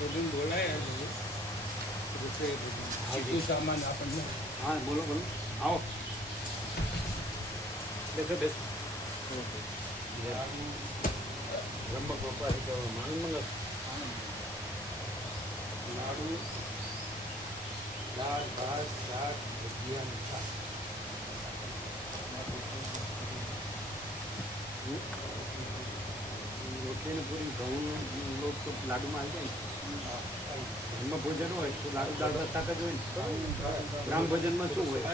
બધું બોલાય આવતું સામાન આપણને. હા બોલો બોલો, આવો બેસો બેસો. રંબક પપ્પાથી કહો માનું મંગળ લાડુ દાળ ભાત શાક ભજીયા ને શાક. રોટલી ને પૂરી ઘઉંનો લોટ તો લાડુમાં આવી જાય ને. ઘરમાં ભોજન હોય તો લાડુ દાળ ભાત શાક જ હોય ને. ગ્રામ ભોજનમાં શું હોય?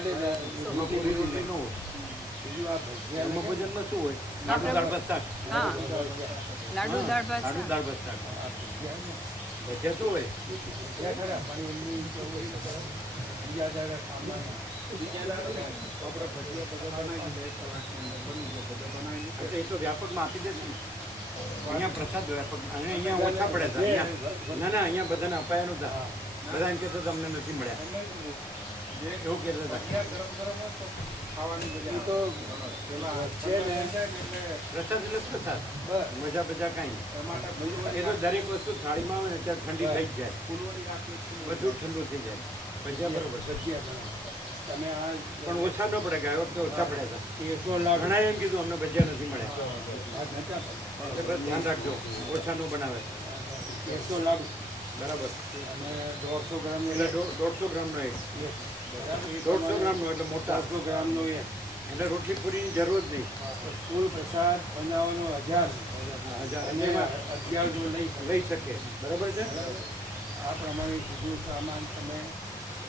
ઘરમાં પૂરી રોટલી ન હોય. ગ્રામ ભોજનમાં શું હોય? લાડુ દાળ ભાત શાક. લાડુ દાળ ભાત શાક. ભજીયા શું હોય? એ તો વ્યાપકમાં આપી દેશે ને. અહીંયા પ્રસાદ વ્યાપક અને અહીંયા ઓછા પડે છે. ના ના, અહીંયા બધાને અપાયા નહોતા. બધા એમ કહેતા તમને નથી મળ્યા એવું કહેતા હતા. પ્રસાદ એટલે પ્રસાદ, મજા બજા કાંઈ. એ તો દરેક વસ્તુ થાળીમાં આવે ને ત્યારે ઠંડી થઈ જાય, બધું ઠંડુ થઈ જાય. ભજીયા બરોબર પણ ઓછા ન પડે. ગયા વખતે ઓછા પડ્યા હતા. ઘણા એમ કીધું અમને ભજીયા નથી મળ્યા. ધ્યાન રાખજો, ઓછા ન બનાવે. 100 લાડુ બરાબર. અને 150 ગ્રામ એટલે 150 ગ્રામનો એક. 150 ગ્રામનો એટલે મોટા 100 ગ્રામનો એક. એટલે રોટલી પૂરીની જરૂર જ નહીં. કુલ પ્રસાદ બનાવવાનો 1000 લઈ શકે. બરાબર છે. આ પ્રમાણે કીધું સામાન તમે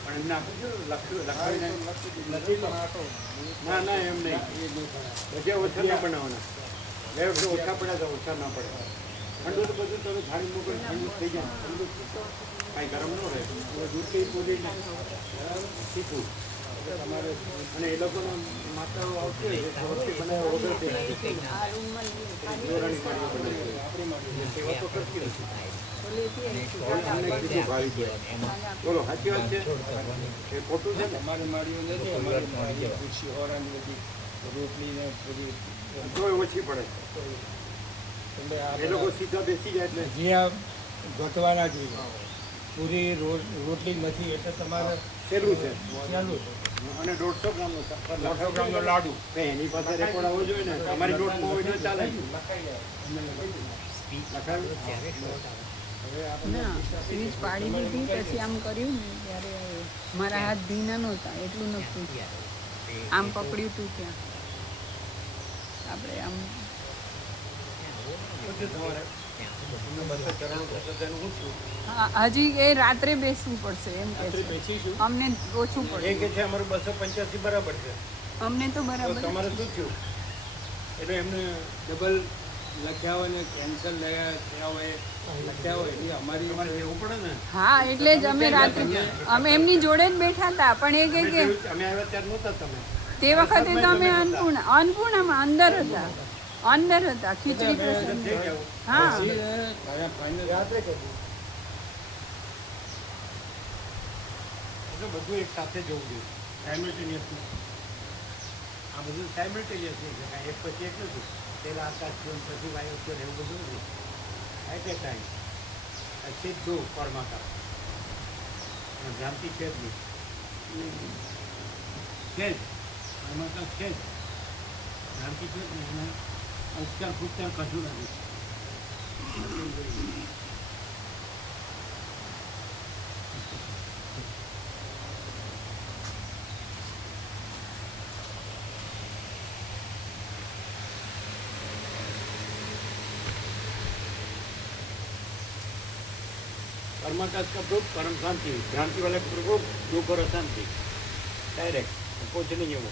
પણ એમને આપું છું લખાવીને. ના ના એમ નહીં, ભજીયા ઓછા ના બનાવવાના. બે વખતે ઓછા પડ્યા તો ઓછા ના પડે. ઠંડુ તો બધું તમે થાળી મૂકો ઠંડુ થઈ જાય. ઠંડુ કાંઈ ગરમ ન રહે. દૂધથી પૂરી શીખવું તમારે. અને એ લોકોનો માતાઓ આવતી હોય રોટલી બનાવે ઓર્ડર દે આપણી માટે સેવા તો કરતી હોય. બોલો સાચી વાત છે એ ખોટું છે? અમારે માળીઓ નથી, અમારે માળીએ ખુરશી હોરાની બધી રોટલી ને બધી તોય ઓછી પડે. એ લોકો સીધા બેસી જાય એટલે જ્યાં ઘટવાના જોઈએ. પૂરી રોટલી નથી એટલે તમારે સહેલું છે. અને 150 ગ્રામનો 150 ગ્રામનો લાડુ એની પાસે રેકોર્ડ આવવો જોઈએ ને. અમારી નોટમાં હોય તો ચાલે. ના સ્વીચ પાડી દીધી પછી આમ કર્યું ને ત્યારે મારા હાથ ભીના નહોતા એટલું નહોતું. આમ પકડ્યું હતું ત્યાં આપણે આમ. હા હજી એ રાત્રે બેસવું પડશે એમ કે અમને ઓછું પડે. એ કે છે અમારું 285 બરાબર છે. અમને તો બરાબર. તમારે શું થયું? એટલે એમને ડબલ લખ્યા હોય ને કેન્સલ થયા હોય લખ્યા હોય એ અમારી અમારે કહેવું પડે ને. હા એટલે જ અમે રાત્રે અમે એમની જોડે જ બેઠા હતા. પણ એ કે અમે આવ્યા ત્યારે નહોતા તમે. તે વખતે તો અમે અન્નપૂર્ણામાં અંદર હતા. અંદર હતા ખીચડી પ્રસંગ. હા બધું એક સાથે જવું જોઈએ સાયમલ્ટેનિયસલી. આ બધું સાયમલ્ટેનિયસલી છે. કાંઈ એક પછી એક નથી. પહેલાં આકાશ પછી વાયુ એવું બધું નથી. એટ એ ટાઈમ છે જ જો કર્માકાર ભ્રાંતિ છે જ નહીં. છે જ કર્માકાર છે જ ભ્રાંતિ છે જ નહીં. અને ઉપચાર ફૂપચાર કશું નથી. कर्माकाश का प्रूफ परम शांति, भ्रांति वाले प्रूफ दुख और अशांति डायरेक्ट कुछ नहीं है वो.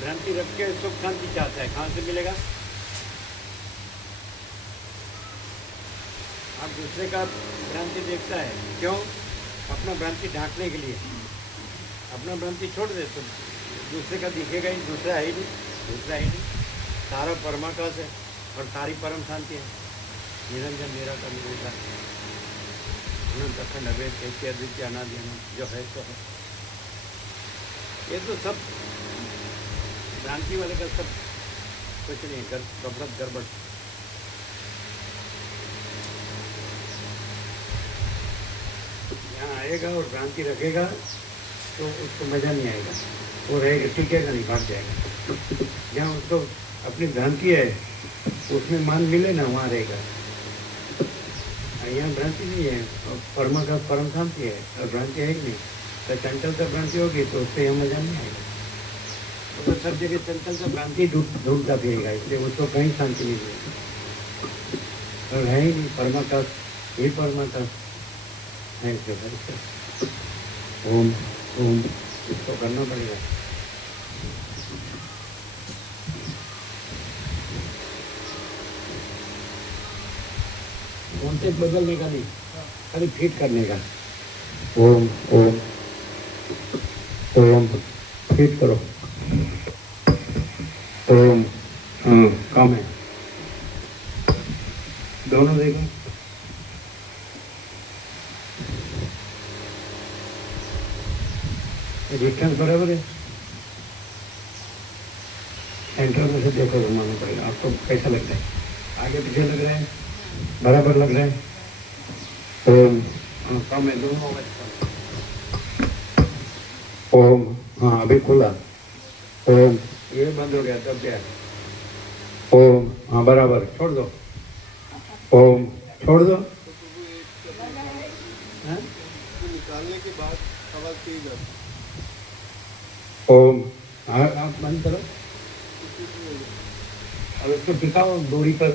भ्रांति रख के सुख शांति चाहता है, कहाँ से मिलेगा? आप दूसरे का भ्रांति देखता है क्यों? अपना भ्रांति ढांकने के लिए. अपना भ्रांति छोड़ दे तो दूसरे का दिखेगा ही. दूसरा है ही नहीं, दूसरा है ही नहीं. सारा परमाकाश है और सारी परम शांति है। निरंजन निराकार निर्विकार अनंत अखंड अभेद ऐसे अद्वितीय अनादि अनंत जो है तो है। ये तो सब भ्रांति वाले का सब कुछ नहीं, गड़बड़ गड़बड़। यहाँ आएगा और भ्रांति रखेगा तो उसको मज़ा नहीं आएगा, वो रहेगा, टिकेगा नहीं, भाग जाएगा। जहाँ उसको अपनी भ्रांति है उसमें मान मिले ना, वहाँ रहेगा। यहाँ भ्रांति नहीं है, परमा का परम शांति है और भ्रांति है ही नहीं। तो चंचलता भ्रांति होगी तो उससे यहाँ मजा नहीं आएगा। तो सब जगह चंचलता भ्रांति ढूंढता फिरेगा, इसलिए उसको कहीं शांति नहीं मिलेगी। और है ही नहीं, परमाकाश ही परमाकाश है। ओम ओम इसको करना पड़ेगा। कॉन्सेप्ट बदलने का नहीं, खाली फिट करने का। ओम ओम ओम फिट करो। ओम हाँ कम है, दोनों देखो। डिस्टेंस बराबर है, सेंटर में से देखो तो मालूम पड़ेगा आपको कैसा लगता है। आगे पीछे लग रहा है, बराबर लग रहा है। ओम कम है, दोनों ओम हाँ अभी खुला। ओम ये बंद हो गया तब क्या। ओम हाँ बराबर, छोड़ दो। ओम छोड़ दो। निकालने के बाद आवाज तेज आती। ओम हाँ आप बंद करो और उसको टिकाओ दूरी पर,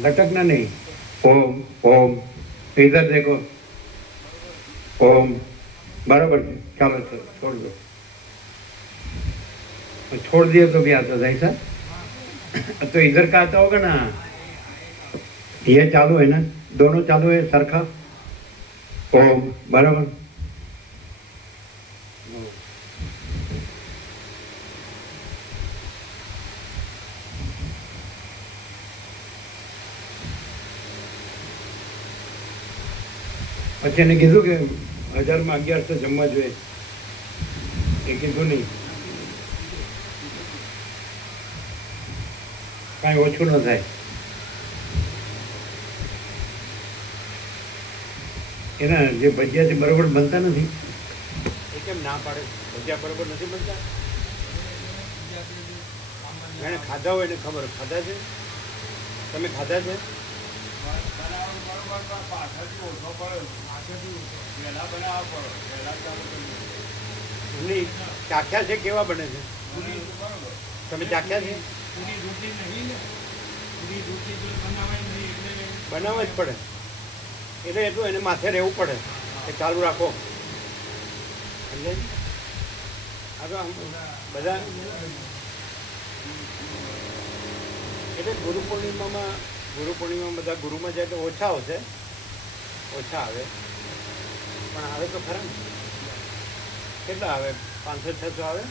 लटकना नहीं। ओम ओम इधर देखो। ओम बराबर, चलो चलो छोड़ दो। छोड़ दिया तो भी आता था ऐसा। तो इधर का आता होगा ना, ये चालू है ना, दोनों चालू है सरखा। ओम बराबर। પછી એને કીધું કે 1000માં 1100 જમવા જોઈએ, એ કીધું નહીં, કાંઈ ઓછું ન થાય. એના જે ભજીયા છે બરોબર બનતા નથી. એ કેમ ના પાડે? ભજીયા બરોબર નથી બનતા? એને ખાધા હોય એને ખબર. ખાધા છે તમે? ખાધા છે? નહીં ચાખ્યા છે કેવા બને છે? તમે ચાખ્યા છે? બનાવવા જ પડે એટલે એટલું એને માથે રહેવું પડે કે ચાલુ રાખો. સમજે? આ તો બધા એટલે ગુરુ પૂર્ણિમામાં બધા ગુરુમાં જાય તો ઓછા આવશે, ઓછા આવે પણ આવે તો ખરા ને. કેટલા આવે? 500-600 આવે?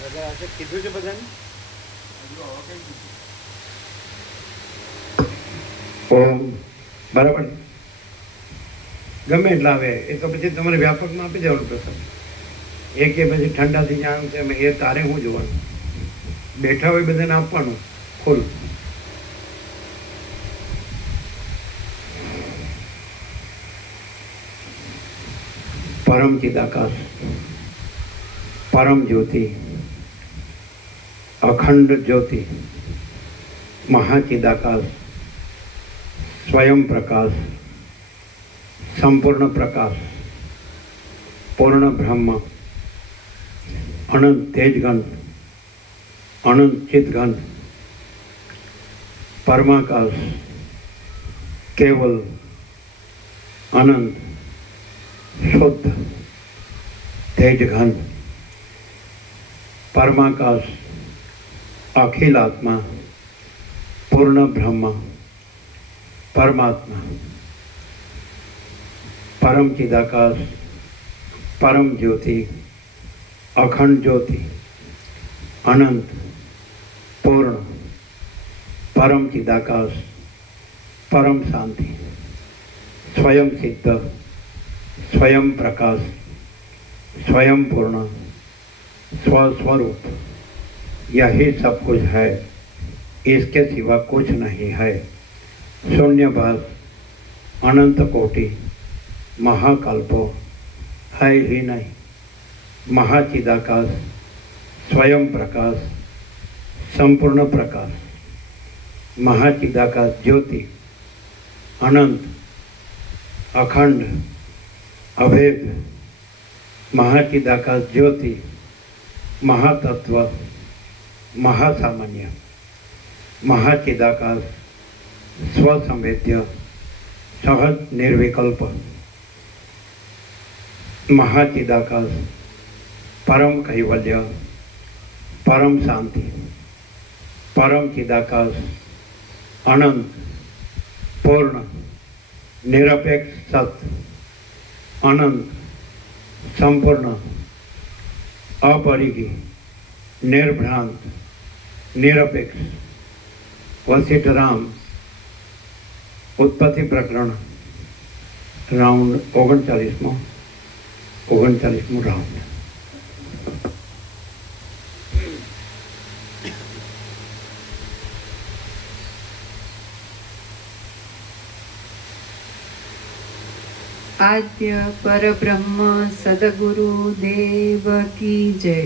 બધા હશે. કીધું છે બધાને? બરાબર. ગમે એટલા આવે એ તો પછી તમારે વ્યાપકમાં આપી દેવાનું પ્રસાદ. એક કે પછી ઠંડા થઈ જવાનું છે એ તારે શું જોવાનું? બેઠા હોય બધાને આપવાનું ફૂલ. परम चिदाकाश, परम ज्योति, अखंड ज्योति, महाचिदाकाश, स्वयं प्रकाश, संपूर्ण प्रकाश, पूर्ण ब्रह्म, अनंत तेजगण, अनंत चितगण, परमाकाश, केवल अनंत शुद्ध तेजघन, परमाकाश, अखिल आत्मा, पूर्ण ब्रह्म, परमात्मा, परम चिदाकाश, परम ज्योति, અખંડ જ્યોતિ, અનંત, પૂર્ણ, પરમ ચિદાકાશ, પરમ શાંતિ, स्वयं सिद्ध, स्वयं प्रकाश, स्वयं पूर्ण, स्वस्वरूप, यही सब कुछ है, इसके सिवा कुछ नहीं है। शून्यभास, अनंत कोटि, महाकल्पो है ही नहीं। महाचिदाकाश, स्वयं प्रकाश, संपूर्ण प्रकाश, महाचिदाकाश ज्योति, अनंत, अखंड, अभेद, महाचिदाकाश ज्योति, महातत्व, महासामान्य, महाचिदाकाश, स्वसंवेद्य, सहज निर्विकल्प, महाचिदाकाश, परम कैवल्य, परम शांति, परम चिदाकाश, अनंत, पूर्ण, निरपेक्ष सत्य, अनंत, संपूर्ण, अपरिगी, निर्भ्रांत, निरपेक्ष, वशिष्ठ राम, उत्पत्ति प्रकरण राउंड 39मो राउंड। આદ્ય પરબ્રહ્મ સદગુરુ દેવ કી જય।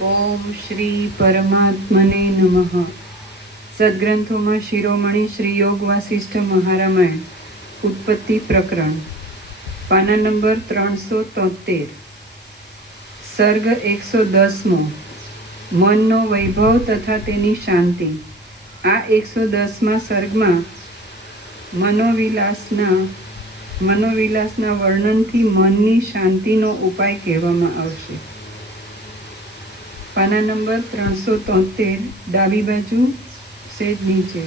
ઓમ શ્રી પરમાત્મને નમઃ। સદગ્રંથોમાં શિરોમણી શ્રી યોગ વાસિષ્ઠ મહારામાયણ ઉત્પત્તિ પ્રકરણ પાના નંબર 373 સર્ગ 110મો મનનો વૈભવ તથા તેની શાંતિ। આ 110મા સર્ગમાં મનોવિલાસના વર્ણનથી મનની શાંતિનો ઉપાય કહેવામાં આવશે। પાના નંબર 373 ડાબી બાજુ સેજ નીચે।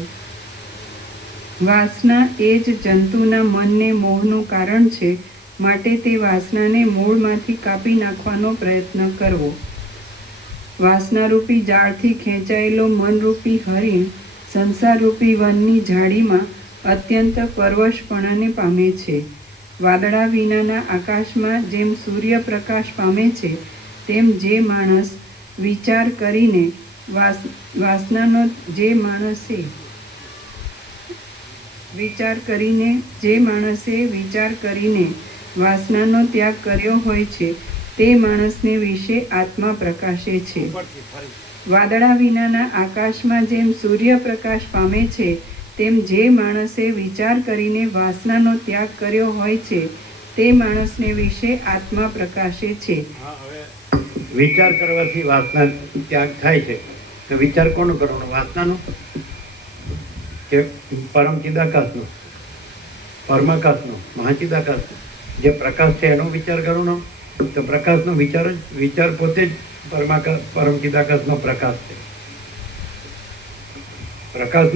વાસના એ જ જંતુના મનને મોહનું કારણ છે, માટે તે વાસનાને મૂળમાંથી કાપી નાખવાનો પ્રયત્ન કરવો। વાસનારૂપી જાળથી ખેંચાયેલો મનરૂપી હરિણ સંસારરૂપી વનની ઝાડીમાં અત્યંત પરવશપણાને પામે છે। વાદળા વિનાના આકાશમાં જેમ સૂર્યપ્રકાશ પામે છે, તેમ જે માણસ વિચાર કરીને વાસનાનો ત્યાગ કર્યો હોય છે, તે માણસને વિશે આત્મા પ્રકાશે છે। વાદળા વિનાના આકાશમાં જેમ સૂર્યપ્રકાશ પામે છે, તેમ જે માણસે વિચાર કરીને વાસનાનો ત્યાગ કર્યો હોય છે, તે માણસને વિશે આત્મા પ્રકાશે છે। વિચાર કરવાથી વાસના ત્યાગ થાય છે, તો વિચાર કોનો કરવાનો? વાસનાનો કે પરમ ચિદાકાશનો, પરમાકાશનો, મહાચિદાકાશનો? જે પ્રકાશ છે એનો વિચાર કરવાનો, તો પ્રકાશનો વિચાર પોતે જ પરમ ચિદાકાશનો પ્રકાશ છે। પ્રકાશ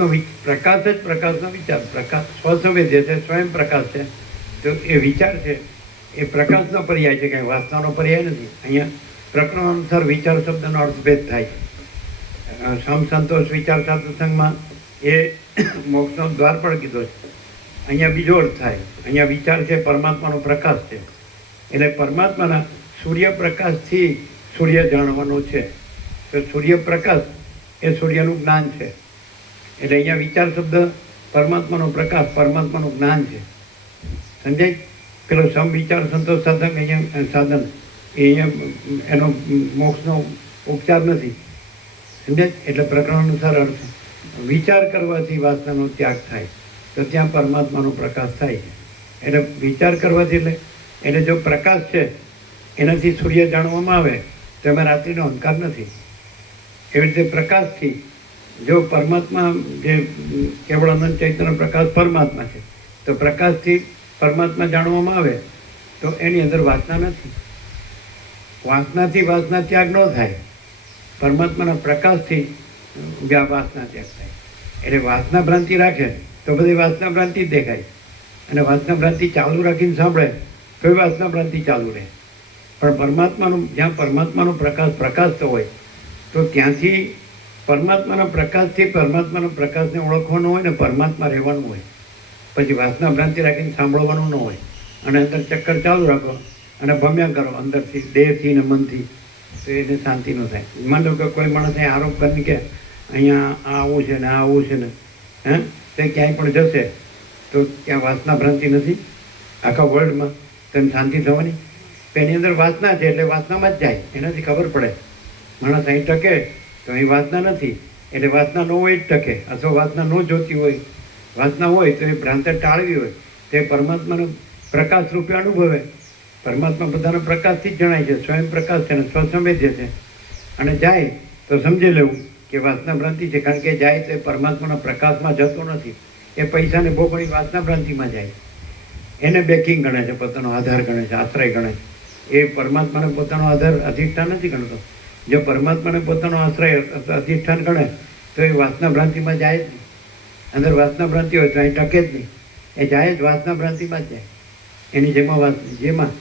જ પ્રકાશનો વિચાર, પ્રકાશ સ્વસંવેદ્ય છે, સ્વયં પ્રકાશ છે, તો એ વિચાર છે એ પ્રકાશનો પર્યાય છે, કંઈ વાસનાનો પર્યાય નથી। અહીંયા પ્રકરણ અનુસાર વિચાર શબ્દનો અર્થભેદ થાય છે। સમસંતોષ વિચાર સત્સંગમાં એ મોક્ષનો દ્વાર પણ કીધો છે, અહીંયા બીજો અર્થ થાય। અહીંયા વિચાર છે પરમાત્માનો પ્રકાશ છે, એટલે પરમાત્માના સૂર્યપ્રકાશથી સૂર્ય જાણવાનું છે, તો સૂર્યપ્રકાશ એ સૂર્યનું જ્ઞાન છે। એટલે અહીંયા વિચાર શબ્દ પરમાત્માનો પ્રકાશ, પરમાત્માનું જ્ઞાન છે, સમજાય? પેલો સમવિચાર સંતોષ સાધન અહીંયા સાધન એ અહીંયા એનો મોક્ષનો ઉપચાર નથી, સમજાય? એટલે પ્રકરણ અનુસાર અર્થ વિચાર કરવાથી વાસનાનો ત્યાગ થાય, તો ત્યાં પરમાત્માનો પ્રકાશ થાય છે। એટલે વિચાર કરવાથી એટલે જો પ્રકાશ છે એનાથી સૂર્ય જાણવામાં આવે તો એમાં રાત્રિનો અંધકાર નથી। એવી રીતે પ્રકાશથી જો પરમાત્મા જે કેવળ અનંત ચૈતન્ય પ્રકાશ પરમાત્મા છે, તો પ્રકાશથી પરમાત્મા જાણવામાં આવે તો એની અંદર વાસના નથી। વાસનાથી વાસના ત્યાગ ન થાય, પરમાત્માના પ્રકાશથી વાસના ત્યાગ થાય। એટલે વાસના ભ્રાંતિ રાખે તો બધી વાસના ભ્રાંતિ જ દેખાય, અને વાસના ભ્રાંતિ ચાલુ રાખીને સાંભળે તો વાસના ભ્રાંતિ ચાલુ રહે। પણ પરમાત્માનું જ્યાં પરમાત્માનો પ્રકાશ પ્રકાશતો હોય તો ત્યાંથી પરમાત્માના પ્રકાશથી પરમાત્માના પ્રકાશને ઓળખવાનો હોય ને પરમાત્મા રહેવાનું હોય. પછી વાસના ભ્રાંતિ રાખીને સાંભળવાનું ન હોય અને અંદર ચક્કર ચાલુ રાખો અને ભમ્યા કરો અંદરથી દેહથી ને મનથી, તો એને શાંતિ ન થાય. માનો કે કોઈ માણસે આરોપ કરીને કે અહીંયા આ આવું છે ને આ આવું છે ને તે ક્યાંય પણ જશે તો ત્યાં વાસના ભ્રાંતિ નથી આખા વર્લ્ડમાં, તો એને શાંતિ થવાની. એની અંદર વાસના છે એટલે વાસનામાં જ જાય, એનાથી ખબર પડે માણસ અહીં ટકે તો અહીં વાસના નથી એટલે વાસના ન હોય જ ટકે, અથવા વાસના ન જોતી હોય, વાસના હોય તો એ ભ્રાંતિ ટાળવી હોય તો એ પરમાત્માનો પ્રકાશ રૂપે અનુભવે. પરમાત્મા બધાના પ્રકાશથી જ જણાય છે, સ્વયં પ્રકાશ છે ને સ્વસંવેદ્ય છે. અને જાય તો સમજી લેવું કે વાસના ભ્રાંતિ છે, કારણ કે જાય તો એ પરમાત્માના પ્રકાશમાં જતો નથી, એ પૈસાને ભોગવણી વાસના ભ્રાંતિમાં જાય. એને બેકિંગ ગણે છે, પોતાનો આધાર ગણે છે, આશ્રય ગણે છે. એ પરમાત્માને પોતાનો આધાર અધિષ્ઠાન નથી ગણતો. જો પરમાત્માને પોતાનો આશ્રય અધિષ્ઠાન ગણે તો એ વાસના ભ્રાંતિમાં જાય જ નહીં. અંદર વાસના ભ્રાંતિ હોય તો અહીં ટકે જ નહીં, એ જાય જ વાસના ભ્રાંતિમાં જ જાય. એની જેમાં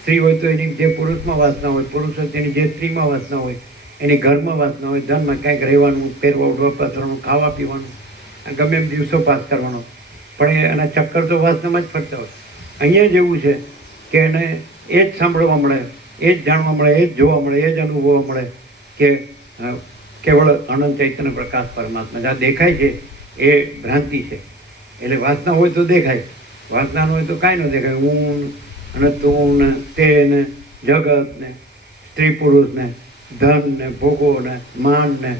સ્ત્રી હોય તો એની જે પુરુષમાં વાસના હોય, પુરુષ હોય તેની જે સ્ત્રીમાં વાસના હોય, એની ઘરમાં વાસના હોય, ધનમાં કાંઈક રહેવાનું, પહેરવા ઉઠવા પાથરવાનું, ખાવા પીવાનું, ગમે એમ દિવસો પાસ કરવાનો, પણ એના ચક્કર તો વાસનામાં જ ફરતા હોય. અહીંયા જ એવું છે કે એને એ જ સાંભળવા મળે, એ જ જાણવા મળે, એ જ જોવા મળે, એ જ અનુભવવા મળે કે કેવળ અનંત ચૈતન્ય પ્રકાશ પરમાત્મા જ્યાં દેખાય છે એ ભ્રાંતિ છે. એટલે વાસના હોય તો દેખાય, વાસના ન હોય તો કાંઈ ન દેખાય. હું અને તું ને તે ને જગત ને સ્ત્રી પુરુષ ને ધન ને ભોગો ને માન ને,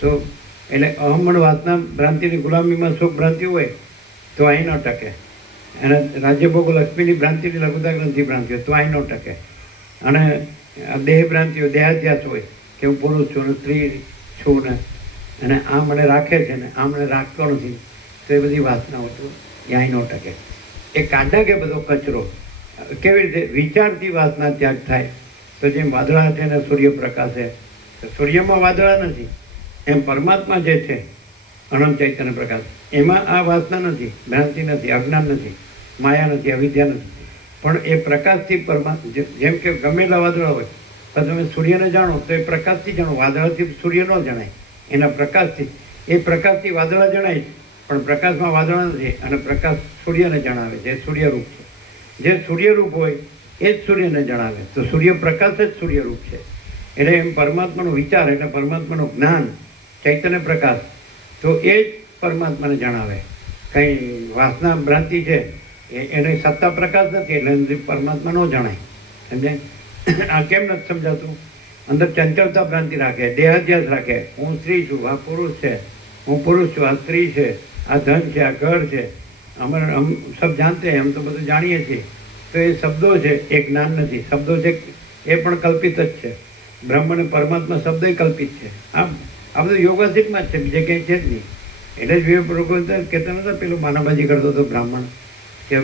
તો એટલે અહમણ વાસના ભ્રાંતિની ગુલામીમાં સુખ ભ્રાંતિ હોય તો અહીં ન ટકે. અને રાજ્યભોગો લક્ષ્મીની ભ્રાંતિની લઘુતા ગ્રંથિ ભ્રાંતિ હોય તો અહીં ન ટકે. અને દેહ ભ્રાંતિ હોય, દેહાધ્યાસ હોય કે હું પુરુષ છું ને સ્ત્રી છું ને અને આ મને રાખે છે ને આ મને રાખતો નથી, તો એ બધી વાસનાઓ તો અહીં ન ટકે. એ કાઢા કે બધો કચરો કેવી રીતે વિચારથી વાસના ત્યાગ થાય. તો જેમ વાદળા છે ને સૂર્યપ્રકાશ છે, તો સૂર્યમાં વાદળા નથી, એમ પરમાત્મા જે છે અનંત ચૈતન્ય પ્રકાશ એમાં આ વાસના નથી, ભ્રાંતિ નથી, અજ્ઞાન નથી, માયા નથી, અવિદ્યા નથી. પણ એ પ્રકાશથી જેમ કે ગમેલા વાદળા હોય પણ તમે સૂર્યને જાણો તો એ પ્રકાશથી જાણો, વાદળાથી સૂર્ય ન જણાય, એના પ્રકાશથી. એ પ્રકાશથી વાદળા જણાય પણ પ્રકાશમાં વાદળા નથી, અને પ્રકાશ સૂર્યને જણાવે જે સૂર્યરૂપ છે. જે સૂર્યરૂપ હોય એ જ સૂર્યને જણાવે, તો સૂર્યપ્રકાશ જ સૂર્યરૂપ છે. એટલે એમ પરમાત્માનો વિચાર એટલે પરમાત્માનું જ્ઞાન ચૈતન્ય પ્રકાશ, તો એ જ પરમાત્માને જણાવે. કંઈ વાસના ભ્રાંતિ છે એને સત્તા પ્રકાશ નથી એટલે પરમાત્મા ન જણાય. સમજાય? આ કેમ નથી સમજાતું? અંદર ચંચળતા ભ્રાંતિ રાખે, દેહાધ્યાસ રાખે, હું સ્ત્રી છું, આ પુરુષ છે, હું પુરુષ છું, આ સ્ત્રી છે, આ ધન છે, આ ઘર છે, અમારે હમ સબ જાણતે હમ તો બધું જાણીએ છીએ. તો એ શબ્દો છે એ જ્ઞાન નથી, શબ્દો છે એ પણ કલ્પિત જ છે. બ્રહ્મ અને પરમાત્મા શબ્દ કલ્પિત છે. આ બધું યોગાસિકમાં જ છે, બીજે ક્યાંય છે જ નહીં. એટલે જ વિવેક લોકો કહેતા નતા પેલું માનવબાજી કરતો હતો બ્રાહ્મણ, કે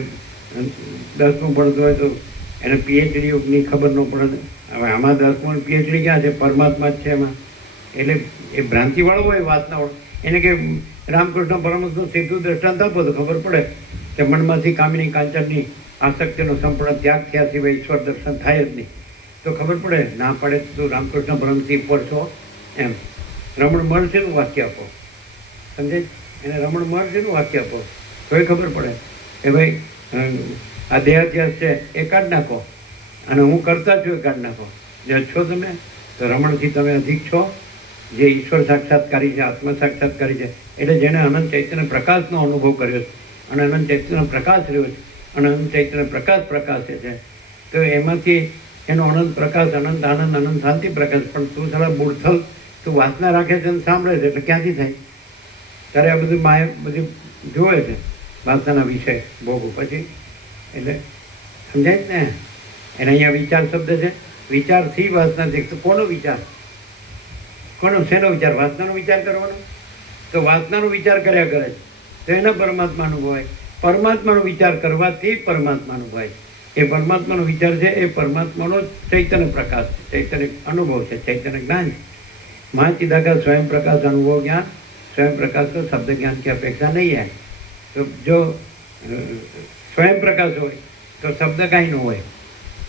10મું ભણતો હોય તો એને પીએચડીની ખબર ન પડે. હવે આમાં 10મું પીએચડી ક્યાં છે? પરમાત્મા જ છે એમાં. એટલે એ ભ્રાંતિવાળો હોય વાસનાવાળો, એને કે રામકૃષ્ણ પરમહંસનું સીધું દ્રષ્ટાંત આપો તો ખબર પડે કે મનમાંથી કામિની કાંચનની આસક્તિનો સંપૂર્ણ ત્યાગ થયા સિવાય ઈશ્વર દર્શન થાય જ નહીં. તો ખબર પડે, ના પડે તો રામકૃષ્ણ પરમહંસથી ઉપર છો એમ. રમણ મહર્ષિનું વાક્ય આપો, સમજે? એને રમણ મહર્ષિનું વાક્ય આપો તો એ ખબર પડે કે ભાઈ આ દેહાધ્યાસ છે એ કાઢ નાખો અને હું કરતા છું એ કાઢ નાખો. જે છો તમે તો રમણથી તમે અધિક છો, જે ઈશ્વર સાક્ષાત્કારી છે, આત્મ સાક્ષાત્કારી છે. એટલે જેણે અનંત ચૈતન્ય પ્રકાશનો અનુભવ કર્યો છે અને અનંત ચૈતન્ય પ્રકાશ રહ્યો છે અને અનંત ચૈતન્ય પ્રકાશે છે, તો એમાંથી એનો અનંત પ્રકાશ, અનંત આનંદ, અનંત શાંતિ પ્રકાશ. પણ તું સારા બુડથલ તું વાસના રાખે છે અને સાંભળે છે એટલે ક્યાંથી થાય? ત્યારે આ બધું માયા બધું જોવે છે વાસનાના વિષય ભોગવું પછી. એટલે સમજાય જ ને? એને અહીંયા વિચાર શબ્દ છે, વિચારથી વાસના છે. તો કોનો વિચાર? કોનો શેનો વિચાર? વાસનાનો વિચાર કરવાનો. તો વાસનાનો વિચાર કર્યા કરે છે તો એના પરમાત્મા અનુભવાય. પરમાત્માનો વિચાર કરવાથી પરમાત્મા અનુભવાય. એ પરમાત્માનો વિચાર છે એ પરમાત્માનો ચૈતન્ય પ્રકાશ છે, ચૈતન્ય અનુભવ છે, ચૈતન્ય જ્ઞાન છે. મહાચિદાકાશ સ્વયં પ્રકાશ અનુભવ જ્ઞાન, स्वयं प्रकाश को शब्द ज्ञान की अपेक्षा नहीं है. तो जो स्वयं प्रकाश हो तो शब्द कहीं न हो,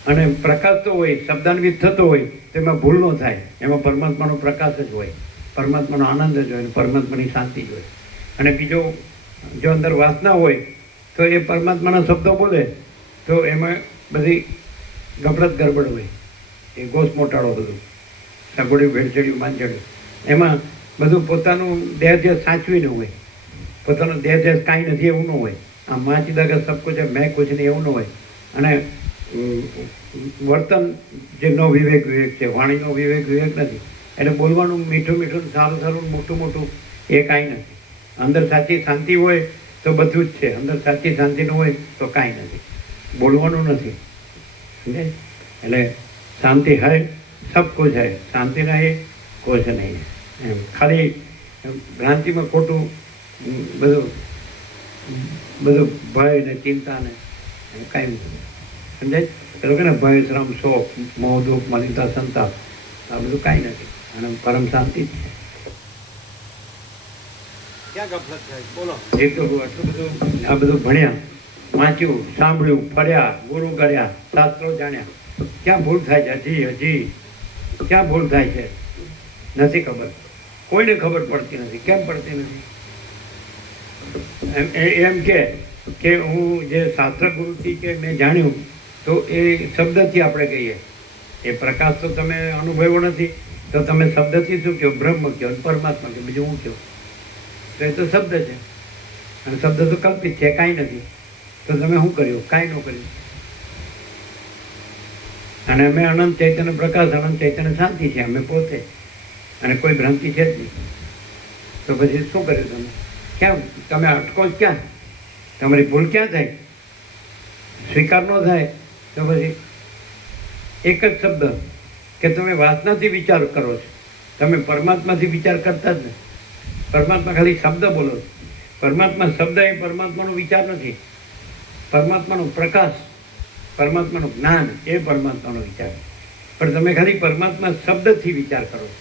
અને પ્રકાશ તો હોય, શબ્દાન્વિત થતો હોય તો એમાં ભૂલ ન થાય. એમાં પરમાત્માનો પ્રકાશ જ હોય, પરમાત્માનો આનંદ જ હોય, પરમાત્માની શાંતિ જ હોય. અને બીજો જો અંદર વાસના હોય તો એ પરમાત્માના શબ્દો બોલે તો એમાં બધી ગડબડ હોય, એ ગોસ મોટાળો બધું સગોડ્યું, ભેળસેડ્યું, માંચડ્યું, એમાં બધું પોતાનું દેહ સાચવીને હોય, પોતાનો દેહ કાંઈ નથી એવું ન હોય. આ માચી દગા સબ કુછ મેં કુછ નહીં એવું ન હોય. અને વર્તન જે નો વિવેક છે, વાણીનો વિવેક નથી. એટલે બોલવાનું મીઠું સારું મોટું એ કાંઈ નથી. અંદર સાચી શાંતિ હોય તો બધું જ છે, અંદર સાચી શાંતિ ન હોય તો કાંઈ નથી, બોલવાનું નથી. સમજે? એટલે શાંતિ હૈ સબ કુછ હૈ, શાંતિ નહીં કુછ નહીં. એમ ખાલી ભ્રાંતિમાં ખોટું બધું ભય ને ચિંતા ને કાંઈ નથી. સમજાય? એ લોકો ને ભય, શ્રમ, શોક, મોહ, દુઃખ, મલિનતા, સંતાપ, આ બધું કાંઈ નથી. અને પરમ શાંતિ જ છે. ક્યાં ગફલત થાય બોલો. એ તો આટલું બધું આ બધું ભણ્યા, વાંચ્યું, સાંભળ્યું, ફર્યા, ગુરુ કર્યા, શાસ્ત્રો જાણ્યા, ક્યાં ભૂલ થાય છે? હજી ક્યાં ભૂલ થાય છે? નથી ખબર, કોઈને ખબર પડતી નથી. કેમ પડતી નથી? એમ કે હું જે શાસ્ત્ર ગુરુથી કે મેં જાણ્યું તો એ શબ્દથી આપણે કહીએ. એ પ્રકાશ તો તમે અનુભવ્યો નથી તો તમે શબ્દથી શું કહો? બ્રહ્મ કહો, પરમાત્મા કહો, બીજું હું કહો? તો એ તો શબ્દ છે, અને શબ્દ તો કલ્પિત છે, કાંઈ નથી. તો તમે શું કર્યું? કાંઈ ન કર્યું. અને અમે અનંત ચૈતન્ય પ્રકાશ, અનંત ચૈતન્ય શાંતિ છે અમે પોતે, અને કોઈ ભ્રાંતિ છે જ નહીં. તો પછી શું કર્યું તમે? ક્યાં તમે અટકો જ ક્યાં? તમારી ભૂલ ક્યાં થાય? સ્વીકાર ન થાય તો પછી એક જ શબ્દ કે તમે વાસનાથી વિચાર કરો છો, તમે પરમાત્માથી વિચાર કરતા જ નથી. પરમાત્મા ખાલી શબ્દ બોલો છો. પરમાત્મા શબ્દ એ પરમાત્માનો વિચાર નથી, પરમાત્માનો પ્રકાશ, પરમાત્માનું જ્ઞાન એ પરમાત્માનો વિચાર. પણ તમે ખાલી પરમાત્મા શબ્દથી વિચાર કરો છો,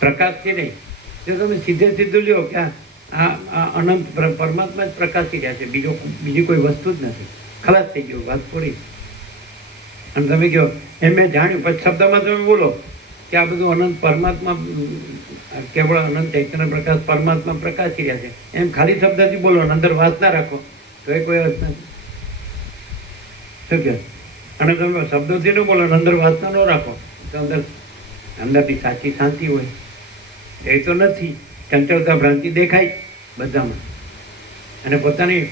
પ્રકાશથી નહીં. જો તમે સીધું લ્યો કે આ અનંત પરમાત્મા જ પ્રકાશી રહ્યા છે, બીજી કોઈ વસ્તુ જ નથી. ખલાસ થઈ ગયું, વાત પૂરી. અને તમે કહો એમ મેં જાણ્યું, પછી શબ્દમાં તમે બોલો કે આ બધું અનંત પરમાત્મા, કેવળ અનંત ચૈતન્ય પ્રકાશ પરમાત્મા પ્રકાશી રહ્યા છે, એમ ખાલી શબ્દથી બોલો, અંદર વાસના રાખો તો એ કોઈ અર્થ નથી. શું કહે? અને તમે શબ્દોથી ન બોલો, અંદર વાસના ન રાખો તો અંદરથી સાચી શાંતિ હોય. એ તો નથી. ચંચળતા, ભ્રાંતિ દેખાય બધામાં, અને પોતાની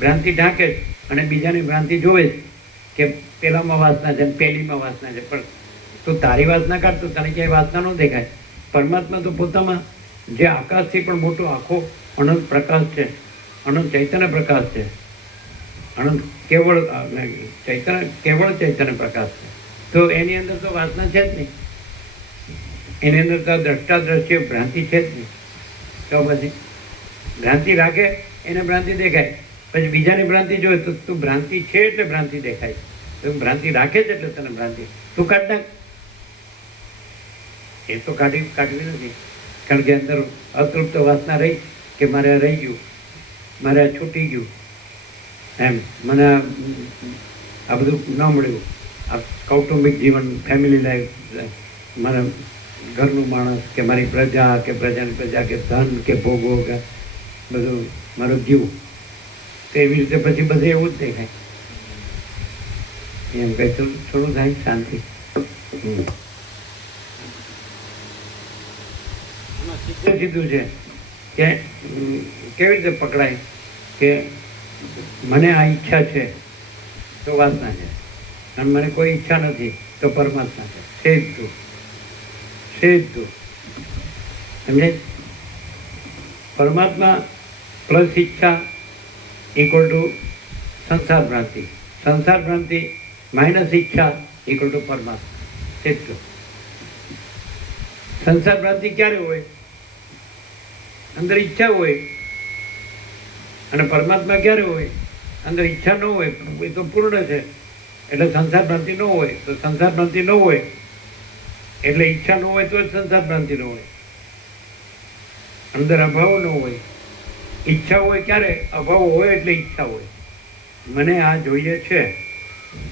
ભ્રાંતિ ઢાંકે અને બીજાની ભ્રાંતિ જોવે કે પેલામાં વાસના છે, પેલીમાં વાસના છે. પણ તું તારી વાસના કાઢ તો તને ક્યાંય વાસના ન દેખાય. પરમાત્મા તો પોતામાં જે આકાશથી પણ મોટો આખો અનંત પ્રકાશ છે, અનંત ચૈતન્ય પ્રકાશ છે, અનંત કેવળ ચૈતન્ય પ્રકાશ છે. તો એની અંદર તો વાસના છે જ નહીં, એની અંદર તો દ્રષ્ટા દ્રશ્ય ભ્રાંતિ છે જ નહીં. તો પછી ભ્રાંતિ રાખે એને ભ્રાંતિ દેખાય, પછી બીજાની ભ્રાંતિ જોવે તો તું ભ્રાંતિ છે એટલે ભ્રાંતિ દેખાય, તું ભ્રાંતિ રાખે છે એટલે તને ભ્રાંતિ. તું કાઢ નાખ. એ તો કાઢવી નથી, કારણ કે અંદર અતૃપ્ત વાસના રહી કે મારે રહી ગયું, મારે છૂટી ગયું, એમ મને આ બધું ન મળ્યું. આ કૌટુંબિક જીવન, ફેમિલી લાઈફ, મારા ઘરનું માણસ કે મારી પ્રજા કે પ્રજાની પ્રજા કે ધન કે ભોગો કે બધું મારો જીવ, તો એવી રીતે પછી બધે એવું જ દેખાય. એમ કંઈ થોડું થાય શાંતિ. સીધું છે કે કેવી રીતે પકડાય કે મને આ ઈચ્છા છે તો વાસના છે, અને મને કોઈ ઈચ્છા નથી તો પરમાત્મા છે. સીધું સમજાય? પરમાત્મા પ્લસ ઈચ્છા ઇક્વલ ટુ સંસાર ભ્રાંતિ, સંસાર ભ્રાંતિ માઇનસ ઈચ્છા ઇક્વલ ટુ પરમાત્મા. સીધું. સંસાર ભ્રાંતિ ક્યારે હોય? અંદર ઈચ્છા હોય. અને પરમાત્મા ક્યારે હોય? અંદર ઈચ્છા ન હોય, એ તો પૂર્ણ છે એટલે સંસાર ભ્રાંતિ ન હોય. તો સંસાર ભ્રાંતિ ન હોય એટલે ઈચ્છા ન હોય તો જ સંસાર ભ્રાંતિ ન હોય. અંદર અભાવ ન હોય, ઈચ્છા હોય ક્યારે? અભાવ હોય એટલે ઈચ્છા હોય. મને આ જોઈએ છે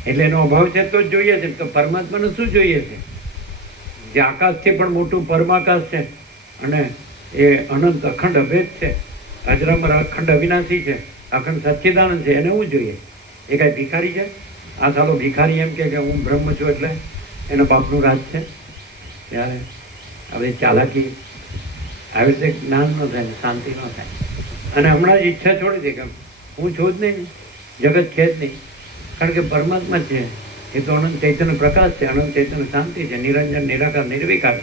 એટલે એનો અભાવ છે તો જ જોઈએ છે. તો પરમાત્માને શું જોઈએ છે? જે આકાશથી પણ મોટું પરમાકાશ છે અને એ અનંત અખંડ અભેદ છે, અજરામર અખંડ અવિનાશી છે, અખંડ સચ્ચિદાનંદ છે. એને શું જોઈએ? એ કાંઈ ભિખારી છે? આ સાલો ભિખારી એમ કે હું બ્રહ્મ છું એટલે એના બાપનું રાજ છે. ત્યારે હવે ચાલાકી આવી રીતે જ્ઞાન ન થાય ને શાંતિ ન થાય. અને હમણાં જ ઈચ્છા છોડી દે કે હું છું જ નહીં, જગત છે જ નહીં. કારણ કે પરમાત્મા છે એ તો અનંત ચૈતન્ય પ્રકાશ છે, અનંત ચૈતન્ય શાંતિ છે, નિરંજન નિરાકાર નિર્વિકાર,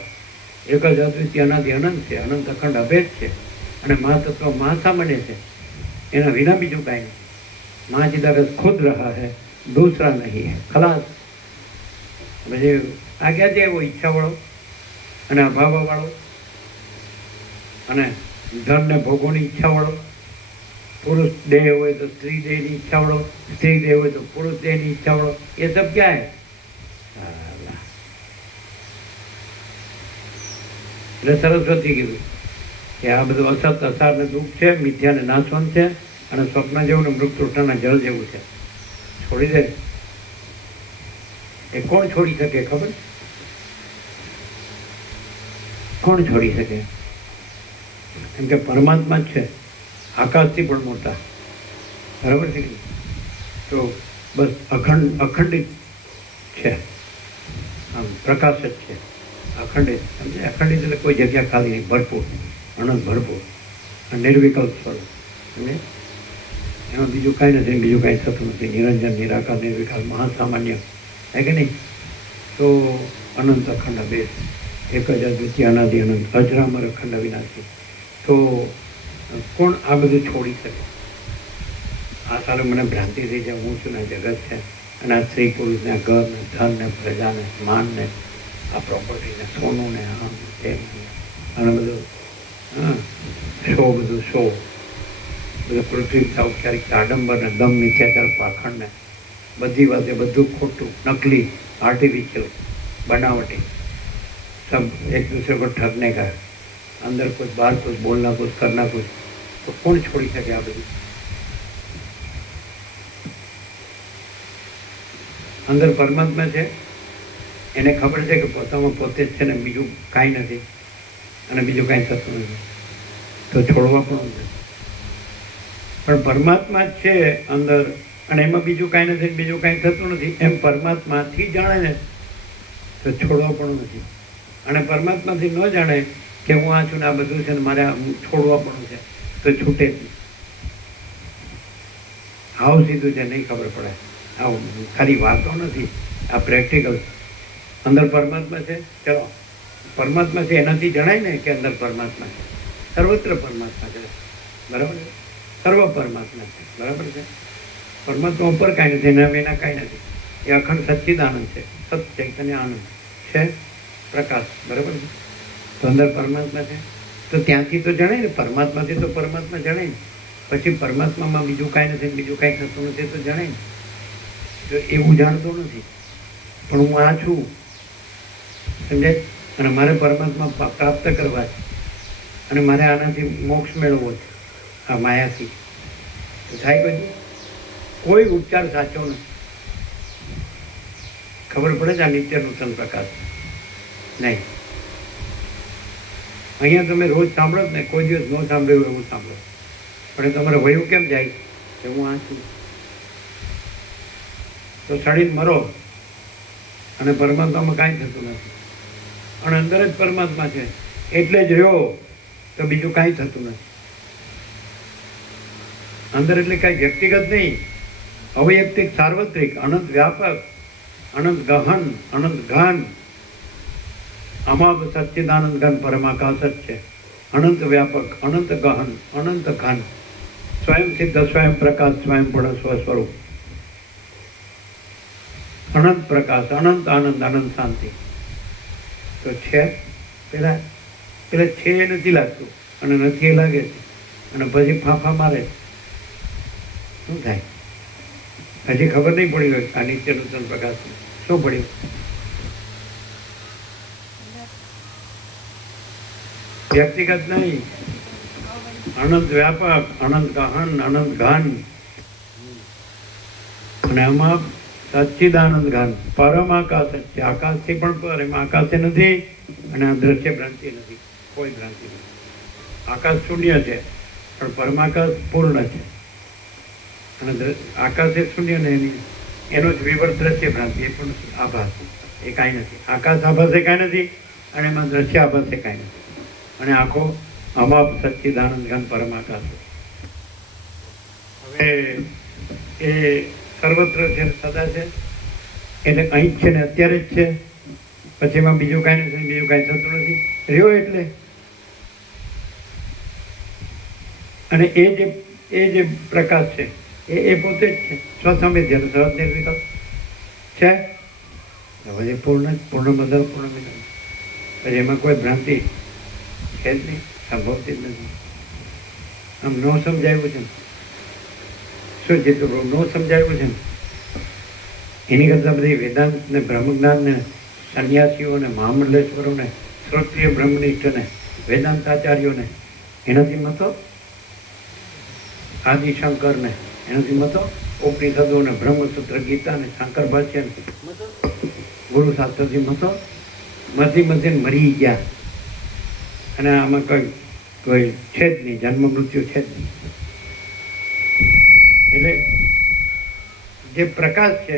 એક જ અદ્વિતીય અનાદિ અનંત છે, અનંત અખંડ અભેદ છે અને મહાતત્વ મહાસામાન્ય છે. એના વિના બીજું કાંઈ નહીં. મહાચિદાકાશ ખુદ રહા હૈ, દૂસરા નહીં હૈ, ખલાસ. પછી આ ક્યાં છે એવો ઈચ્છાવાળો અને અભાવવાળો અને ધન ને ભોગોની ઈચ્છાવાળો, પુરુષ દેહ હોય તો સ્ત્રી દેહની ઈચ્છાવાળો, સ્ત્રી દેહ હોય તો પુરુષ દેહની ઈચ્છાવાળો, એ સબ ક્યાં હે? એટલે સરસ્વતી કીધું કે આ બધું અસત અસાર ને દુઃખ છે, મિથ્યા ને નાશવંત છે અને સ્વપ્ન જેવું ને મૃગતૃષ્ણના જળ જેવું છે. છોડી દે. એ કોણ છોડી શકે? ખબર? કોણ છોડી શકે? કેમ કે પરમાત્મા જ છે, આકાશથી પણ મોટા. બરાબર છે? તો બસ અખંડિત છે, આમ પ્રકાશ જ છે, અખંડિત. સમજે? અખંડિત એટલે કોઈ જગ્યા ખાલી નહીં, ભરપૂર, અનંત ભરપૂર, નિર્વિકલ્પ સ્વરૂપ. સમજે? એમાં બીજું કાંઈ નથી, બીજું કાંઈ થતું નથી. નિરંજન નિરાકાર નિર્વિકાર મહાસામાન્ય, હે કે નહીં? તો અનંત અખંડ અભેદ, એક જ અદ્વિતીય અનાદિ અનંત, અજરામર અખંડ અવિનાશી. તો કોણ આ બધું છોડી શકે? આ સારું મને ભ્રાંતિ થઈ જાય હું છું ને જગત છે અને આ સ્ત્રી પુરુષને, ઘરને, ધનને, પ્રજાને, માનને, આ પ્રોપર્ટીને, સોનું ને, આમ તેમ અને બધું શો, બધું શો, બધું પૃથ્વી ઔપચારિક આડંબર ને દમ મિથ્યાચાર પાખંડને બધી વાતે બધું ખોટું, નકલી, આર્ટિફિશિયલ, बनावटी, सब एक दूसरे को ठगने का, अंदर कुछ बाहर कुछ बोलना कुछ करना कुछ, तो कौन छोड़ी सके आ बधी? अंदर परमात्मा है, એને ખબર છે કે પોતામાં પોતે જ છે ને બીજું કાંઈ નથી અને બીજું કાંઈ થતું નથી, તો છોડવા પણ નથી. પણ પરમાત્મા જ છે અંદર અને એમાં બીજું કાંઈ નથી, બીજું કાંઈ થતું નથી એમ પરમાત્માથી જાણે ને તો છોડવા પણ નથી. અને પરમાત્માથી ન જાણે કે હું આ છું ને આ બધું છે ને મારે છોડવા પણ છે તો છૂટે જ નહીં. આવું સીધું છે, નહીં ખબર પડે. આવું ખાલી વાતો નથી, આ પ્રેક્ટિકલ. અંદર પરમાત્મા છે, ચલો પરમાત્મા છે એનાથી જણાય ને કે અંદર પરમાત્મા છે, સર્વત્ર પરમાત્મા છે, બરાબર છે, સર્વ પરમાત્મા છે, બરાબર છે. પરમાત્મા ઉપર કાંઈ નથી, એના વિના કાંઈ નથી. એ અખંડ સચ્ચિદાનંદ છે, સત ચૈતન્ય આનંદ છે, પ્રકાશ, બરાબર છે. તો અંદર પરમાત્મા છે તો ત્યાંથી તો જણાય ને, પરમાત્માથી તો પરમાત્મા જણાય ને. પછી પરમાત્મામાં બીજું કાંઈ નથી, બીજું કાંઈ થતું નથી તો જણાય ને. તો એવું જાણતો નથી પણ હું આ છું, સમજાય? અને મારે પરમાત્મા પ્રાપ્ત કરવા છે અને મારે આનાથી મોક્ષ મેળવવો છે, આ માયાથી. તો થાય બધું, કોઈ ઉપચાર સાચો નથી. ખબર પડે છે આ નિત્ય નૂતન પ્રકાશ નહીં. અહીંયા તમે રોજ સાંભળો જ ને, કોઈ દિવસ ન સાંભળ્યું એવું સાંભળો, પણ તમારે વયું કેમ જાય કે હું આ છું? તો સડીને મરો અને પરમાત્મામાં કાંઈ થતું નથી અને અંદર જ પરમાત્મા છે એટલે જ રહ્યો, તો બીજું કાંઈ થતું નથી. અંદર એટલે કાંઈ વ્યક્તિગત નહીં, અવૈયક્તિક, સાર્વત્રિક, અનંત વ્યાપક, અનંત ગહન, અનંત ઘન, અમાબ સચ્ચિદાનંદ ઘન પરમાકાશ જ છે. અનંત વ્યાપક, અનંત ગહન, અનંત ઘન, સ્વયં સિદ્ધ, સ્વયં પ્રકાશ, સ્વયં પણ સ્વસ્વરૂપ, અનંત પ્રકાશ, અનંત આનંદ, અનંત શાંતિ. તો છે પેલા છે એ નથી લાગતું અને નથી એ લાગે છે અને પછી ફાંફા મારે શું થાય? હજી ખબર નહીં પડી હોય આ નિત્ય નૂતન પ્રકાશ શું પડ્યું? વ્યક્તિગત નહીં, અનંત વ્યાપક, અનંત ગહન, અનંત ઘન અને આમાં સચ્ચિદાનંદ ઘન પરમ આકાશ જ છે. આકાશથી પણ પર, એમાં આકાશે નથી અને આ દ્રશ્ય ભ્રાંતિ નથી, કોઈ ભ્રાંતિ નથી. આકાશ શૂન્ય છે પણ પરમાકાશ પૂર્ણ છે, અને આકાશ એ શૂન્ય ને એનો જ વિવર દ્રશ્ય ભ્રાંતિ, એ પણ આભાસ, એ કાંઈ નથી. આકાશ આભાસ એ કાંઈ નથી અને એમાં દ્રશ્ય આભાસ એ કાંઈ નથી, અને આખો અમાપ સચ્ચિદાનંદ ઘન પરમાકાશ. હવે એ સર્વત્ર છે, સદા છે, એટલે અહીં જ છે ને અત્યારે જ છે. પછી એમાં બીજું કાંઈ નથી, બીજું કાંઈ થતું નથી, રહ્યો એટલે. અને એ જે પ્રકાશ છે એ પોતે જ છે, સ્વસંવેદ્ય સહજ નિર્વિકલ્પ છે. હવે એ પૂર્ણ બધા પૂર્ણ મિલન, પછી એમાં કોઈ ભ્રાંતિ છે જ નહીં, સંભવતી જ નથી. આમ ન સમજાયું છે ને, શું જેટલું ન સમજાયું છે ને એની કરતાં બધી વેદાંત ને બ્રહ્મજ્ઞાન ને સંન્યાસીઓને મહામંડલેશ્વરોને શ્રોત્રિય બ્રહ્મનિષ્ઠને વેદાંતાચાર્યોને એનાથી મતો, આદિશંકરને એનાથી મતો, ઉપનિષદોને બ્રહ્મસૂત્ર ગીતાને શંકર ભાષ્યને મતો, ગુરુ શાસ્ત્રથી મતો, મધીને મરી ગયા. અને આમાં કોઈ છે જ નહીં, જન્મ મૃત્યુ છે જ નહીં. એટલે જે પ્રકાશ છે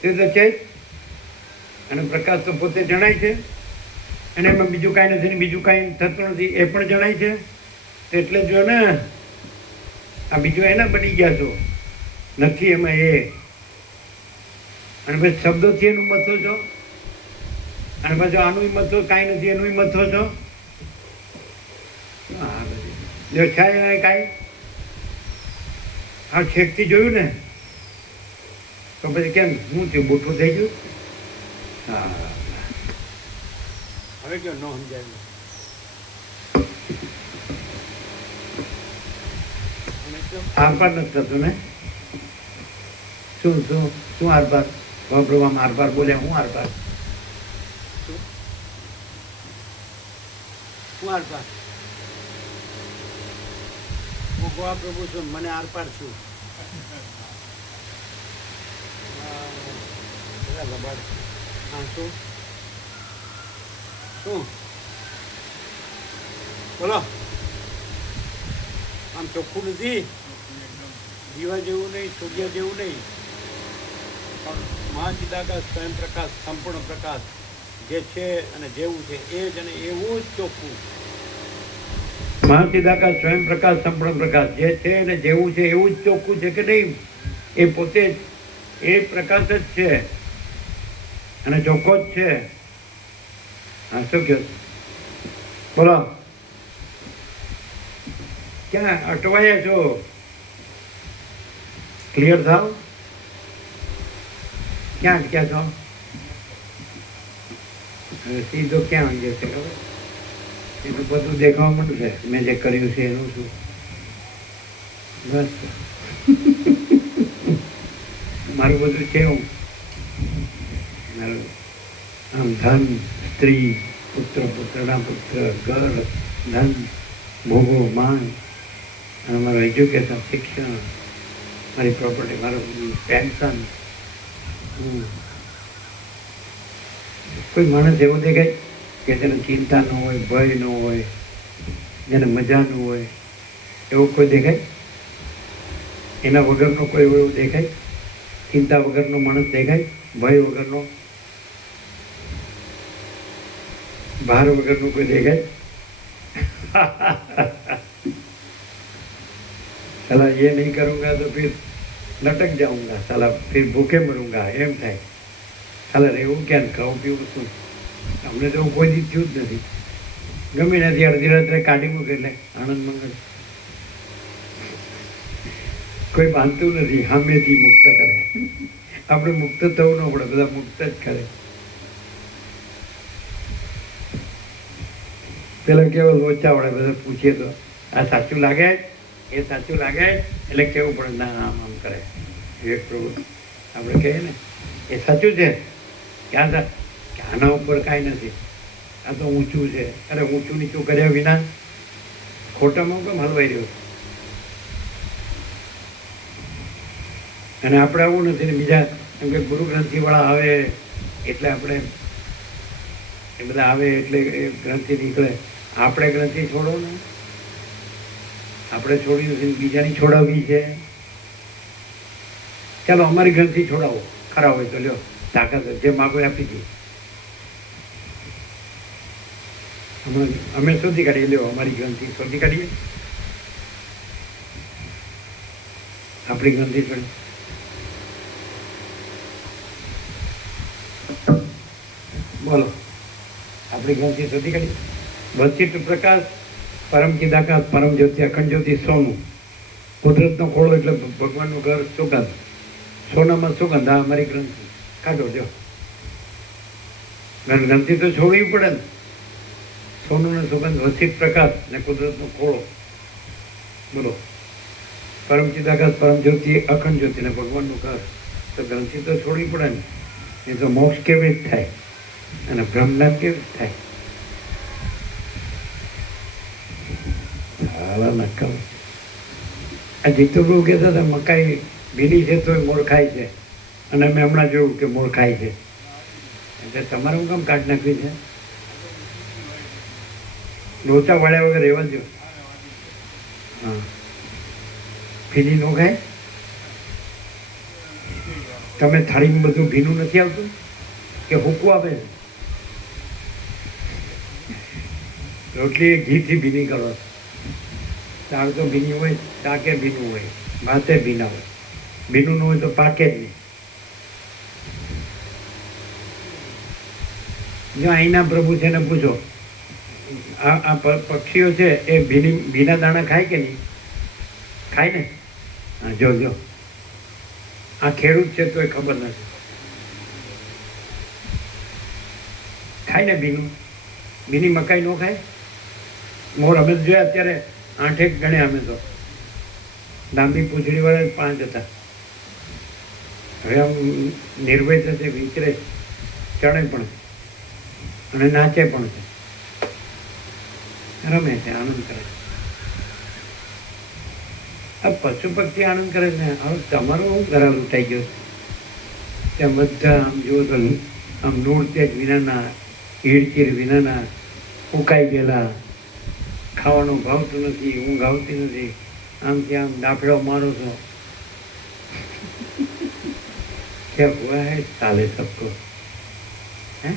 તે તો છે જ, અને પ્રકાશ તો પોતે જણાય છે, અને એમાં બીજું કાંઈ નથી, બીજું કાંઈ થતું નથી, એ પણ જણાય છે. એટલે જો ને આ બીજું એના બની ગયા છો નથી, એમાં એ, અને પછી શબ્દોથી એનું મથો છો, અને પાછું આનું મથો, કાંઈ નથી એનું મથો છો. હા બધી જો છે કાંઈ આ છેકથી જોયું ને તો પછી કેમ હું થયું, બુઠું થઈ ગયું. હા હવે કેમ ન સમજાય, આરપાર નથી થતું ને. શું શું શું આરપાર, પ્રભુમાં આરપાર બોલ્યા, હું આરપાર, શું આરપાર, હું ગોવા પ્રભુ છું, મને આરપાર છું. શું શું બોલો, આમ ચોખ્ખું નથી, દીવા જેવું નહીં, સૂર્ય જેવું નહીં, મહાચિદાકાશ સ્વયં પ્રકાશ, સંપૂર્ણ પ્રકાશ જે છે અને જેવું છે એ જ, અને એવું જ ચોખ્ખું. મહાચિદાકાશ સ્વયં પ્રકાશ, સંપૂર્ણ પ્રકાશ જે છે અને જેવું છે એવું જ ચોખ્ખું છે કે નહીં, એ પોતે જ એ પ્રકાશ જ છે અને ચોખ્ખો જ છે. હા શું કહો બોલો, ક્યાં અટવાયા છો? ક્લિયર થાવ, ક્યાં અટક્યા છો? સીધો ક્યાં અંગે છે ખબર? એનું બધું દેખાવા માંડશે, મેં જે કર્યું છે એનું શું, બસ મારું બધું છે. હું મારું આમ ધન, સ્ત્રી, પુત્ર, પુત્રના પુત્ર, ઘર, ધન, ભોગો, માન, અને મારું એજ્યુકેશન, શિક્ષણ, મારી પ્રોપર્ટી, મારું પેન્શન. કોઈ માણસ એવો દેખાય કે તેને ચિંતા ન હોય, ભય ન હોય, જેને મજા ન હોય, એવું કોઈ દેખાય? એના વગરનો કોઈ એવું દેખાય? ચિંતા વગરનો માણસ દેખાય? ભય વગરનો, ભાર વગરનો કોઈ દેખાય? साला ये नहीं करूँगा तो फिर लटक जाऊँगा, साला फिर भूखे मरूँगा, एम થાય. સાલા રહેવું ક્યાં, ખાવું પીવું શું? અમને તો કોઈ દી થયું જ નથી. ગમે નથી, અડધી રાત્રે કાઢી મૂકે એટલે આનંદ મંગળ. કોઈ બાંધતું નથી, સામેથી મુક્ત કરે. આપણે મુક્ત થવું ન પડે, બધા મુક્ત જ કરે. પેલા કેવો લોચા વડે બધા પૂછીએ તો આ સાચું લાગે, એ સાચું લાગે, એટલે કેવું પડે ના આમ આમ કરે. વિવેક પ્રભુ આપણે કહીએ ને એ સાચું છે કે આના ઉપર કાંઈ નથી, આ તો ઊંચું છે. અરે ઊંચું નીચું કર્યા વિના ખોટામાં કેમ હલવાઈ રહ્યો? અને આપણે આવું નથી ને બીજા એમ કે ગુરુ ગ્રંથિવાળા આવે એટલે આપણે એ બધા આવે એટલે એ ગ્રંથિ નીકળે. આપણે ગ્રંથિ છોડો ને, આપણે છોડી નથી, બીજાની છોડાવવી છે. ચાલો અમારી ગ્રંથિ છોડાવો, ખરા હોય તો લ્યો, તાકાત જે માગો આપી દઈએ. અમે શોધી કાઢીએ, લ્યો અમારી ગ્રંથિ શોધી કાઢીએ, આપણી ગ્રંથિ પણ બોલો, આપણી ગ્રંથિ શોધી કાઢીએ. વચિત પ્રકાશ, પરમ ચિદાકાશ, પરમ જ્યોતિ, અખંડ જ્યોતિ, સોનું. કુદરતનો ખોળો એટલે ભગવાનનું ઘર, સુગંધ. સોનામાં સુગંધ, આ અમારી ગ્રંથિ. કાઢો જો, ગ્રંથિ તો છોડવી પડે ને. સોનું ને સુગંધ, વચિત પ્રકાશ ને કુદરતનો ખોળો. બોલો, પરમ ચિદાકાશ, પરમ જ્યોતિ, અખંડ જ્યોતિ ને ભગવાનનું ઘર. તો ગ્રંથિ તો છોડવી પડે ને. એ તો મોક્ષ કેવી રીતે થાય અને બ્રહ્મનાથ કેવી રીતે થાય? આ જીતુભાઈ કહેતા હતા મકાઈ ભીની છે તો મોર ખાય છે, અને અમે હમણાં જોયું કે મોર ખાય છે. એટલે તમારે હું કામ કાઢ નાખવી છે? લોચા વાળ્યા વગર રહેવા દો. હા, ભીની નો ખાય. તમે થાળીમાં બધું ભીનું નથી આવતું કે હુકવું આવે? રોટલી ઘીથી ભીની કરો, દાળ તો ભીની હોય, શાકે ભીનું હોય, ભાતે ભીના હોય. ભીનું ન હોય તો પાકે જ નહીં. જો અહીંના પ્રભુ છે ને પૂછો, આ પક્ષીઓ છે એ ભીના દાણા ખાય કે નહીં? ખાય ને. હા, જો આ ખેડૂત છે તો એ ખબર નથી, ખાય ને ભીનું. ભીની મકાઈ નો ખાય. મોર અમે જોયા અત્યારે 8 ગણ્યા અમે તો. લાંબી પૂંછડી વાળા 5 હતા. હવે આમ નિર્ભય થશે, વિચરે, ચડે પણ અને નાચે પણ છે, રમે છે, આનંદ કરે છે. આ પશુ પક્ષી આનંદ કરે છે. હવે તમારું હું ઘરા લૂંટાઈ ગયો છે. ત્યાં બધા આમ જુઓ તો આમ નૂળતેજ વિનાના, હીડચીર વિનાના, ઉકાઈ ગયેલા, ખાવાનું ભાવતું નથી, ઊંઘ આવતી નથી, આમથી આમ દાફડો મારો છો. क्या हुआ है साले सबको? हैं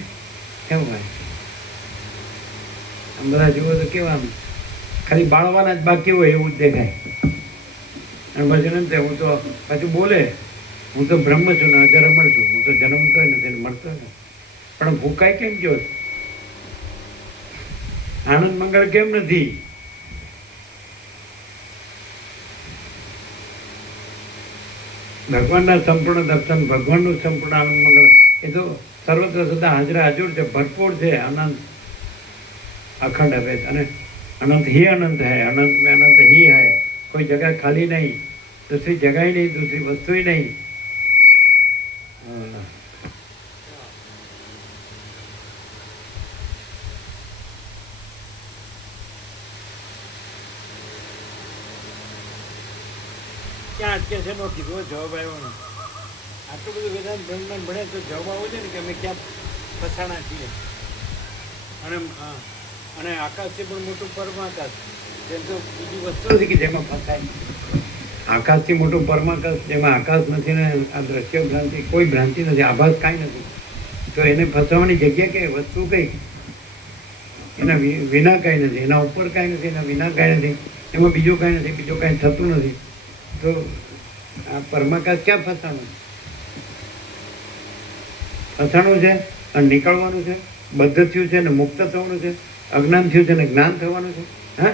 क्या हुआ है? આમ બધા જુઓ તો કેવા આમ ખાલી બાળવાના જ બાકી હોય એવું જ દેખાય. અને પછી નથી, હું તો પાછું બોલે, હું તો બ્રહ્મ છું ને અજર અમર છું, હું તો જન્મતો નથી ને મળતો ને. પણ ભૂકાય કેમ ગયો? આનંદ મંગળ કેમ નથી? ભગવાનના સંપૂર્ણ દર્શન, ભગવાનનું સંપૂર્ણ આનંદ મંગળ એ તો સર્વત્ર સદા હાજરા હાજર છે, ભરપૂર છે. આનંદ અખંડ है અને अनंत ही अनंत है, अनंत में अनंत ही है. कोई जगह खाली नहीं, दूसरी जगह ही नहीं, दूसरी वस्तु ही नहीं. ક્યાં અટકે છે નો કીધો જવાબ આવ્યો ને. આટલું બધું વેદાંત બ્રહ્માંડ ભણે તો જવાબ આવો છે ને કે અમે ક્યાં ફસાણા છીએ. અને આકાશથી પણ મોટું પરમાકાશ, જેમ તો બીજી વસ્તુ નથી કે જેમાં ફસાય. આકાશથી મોટું પરમાકાશ, જેમાં આકાશ નથી ને આ દ્રશ્ય ભ્રાંતિ, કોઈ ભ્રાંતિ નથી, આભાસ કાંઈ નથી. તો એને ફસાવાની જગ્યા કઈ, વસ્તુ કઈ? એના વિના કાંઈ નથી, એના ઉપર કાંઈ નથી, એના વિના કાંઈ નથી, એમાં બીજું કાંઈ નથી, બીજું કાંઈ થતું નથી. તો આ પરમાકાશ ક્યાં ફસાણું? ફસાણું છે અને નીકળવાનું છે, બદ્ધ થયું છે ને મુક્ત થવાનું છે, અજ્ઞાન થયું છે ને જ્ઞાન થવાનું છે. હા,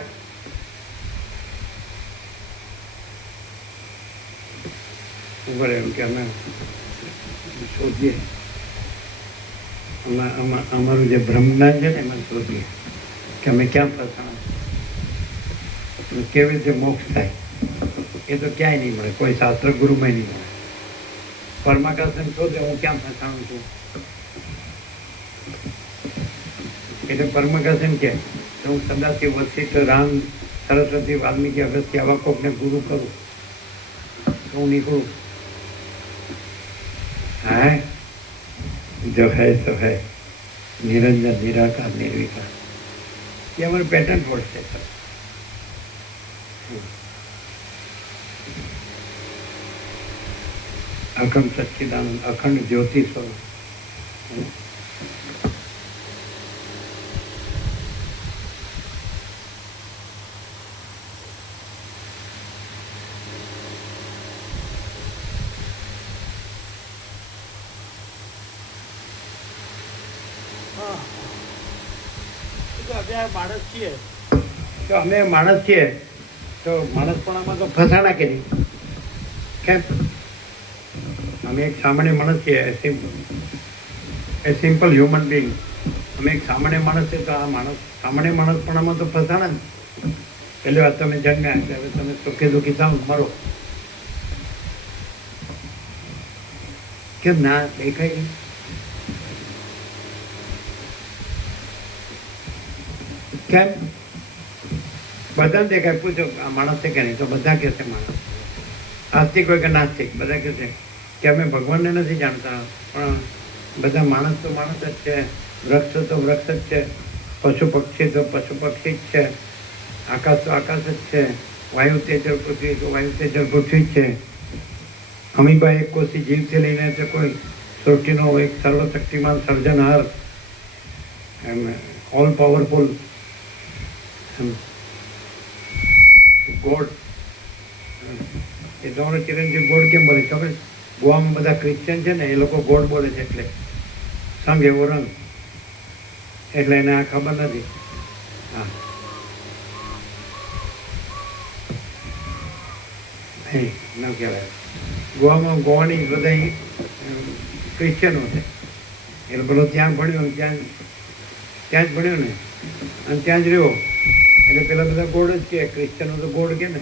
ઉપર એમ કે અમે શોધીએ, અમારું જે બ્રહ્મજ્ઞાન છે ને એમાં શોધીએ કે અમે ક્યાં ફસાણા, કેવી રીતે મોક્ષ થાય. એ તો ક્યાંય નહીં મળે, કોઈ શાસ્ત્ર ગુરુમાં નહીં મળે. પરમાકાશ શોધે હું ક્યાં ફસાણું છું. એટલે પરમાકાશ એમ કે હું સદાશિવ, વશિષ્ઠ, રામ, સરસ્વતી, વાલ્મીકી, અગસ્ત્ય આવા કોકને ગુરુ કરું તો હું નીકળું. है जो है सो है निरंजन निराकार निर्विकार ये हमारे पैटर्न फोर्स है सर अखंड सच्चिदानंद अखंड ज्योति स्वरूप માણસ છીએ તો અમે માણસ છીએ તો માણસપણામાં તો ફસાણા કે નહીં કેમ અમે એક સામાન્ય માણસ છીએ એ સિમ્પલ હ્યુમન બિંગ અમે એક સામાન્ય માણસ છે તો આ માણસ સામાન્ય માણસપણામાં તો ફસાણા ને પહેલી વાત તમે જન્મ્યા એટલે હવે તમે સુખે દુઃખી થાવ મરો કેમ ના દેખાય નહીં કેમ બધાને દેખાય પૂછો આ માણસ છે કે નહીં તો બધા કહે છે માણસ આસ્તિક હોય કે નાસ્તિક બધા કહે છે કે અમે ભગવાનને નથી જાણતા પણ બધા માણસ તો માણસ જ છે વૃક્ષ તો વૃક્ષ જ છે પશુ પક્ષી તો પશુ પક્ષી જ છે આકાશ તો આકાશ જ છે વાયુ તેજલ પૃથ્વી તો વાયુ તેજલ પૃથ્વી જ છે અમીબા એક કોશી જીવથી લઈને તો કોઈ સૃષ્ટિનો એક સર્વશક્તિમાન સર્જનહાર એમ ઓલ પાવરફુલ ગોડ એ તમારો ચિરંજીવ ગોડ કેમ બોલે ખબર ગોવામાં બધા ક્રિશ્ચિયન છે ને એ લોકો ગોડ બોલે છે એટલે સંઘ એવો રંગ એટલે એને આ ખબર નથી હા ન કહેવાય ગોવામાં ગોવાની બધા ક્રિશ્ચિયનો છે એટલે પેલો ત્યાં ભણ્યો ત્યાં જ ભણ્યો ને અને ત્યાં જ રહ્યો એટલે પેલા બધા ગોળ જ કે ક્રિશ્ચનો તો ગોળ કે ને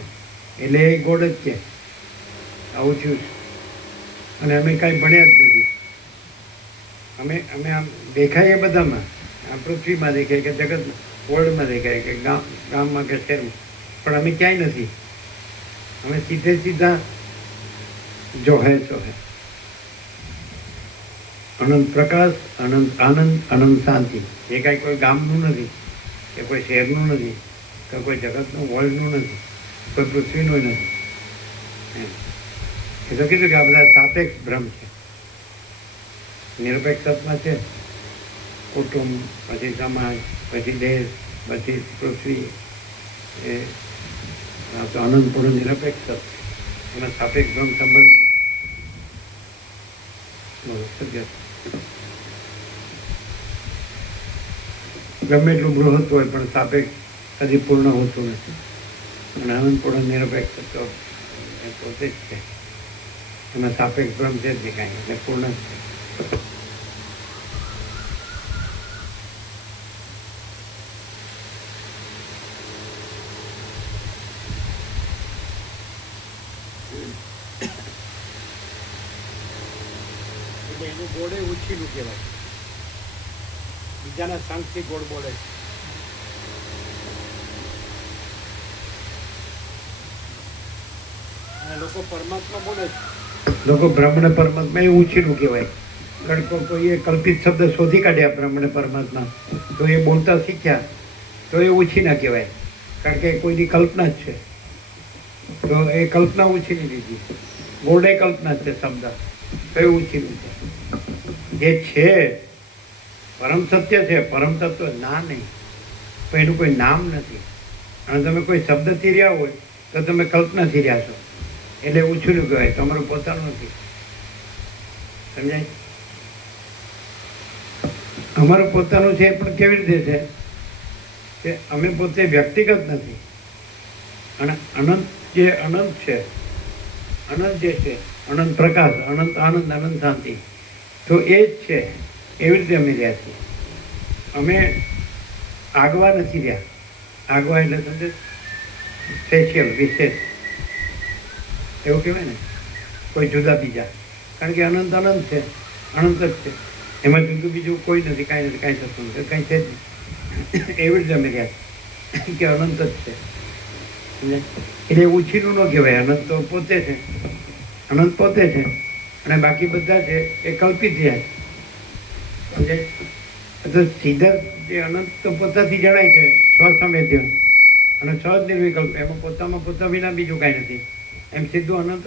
એટલે એ ગોળ જ કે આવું થયું અને અમે કાંઈ ભણ્યા જ નથી અમે અમે આમ દેખાય એ બધામાં આ પૃથ્વીમાં દેખાય કે જગતમાં વર્લ્ડમાં દેખાય કે ગામમાં કે શહેરમાં પણ અમે ક્યાંય નથી અમે સીધે સીધા જો હે સો હે અનંત પ્રકાશ અનંત આનંદ અનંત શાંતિ એ કાંઈ કોઈ ગામનું નથી કે કોઈ શહેરનું નથી કે કોઈ જગતનું વર્લ્ડનું નથી કોઈ પૃથ્વીનું નથી એ તો કીધું કે આ બધા સાપેક્ષ ભ્રમ છે નિરપેક્ષમાં છે કુટુંબ પછી સમાજ પછી દેશ પછી પૃથ્વી એ તો અનંતપૂર્ણ નિરપેક્ષ એમાં સાપેક્ષ ભ્રમ સંબંધ ગમે એટલું બૃહદ હોય પણ સાપેક્ષ કદી પૂર્ણ હોતું નથી અને અનંતપૂર્ણ નિરપેક્ષ તો એ પોતે જ છે એમાં સાપેક્ષ ભ્રમ છે જ કાંઈ એટલે પૂર્ણ જ છે એનું ગોળે ઉછીનું કહેવાય બીજાના સંગથી ગોળ બોલે અને લોકો પરમાત્મા બોલે છે લોકો બ્રહ્મને પરમાત્મા એ ઊંચીનું કહેવાય કારણ કોઈએ કલ્પિત શબ્દ શોધી કાઢ્યા બ્રહ્મને પરમાત્મા તો એ બોલતા શીખ્યા તો એ ઊંચી ના કહેવાય કારણ કે કોઈની કલ્પના જ છે તો એ કલ્પના ઊંચીની લીધી ગોળે કલ્પના જ છે શબ્દ તો એ ઊંચીનું છે જે છે પરમ સત્ય છે પરમ તત્વ ના નહીં પણ એનું કોઈ નામ નથી અને તમે કોઈ શબ્દથી રહ્યા હોય તો તમે કલ્પનાથી રહ્યા છો એટલે ઉછળ્યું કહેવાય તમારું પોતાનું નથી સમજાય અમારું પોતાનું છે પણ કેવી રીતે છે કે અમે પોતે વ્યક્તિગત નથી અને અનંત જે અનંત છે અનંત જે છે અનંત પ્રકાશ અનંત આનંદ અનંત શાંતિ તો એ જ છે એવી રીતે અમે રહ્યા છીએ અમે આગવા નથી રહ્યા આગવા એટલે સમજે સ્પેશિયલ વિશેષ એવું કહેવાય ને કોઈ જુદા બીજા કારણ કે અનંત અનંત છે અનંત જ છે એમાં જુદું બીજું કોઈ નથી કાંઈ નથી કાંઈ થતું નથી કાંઈ છે જ નહીં એવી રીતે અમે રહ્યા કે અનંત જ છે એટલે ઉછીનું ન કહેવાય અનંત તો પોતે છે અનંત પોતે છે અને બાકી બધા છે એ કલ્પિત થયા છે. તો સીધા જે અનંત તો પોતાથી જણાય છે સ્વસંવેદ્ય અને સહજ નિર્વિકલ્પ, એમાં પોતામાં પોતા વિના બીજું કાંઈ નથી. એમ સીધું અનંત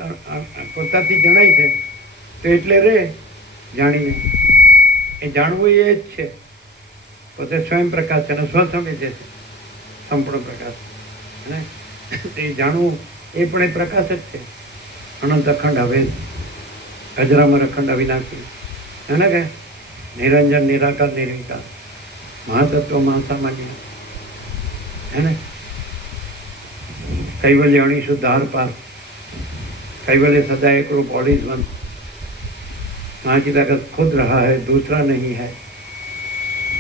પોતાથી જણાય છે. તો એટલે રે જાણીને એ જાણવું એ જ છે. પોતે સ્વયં પ્રકાશ છે અને સ્વસંવેદ્ય છે, સંપૂર્ણ પ્રકાશ. અને એ જાણવું એ પણ એ પ્રકાશ જ છે. અનંત અખંડ અભેદ અજરામર અખંડ અવિનાશી, હે ને કે નિરંજન નિરાકાર નિર્વિકાર મહાતત્વ મહાસામાન્ય, है ना. कैवल्य अणिशुद्ध हर पार, कैवल्य सदा एक रूप ऑल इज वन. महाचिदागत खुद रहा है, दूसरा नहीं है.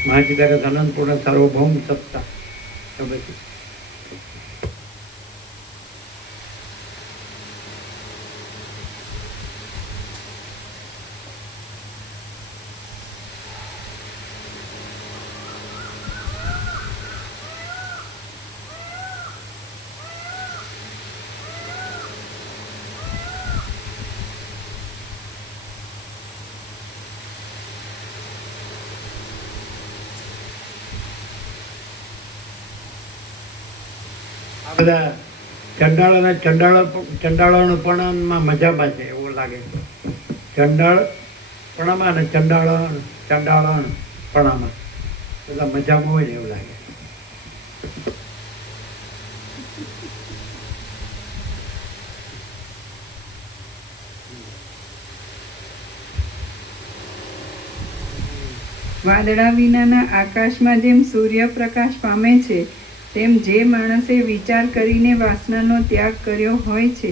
महाचिदागत अनंत पूर्ण सार्वभौम सत्ता. બધા ચંડાળાના ચંડાળપણામાં મજામાં છે એવું લાગે. ચંડાળપણામાં અને ચંડાળપણામાં બધા મજામાં હોય ને એવું લાગે. વાદળા વિનાના આકાશમાં જેમ સૂર્યપ્રકાશ પામે છે, તેમ જે માણસે વિચાર કરીને વાસનાનો ત્યાગ કર્યો હોય છે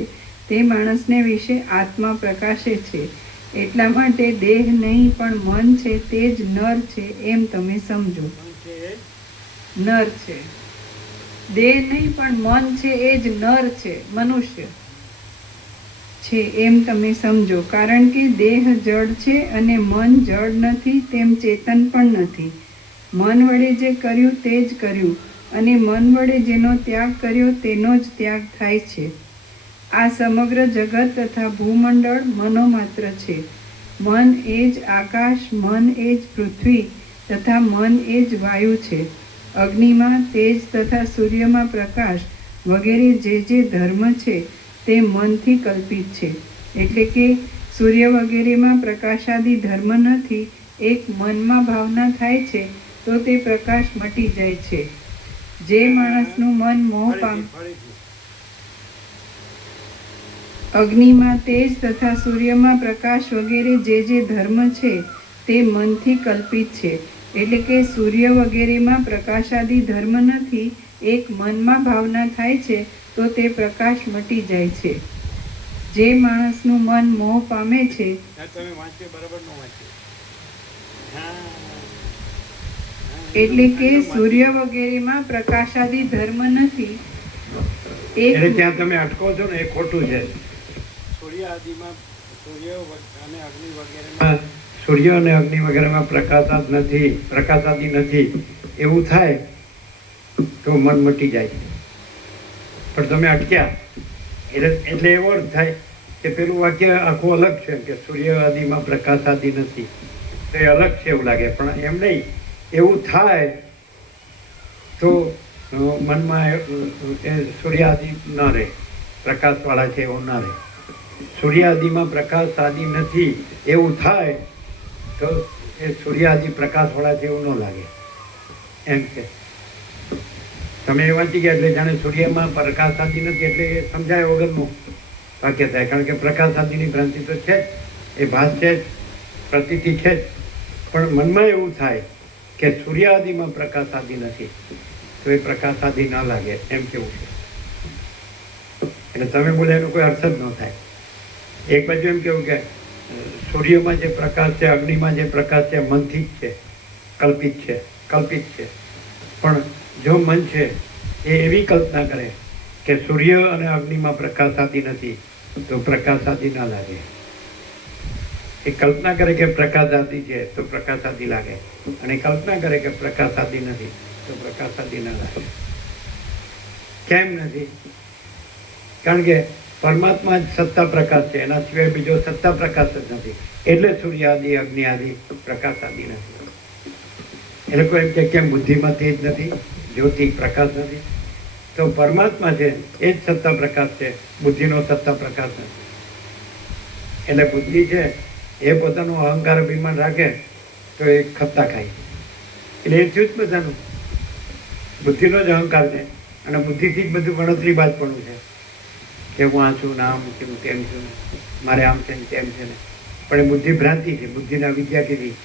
તે માણસને વિશે આત્મા પ્રકાશે છે. એટલા માટે દેહ નહીં પણ મન છે તે જ નર છે એમ તમે સમજો. નર છે, દેહ નહીં પણ મન છે એ જ નર છે, મનુષ્ય છે એમ તમે સમજો. કારણ કે દેહ જડ છે અને મન જડ નથી, તેમ ચેતન પણ નથી. મન વડે જે કર્યું તે જ કર્યું અને મન વડે જેનો ત્યાગ કર્યો તેનો જ ત્યાગ થાય છે. આ સમગ્ર જગત તથા ભૂમંડળ મનોમાત્ર છે. મન એ જ આકાશ, મન એ જ પૃથ્વી તથા મન એ જ વાયુ છે. અગ્નિમાં તેજ તથા સૂર્યમાં પ્રકાશ વગેરે જે ધર્મ છે તે મનથી કલ્પિત છે. એટલે કે સૂર્ય વગેરેમાં પ્રકાશાદી ધર્મ નથી. એક મનમાં ભાવના થાય છે તો તે પ્રકાશ મટી જાય છે. જે માણસનું મન મોહ પામે, અગ્નિમાં તેજ તથા સૂર્યમાં પ્રકાશ વગેરે જે ધર્મ છે તે મનથી કલ્પિત છે. એટલે કે સૂર્ય વગેરેમાં પ્રકાશાદી ધર્મ નથી. એક મનમાં ભાવના થાય છે તો તે પ્રકાશ મટી જાય છે. જે માણસનું મન મોહ પામે છે, એટલે કે સૂર્ય વગેરેમાં પ્રકાશાદી ધર્મ નથી. એટલે ત્યાં તમે અટકો છો ને એ ખોટું છે. સૂર્ય અને અગ્નિ વગેરેમાં પ્રકાશાદી નથી એવું થાય તો મન મટી જાય. પણ તમે અટક્યા એટલે એવો અર્થ થાય કે પેલું વાક્ય આખું અલગ છે કે સૂર્ય આદિમાં પ્રકાશાદી નથી, તો એ અલગ છે એવું લાગે. પણ એમ નહીં, એવું થાય તો મનમાં એ સૂર્યાદિ ન રહે, પ્રકાશવાળા છે એવું ના રહે. સૂર્યાદિમાં પ્રકાશ આદિ નથી એવું થાય તો એ સૂર્યાદિ પ્રકાશવાળા છે એવું ન લાગે. એમ કે તમે એ વાંચી ગયા એટલે જાણે સૂર્યમાં પ્રકાશ આદિ નથી એટલે એ સમજાય વગરનું વાક્ય થાય. કારણ કે પ્રકાશ આદિની ભ્રાંતિ તો છે જ, એ ભાસ છે જ, પ્રતીતિ છે જ. પણ મનમાં એવું થાય કે સૂર્ય આદિમાં પ્રકાશ આદિ નથી તો એ પ્રકાશ આદિ ન લાગે એમ કેવું છે. એટલે તમે બોલે એનો કોઈ અર્થ જ ન થાય. એક બાજુ એમ કેવું કે સૂર્યમાં જે પ્રકાશ છે, અગ્નિમાં જે પ્રકાશ છે મનથી જ છે, કલ્પિત છે. પણ જો મન છે એ એવી કલ્પના કરે કે સૂર્ય અને અગ્નિમાં પ્રકાશ આદિ નથી તો પ્રકાશ આદિ ના લાગે. એ કલ્પના કરે કે પ્રકાશ આદિ છે તો પ્રકાશ આદિ લાગે, અને કલ્પના કરે કે પ્રકાશ આદિ નથી તો પ્રકાશ આદિ ના લાગે. કેમ નથી? કારણ કે પરમાત્મા જ સત્તા પ્રકાશ છે, એના સિવાય બીજો સત્તા પ્રકાશ જ નથી. એટલે સૂર્ય આદિ, અગ્નિ આદિ, પ્રકાશ આદિ નથી. એ લોકો એમ કે કેમ બુદ્ધિમાં તેજ નથી, જ્યોતિ પ્રકાશ નથી? તો પરમાત્મા છે એ જ સત્તા પ્રકાશ છે, બુદ્ધિનો સત્તા પ્રકાશ નથી. એટલે બુદ્ધિ છે એ પોતાનું અહંકાર અભિમાન રાખે તો એ ખત્તા ખાય. એટલે એ થયું જ બધાનું, બુદ્ધિનો જ અહંકાર છે અને બુદ્ધિથી જ બધું ગણતરી બાદ પણ છે કે હું આ છું, ના આમ છું, તેમ છું, મારે આમ છે ને તેમ છે ને. પણ એ બુદ્ધિ ભ્રાંતિ છે, બુદ્ધિના વિદ્યા કીધી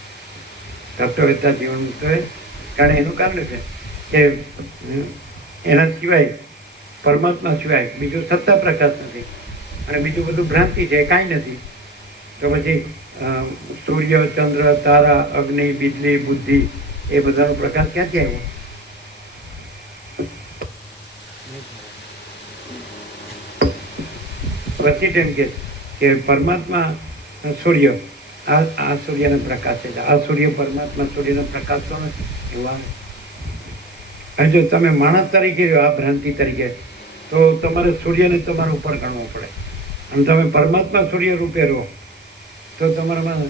તત્વવેત્તા જીવન. કારણ એનું કારણ છે કે એના સિવાય, પરમાત્મા સિવાય બીજો સત્તા પ્રકાશ નથી અને બીજું બધું ભ્રાંતિ છે, એ કાંઈ નથી. તો પછી સૂર્ય, ચંદ્ર, તારા, અગ્નિ, બીજળી, બુદ્ધિ એ બધાનો પ્રકાશ ક્યાંથી આવ્યો? પછી તેમ કે પરમાત્મા સૂર્ય, આ સૂર્યનો પ્રકાશ છે, આ સૂર્ય પરમાત્મા સૂર્યનો પ્રકાશ તો નથી. એવા અને જો તમે માણસ તરીકે રહ્યો આ ભ્રાંતિ તરીકે, તો તમારે સૂર્યને તમારા ઉપર ગણવો પડે. અને તમે પરમાત્મા સૂર્ય રૂપે રહો તો તમારામાં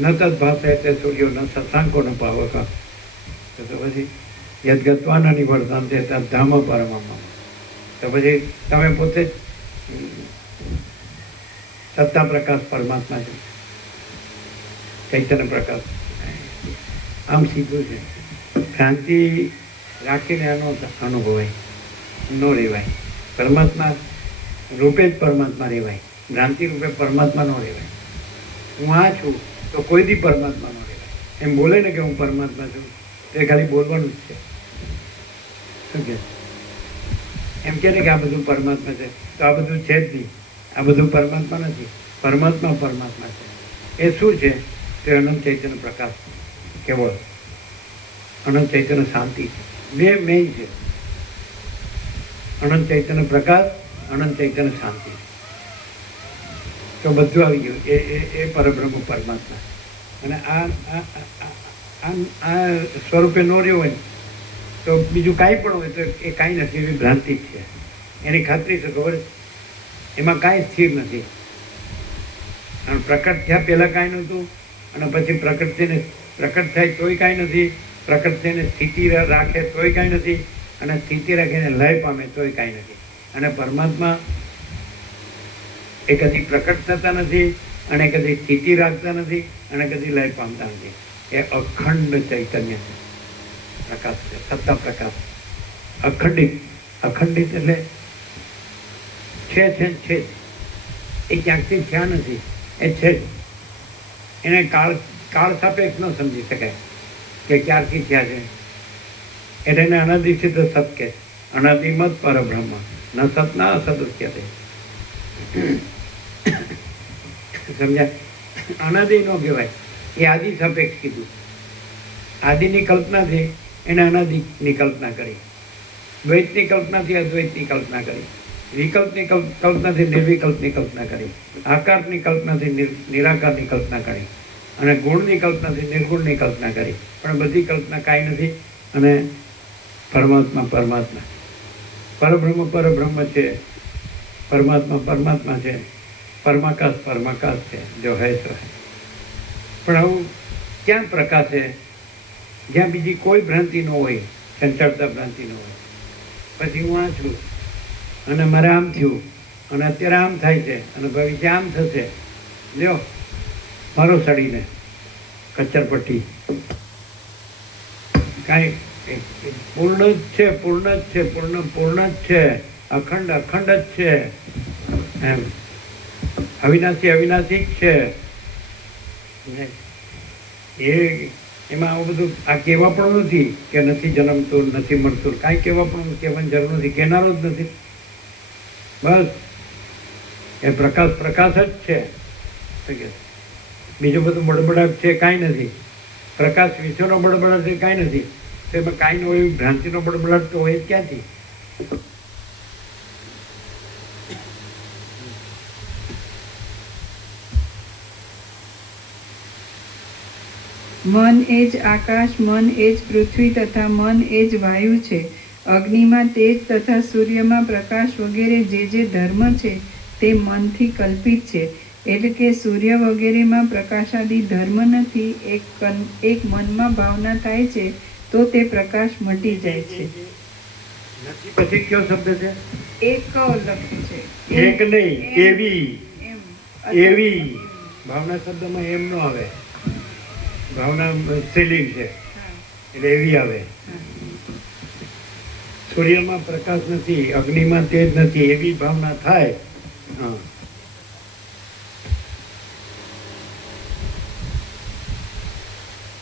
ન તદ ભાષે તે સૂર્યો ન શશાંકો ન પાવક. તો પછી યદગત્વાના નિવર્તન છે તદ ધામ પરમામાં. તો પછી તમે પોતે જ સત્તા પ્રકાશ પરમાત્મા છે, ચૈતન્ય પ્રકાશ. આમ સીધું છે. ભ્રાંતિ રાખીને આનો અનુભવાય, ન રહેવાય. પરમાત્મા રૂપે જ પરમાત્મા રહેવાય, ભ્રાંતિ રૂપે પરમાત્મા ન રહેવાય. હું આ છું તો કોઈ દી પરમાત્મા ન રહેવાય. એમ બોલે ને કે હું પરમાત્મા છું, તે ખાલી બોલવાનું જ છે. શું કે એમ કે ને કે આ બધું પરમાત્મા છે, તો આ બધું છે જ નહીં. આ બધું પરમાત્મા નથી. પરમાત્મા પરમાત્મા છે. એ શું છે? તે અનંત ચૈતન્ય પ્રકાશ, કેવળ અનંત ચૈતન્ય શાંતિ છે. બે મેઇન છે, અનંત ચૈતન્ય પ્રકાશ, અનંત ચૈતન્ય શાંતિ. તો બધું આવી ગયું. એ પરબ્રહ્મ પરમાત્મા. અને આ સ્વરૂપે ન રહ્યો હોય તો બીજું કાંઈ પણ હોય તો એ કાંઈ નથી, એવી ભ્રાંતિ જ છે. એની ખાતરી છે, ખબર છે? એમાં કાંઈ સ્થિર નથી. અને પ્રકટ થયા પહેલાં કાંઈ નહોતું, અને પછી પ્રકટ થાય તોય કાંઈ નથી, પ્રકટ થઈને સ્થિતિ રાખે તોય કાંઈ નથી, અને સ્થિતિ રાખીને લય પામે તોય કાંઈ નથી. અને પરમાત્મા એ કદી પ્રકટ થતા નથી, અને કદી સ્થિતિ રાખતા નથી, અને કદી લય પામતા નથી. એ અખંડ ચૈતન્ય છે, પ્રકાશ છે, સત્તા પ્રકાશ. અખંડિત. અખંડિત એટલે છે. એ ક્યાંકથી થયા નથી, એ છે. એને કાળ સાપેક્ષ ન સમજી શકાય કે ક્યારથી થયા છે. એટલે એને અનાદિ સિદ્ધ સત કે અનાદિમત પરબ્રહ્મ ન સતના અસદૃશ્ય છે. સમજ્યા? અનાદિ ન કહેવાય, એ આદિ સાપેક્ષ કીધું. આદિની કલ્પનાથી એને અનાદિની કલ્પના કરી, દ્વૈતની કલ્પનાથી અદ્વૈતની કલ્પના કરી, વિકલ્પની કલ્પનાથી નિર્વિકલ્પની કલ્પના કરી, આકારની કલ્પનાથી નિરાકારની કલ્પના કરી, અને ગુણની કલ્પનાથી નિર્ગુણની કલ્પના કરી. પણ બધી કલ્પના કાંઈ નથી. અને પરમાત્મા પરમાત્મા, પરબ્રહ્મ પરબ્રહ્મ છે, પરમાત્મા પરમાત્મા છે, પરમાકાશ પરમાકાશ છે, જો હૈ તો હૈ. પણ આવું ક્યાં પ્રકાશ છે જ્યાં બીજી કોઈ ભ્રાંતિ ન હોય, ચંચળતા ભ્રાંતિ ન હોય. પછી હું આ છું અને મારે આમ થયું, અને અત્યારે આમ થાય છે, અને ભવિષ્ય આમ થશે. લ્યો મારો સડીને કચ્ચરપટ્ટી. કાંઈ પૂર્ણ જ છે, પૂર્ણ જ છે, પૂર્ણ જ છે, અખંડ અખંડ જ છે, એમ અવિનાશી અવિનાશી જ છે. એમાં આવું બધું આ કહેવા પણ નથી કે નથી જન્મતું, નથી મળતું, કાંઈ કહેવા પણ કહેવાની જરૂર નથી, કહેનારો જ નથી. બસ એ પ્રકાશ પ્રકાશ જ છે. બીજું બધું બડબડાટ છે કાંઈ નથી. પ્રકાશ વિશ્વનો બડબડાટ છે કાંઈ નથી. તો એમાં કાંઈ ન હોય, ભ્રાંતિનો બડબડાટ તો હોય જ ક્યાંથી? મન એ જ આકાશ, મન એ જ પૃથ્વી તથા મન એ જ વાયુ છે. અગ્નિમાં તેજ તથા સૂર્યમાં પ્રકાશ વગેરે જે ધર્મ છે તે મનથી કલ્પિત છે. એટલે કે સૂર્ય વગેરેમાં પ્રકાશાદી ધર્મ નથી. એક મનમાં ભાવના થાય છે તો તે પ્રકાશ મટી જાય છે. નથી પછી કયો શબ્દ છે? એક લખ્યું છે. એક નહીં, એવી. એમ એવી ભાવના શબ્દમાં એમ ન આવે. ભાવના સ્ત્રીલિંગ છે એટલે એવી આવે. સૂર્યમાં પ્રકાશ નથી, અગ્નિમાં તેજ નથી, એવી ભાવના થાય. હા,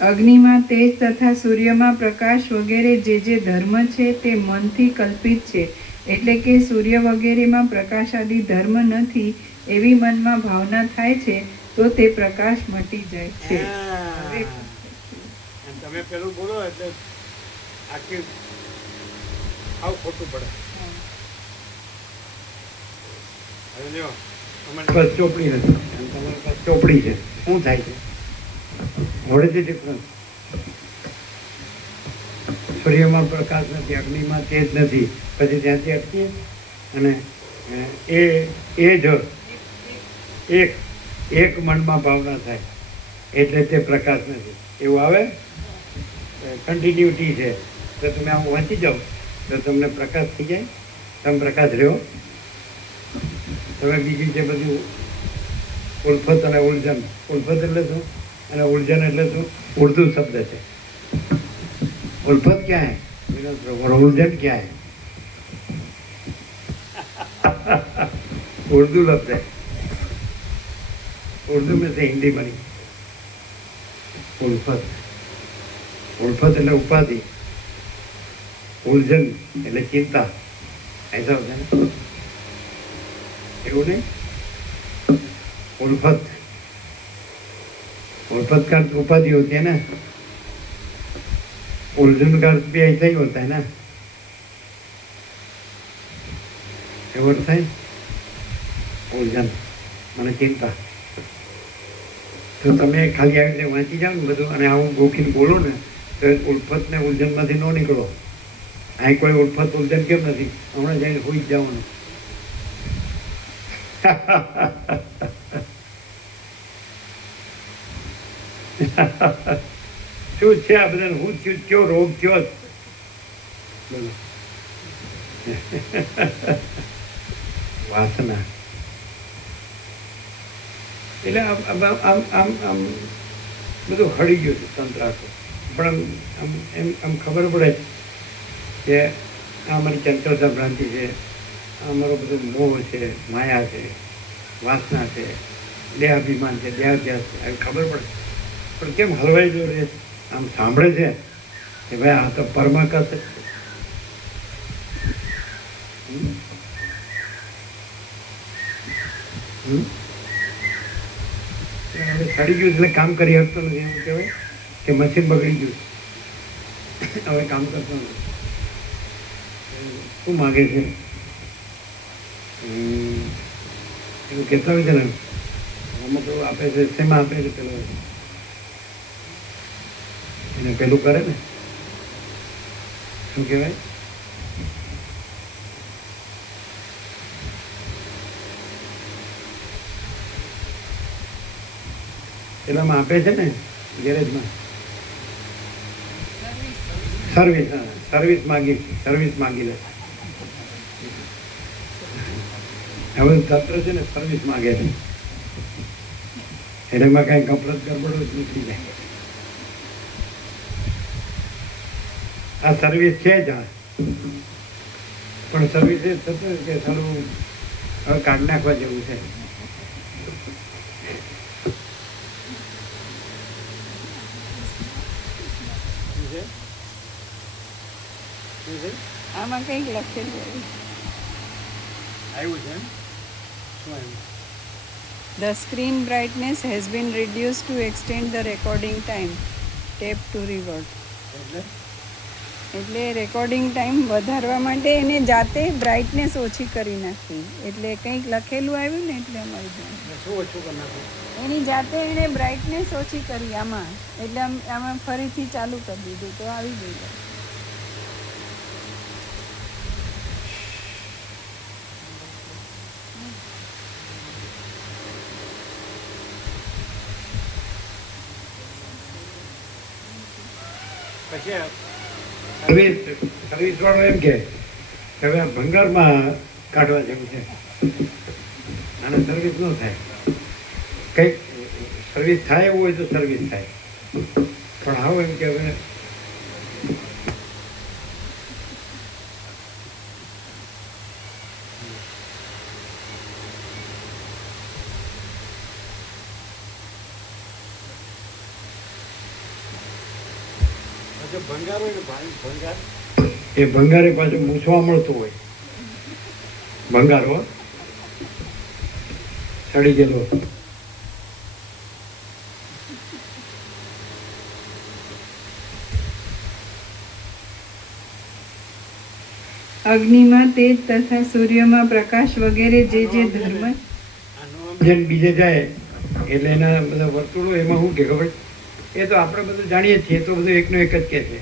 અગ્નિમાં તેજ તથા સૂર્યમાં પ્રકાશ વગેરે જે ધર્મ છે તે મનથી કલ્પિત છે. એટલે કે સૂર્ય વગેરેમાં પ્રકાશાદી ધર્મ નથી એવી મનમાં ભાવના થાય છે તો તે પ્રકાશ મટી જાય છે. અને તમે પેલું બોલો એટલે આખી આવું ખોટું પડે. હવે લ્યો તમારી પાસે ચોપડી નથી અને તમારી પાસે ચોપડી છે. શું થાય છે? What is the difference? સૂર્યમાં પ્રકાશ નથી, અગ્નિમાં તેજ નથી, પછી ત્યાંથી અટકીએ અને એ જ એક મનમાં ભાવના થાય એટલે તે પ્રકાશ નથી. એવું આવે? કન્ટિન્યુટી છે. તો તમે આમ વાંચી જાઓ તો તમને પ્રકાશ થઈ જાય. તમે પ્રકાશ રહ્યો. તમે બીજું જે બધું ઉલ્ફત અને ઉલઝન, ઉલ્ફત એટલે શું અને ઉલઝન એટલે શું? ઉર્દू शब्द है. उल्फत क्या है और उलझन क्या है? उर्दू लफ्ज है. उर्दू में से हिंदी बनी उल्फत. उल्फत એટલે ઉપાધિ, ઉલઝન એટલે ચિંતા. ऐसा होता है ना? એવું नहीं? उल्फत, उल्फत का अर्थ उपाधि होती है ना. उलझन का अर्थ भी ऐसा ही होता है ना. એવું અર્થ થાય ઉલઝન મને ચિંતા. તો તમે ખાલી આવી રીતે વાંચી જાઓ ને બધું અને આવું ગોખીને બોલો ને તો ઉલ્ફત ને ઉલઝનમાંથી ન નીકળો. અહીં કોઈ ઉલ્ફત ઉલઝન કેમ નથી? હમણાં જઈને હોઈ જ જવાનું. શું છે આ બધાને? હું થયું? કયો રોગ થયો? બોલો. વાસના. એટલે આમ બધું હળી ગયું છે તંત્ર આખું. પણ આમ ખબર પડે કે આ અમારી ચંચળતા ભ્રાંતિ છે, આ અમારો બધો મોહ છે, માયા છે, વાસના છે, દેહાભિમાન છે, દેહાધ્યાસ છે, આવી ખબર પડે. પણ કેમ હલવાઈ જો રહે? આમ સાંભળે છે કે ભાઈ આ તો પરમાકાશ જ છે. હવે સડી ગયું એટલે કામ કરી શકતો નથી. એમ કહેવાય કે મશીન બગડી ગયું, હવે કામ કરતો નથી. શું માગે છે એવું કહેતા હોય છે ને. અમુક આપે છે, શેમાં આપે છે? પેલો એને પેલું કરે ને, શું કહેવાય? પેલામાં આપે છે ને ગેરેજમાં સર્વિસ. હા, સર્વિસ માગી લે. હવે તંત્ર છે ને સર્વિસ માગે છે. એનામાં કાંઈ ગફલત ગડબડો જ નીકળી જાય. આ સર્વિસ છે જ. હા, પણ સર્વિસ એ થતું કે સારું હવે કાઢી નાખવા જેવું છે. આમાં કંઈક લખેલું આવ્યું છે. શું આવ્યું? The screen brightness has been reduced to extend the recording time. Tap to revert. એટલે રેકોર્ડિંગ ટાઈમ વધારવા માટે એને જાતે બ્રાઇટનેસ ઓછી કરી નાખી. એટલે કંઈક લખેલું આવ્યું ને એટલે અમારી જાણ શું ઓછું કરી નાખું? એની જાતે એણે બ્રાઇટનેસ ઓછી કરી આમાં. એટલે આમાં ફરીથી ચાલુ કરી દીધું તો આવી ગયું. પછી સર્વિસ વાળો એમ કે હવે આ ભંગારમાં કાઢવા જેવું છે, આને સર્વિસ ન થાય. કંઈક સર્વિસ થાય એવું હોય તો સર્વિસ થાય, પણ આવું એમ કે હવે ભંગાર હોય ને ભંગાર એ ભંગારે પાછું મૂછવા મળતું હોય. ભંગાર હો સડી ગયેલો. અગ્નિમાં તેજ તથા સૂર્યમાં પ્રકાશ વગેરે જે ધર્મ જેમ બીજે જાય એટલે એના બધા વર્તુળો એમાં શું કે ખબર, એ તો આપણે બધું જાણીએ જ છીએ, તો બધું એકનો એક જ કે છે.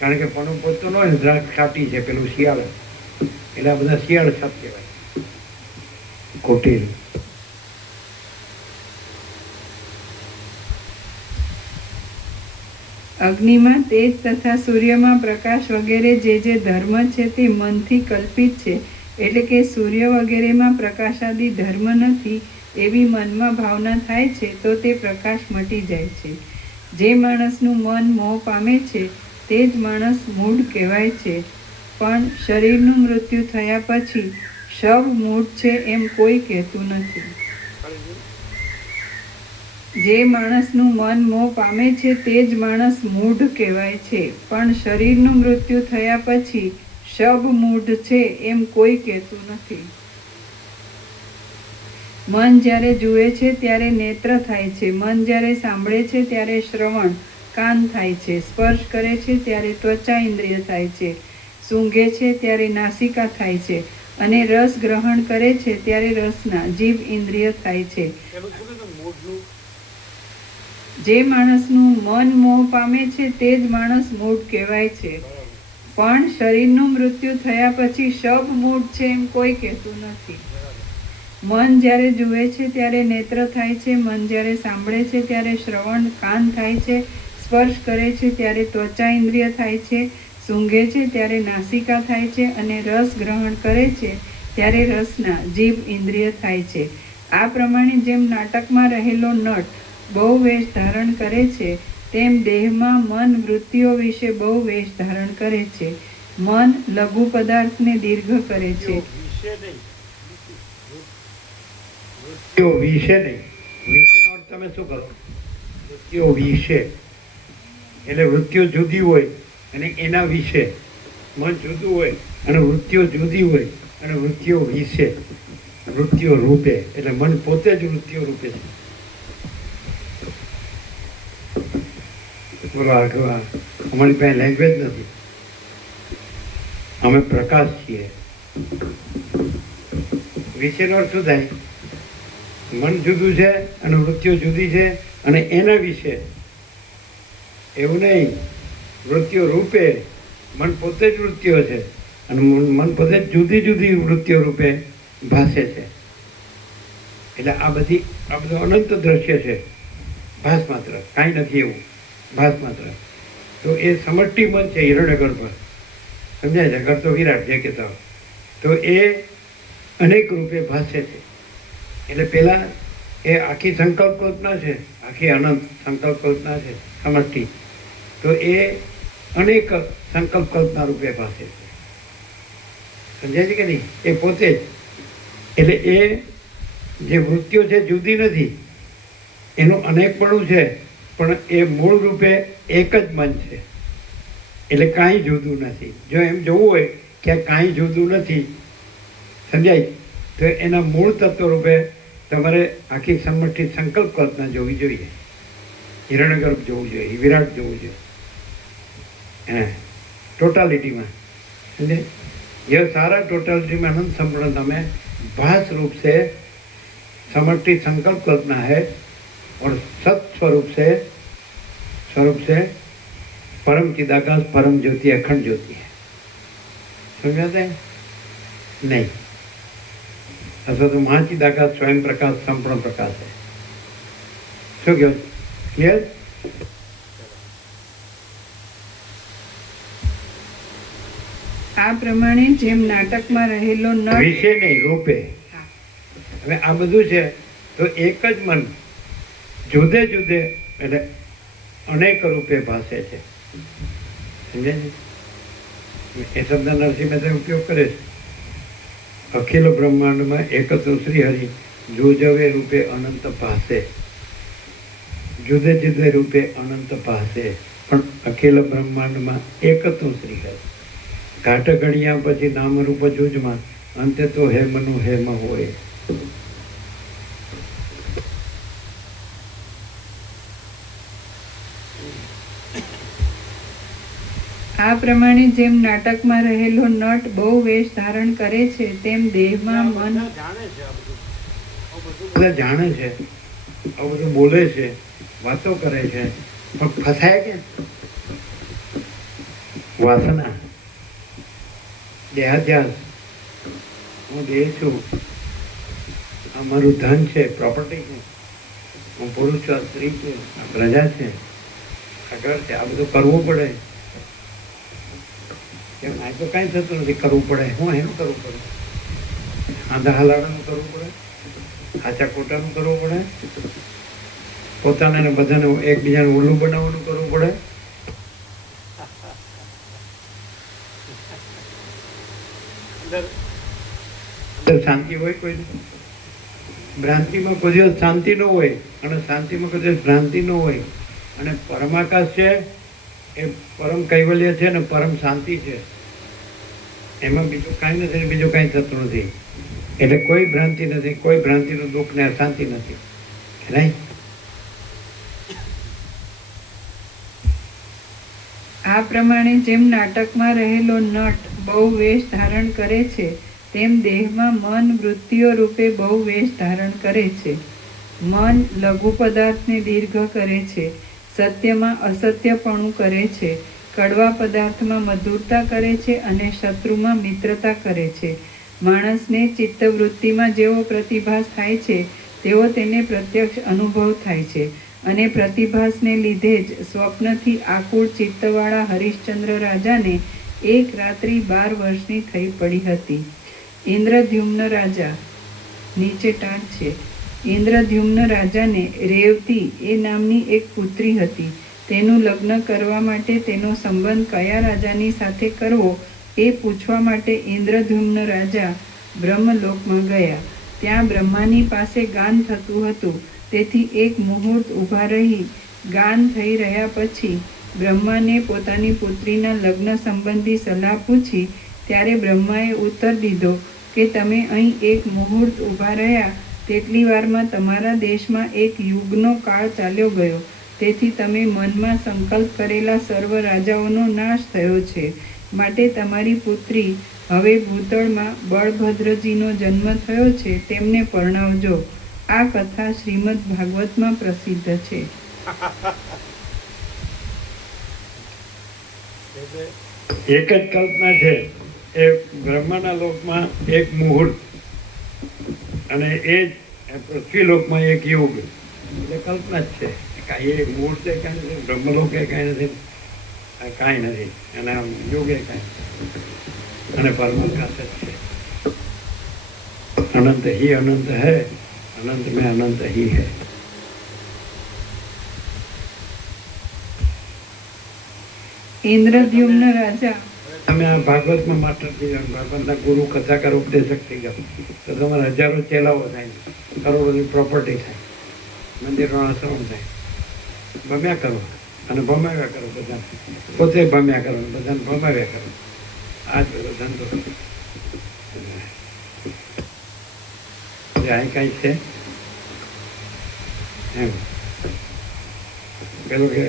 કારણ કે પણ પોતો ન હોય ને, દ્રાક્ષ ખાટી છે, પેલું શિયાળ, એટલે આ બધા શિયાળ સાપ કહેવાય. કોટીર અગ્નિમાં તેજ તથા સૂર્યમાં પ્રકાશ વગેરે જે ધર્મ છે તે મનથી કલ્પિત છે, એટલે કે સૂર્ય વગેરેમાં પ્રકાશાદી ધર્મ નથી એવી મનમાં ભાવના થાય છે તો તે પ્રકાશ મટી જાય છે. જે માણસનું મન મોહ પામે છે તે જ માણસ મૂઢ કહેવાય છે, પણ શરીરનું મૃત્યુ થયા પછી શવ મૂઢ છે એમ કોઈ કહેતું નથી. જે માણસનું મન મોહ પામે છે તે જ માણસ મૂઢ કહેવાય છે, પણ શરીરનું મૃત્યુ થયા પછી શબ મૂઢ છે એમ કોઈ કહેતું નથી. મન જ્યારે જુએ છે ત્યારે નેત્ર થાય છે, મન જ્યારે સાંભળે છે ત્યારે શ્રવણ કાન થાય છે, સ્પર્શ કરે છે ત્યારે ત્વચા ઇન્દ્રિય થાય છે, સૂંઘે છે ત્યારે નાસિકા થાય છે, અને રસ ગ્રહણ કરે છે ત્યારે રસના જીભ ઇન્દ્રિય થાય છે. જે માણસનું મન મોહ પામે છે તે જ માણસ મૂઢ કહેવાય છે, પણ શરીરનું મૃત્યુ થયા પછી શબ મૂઢ છે એમ કોઈ કહેતું નથી. મન જ્યારે જુએ છે ત્યારે નેત્ર થાય છે, મન જ્યારે સાંભળે છે ત્યારે શ્રવણ કાન થાય છે, સ્પર્શ કરે છે ત્યારે ત્વચા ઇન્દ્રિય થાય છે, સૂંઘે છે ત્યારે નાસિકા થાય છે, અને રસ ગ્રહણ કરે છે ત્યારે રસના જીભ ઇન્દ્રિય થાય છે. આ પ્રમાણે જેમ નાટકમાં રહેલો નટ બહુ વેશ ધારણ કરે છે, તેમ દેહમાં મન વૃત્તિઓ વિશે બહુ વેશ ધારણ કરે છે. મન લઘુ પદાર્થને દીર્ઘ કરે છે. વિશે નહીં, વિશેનો અર્થ તમે શું કરો? વૃત્તિઓ વિશે એટલે વૃત્તિઓ જુદી હોય અને એના વિશે. મન જુદું હોય અને વૃત્તિઓ જુદી હોય અને વૃત્તિઓ વિશે, વૃત્તિઓ રૂપે, એટલે મન પોતે જ વૃત્તિઓ રૂપે છે. બોલો અમારી પાસે લેંગ્વેજ નથી, અમે પ્રકાશ છીએ. વિશેનો અર્થ શું થાય? મન જુદું છે અને વૃત્તિઓ જુદી છે અને એના વિશે. એવું નહીં, વૃત્તિઓ રૂપે, મન પોતે જ વૃત્તિઓ છે અને મન પોતે જ જુદી જુદી વૃત્તિઓ રૂપે ભાસે છે. એટલે આ બધું અનંત દ્રશ્ય છે, ભાસ માત્ર, કાંઈ નથી એવું, ભાસ માત્ર. તો એ સમષ્ટિ મન છે, હિરણ્યગર્ભ, સમજાય છે? ગર્ભ તો વિરાટ જે કહેતા હોય, તો એ અનેક રૂપે ભાસે છે. એટલે પેલા એ આખી સંકલ્પ કલ્પના છે, આખી અનંત સંકલ્પ કલ્પના છે સમષ્ટિ, તો એ અનેક સંકલ્પ કલ્પના રૂપે ભાસે છે. સમજાય છે કે નહીં? એ પોતે જ. એટલે એ જે વૃત્તિઓ છે જુદી નથી, એનું અનેકપણું છે, પણ એ મૂળ રૂપે એક જ મન છે. એટલે કાંઈ જુદું નથી. જો એમ જોવું હોય કે કાંઈ જુદું નથી, સમજાય, તો એના મૂળ તત્વ રૂપે તમારે આખી સમષ્ટિ સંકલ્પ કલ્પના જોવી જોઈએ, હિરણ્યગર્ભ જોવું જોઈએ, વિરાટ જોવું જોઈએ, टोटलिटी में समझे। यह सारा टोटलिटी में अनंत संपूर्णता में भास रूप से समष्टि संकल्प कल्पना है और सत स्वरूप से परम चिदाकाश परम ज्योति अखंड ज्योति है। समझाते हैं नहीं? अथवा तो महाचिदाकाश स्वयं प्रकाश संपूर्ण प्रकाश है। Show clear? આ પ્રમાણે જેમ નાટકમાં રહેલો નટ વિશે નહીં, રૂપે. હવે આ બધું છે તો એક જ મન જુદે જુદે એટલે અનેક રૂપે ભાસે છે. સમજાય છે? એ શબ્દ નરસિંહ મહેતા ઉપયોગ કરે છે. અખિલ બ્રહ્માંડમાં એક તો શ્રી હરિ જોજવે રૂપે અનંત ભાસે, જુદે જુદે રૂપે અનંત ભાસે, પણ અખિલ બ્રહ્માંડમાં એક તો શ્રી હરિ. ઘાટ ઘડિયા પછી નામ રૂપ જૂજમાં, અંતે તો હેમનું હેમ હોય. આ પ્રમાણે જેમ નાટકમાં રહેલો નટ બહુ વેશ ધારણ કરે છે, તેમ દેહમાં મન જાણે છે આ બધું. આ બધું બધા જાણે છે, આ બધું બોલે છે, વાતો કરે છે, પણ ફસાય કે વાસના, દેહાધ્યાસ. હું દેહ છું, આ મારું ધન છે, પ્રોપર્ટી છે, હું પુરુષ છું, આ સ્ત્રી છે, આ પ્રજા છે, આ ઘર છે, આ બધું કરવું પડે. કેમ આ તો કાંઈ થતું નથી, કરવું પડે. હું એનું કરવું પડે, આંધા હલાડાનું કરવું પડે, સાચા ખોટાનું કરવું પડે, પોતાને ને બધાને એકબીજાને ઉલ્લું બનાવવાનું કરવું પડે. અંદર શાંતિ હોય કોઈ ભ્રાંતિમાં કોઈ દિવસ શાંતિ ન હોય, અને શાંતિમાં કોઈ દિવસ ભ્રાંતિ ન હોય. અને પરમાકાશ છે એ પરમ કૈવલ્ય છે ને પરમ શાંતિ છે. એમાં બીજું કાંઈ નથી ને બીજું કાંઈ થતું નથી. એટલે કોઈ ભ્રાંતિ નથી, કોઈ ભ્રાંતિનું દુઃખ ને અશાંતિ નથી. નહીં? આ પ્રમાણે જેમ નાટકમાં રહેલો નટ બહુ વેશ ધારણ કરે છે, તેમ દેહમાં મન વૃત્તિઓ રૂપે બહુ વેશ ધારણ કરે છે. મન લઘુ પદાર્થને દીર્ઘ કરે છે, સત્યમાં અસત્યપણું કરે છે, કડવા પદાર્થમાં મધુરતા કરે છે અને શત્રુમાં મિત્રતા કરે છે. માણસને ચિત્તવૃત્તિમાં જેવો પ્રતિભાસ થાય છે તેવો તેને પ્રત્યક્ષ અનુભવ થાય છે, અને પ્રતિભાસને લીધે જ સ્વપ્નથી આકુળ ચિત્તવાળા હરિશ્ચંદ્ર રાજાને એક રાત્રિ 12 વર્ષની થઈ પડી હતી. ઇન્દ્રદ્યુમ્ન રાજા નીચે ટાંક છે. ઇન્દ્રદ્યુમ્ન રાજાને રેવતી એ નામની એક પુત્રી હતી. તેનું લગ્ન કરવા માટે તેનો સંબંધ કયા રાજાની સાથે કરવો એ પૂછવા માટે ઇન્દ્રદ્યુમ્ન રાજા બ્રહ્મલોકમાં ગયા. ત્યાં બ્રહ્માની પાસે ગાન થતું હતું, તેથી એક મુહૂર્ત ઊભા રહી ગાન થઈ રહ્યા પછી બ્રહ્માને પોતાની પુત્રીના લગ્ન સંબંધી સલાહ પૂછી. ત્યારે બ્રહ્માએ ઉત્તર દીધો કે તમે અહીં એક મુહૂર્ત ઊભા રહ્યા તેટલી વારમાં તમારા દેશમાં એક યુગનો કાળ ચાલ્યો ગયો. તેથી તમે મનમાં સંકલ્પ કરેલા સર્વ રાજાઓનો નાશ થયો છે. માટે તમારી પુત્રી હવે ભૂતળમાં બળભદ્રજીનો જન્મ થયો છે, તેમને પરણાવજો. આ કથા શ્રીમદ ભાગવતમાં પ્રસિદ્ધ છે. એક જ કલ્પના છે. એ બ્રહ્માના લોકમાં એક મુહૂર્ત, અને એ જ પૃથ્વી લોકમાં એક યુગ. એટલે કલ્પના જ છે. કાંઈ એ મુહૂર્ત એ કાંઈ નથી, બ્રહ્મલોક એ કાંઈ નથી, કાંઈ નથી, અને આમ યુગ એ કાંઈ, અને પરમાકાશ જ છે. અનંત હી અનંત હૈ, अनंत में अनंत ही है. ઇન્દ્રદ્યુમ્ન રાજા તમે આ ભાગવતમાં માસ્ટર થઈ જાઓ, ભાગવતના ગુરુ કથાકાર ઉપદેશક થઈ જાઓ તો તમારા હજારો ચેલાઓ થાય, કરોડોની પ્રોપર્ટી થાય, મંદિરોના શ્રવણ થાય. ભમ્યા કરો અને ભમાવ્યા કરો, બધા પોતે ભમ્યા કરો, બધાને ભમાવ્યા કરો. આ જ બધો ધંધો. અહીં કાંઈ છે એમ પેલું કે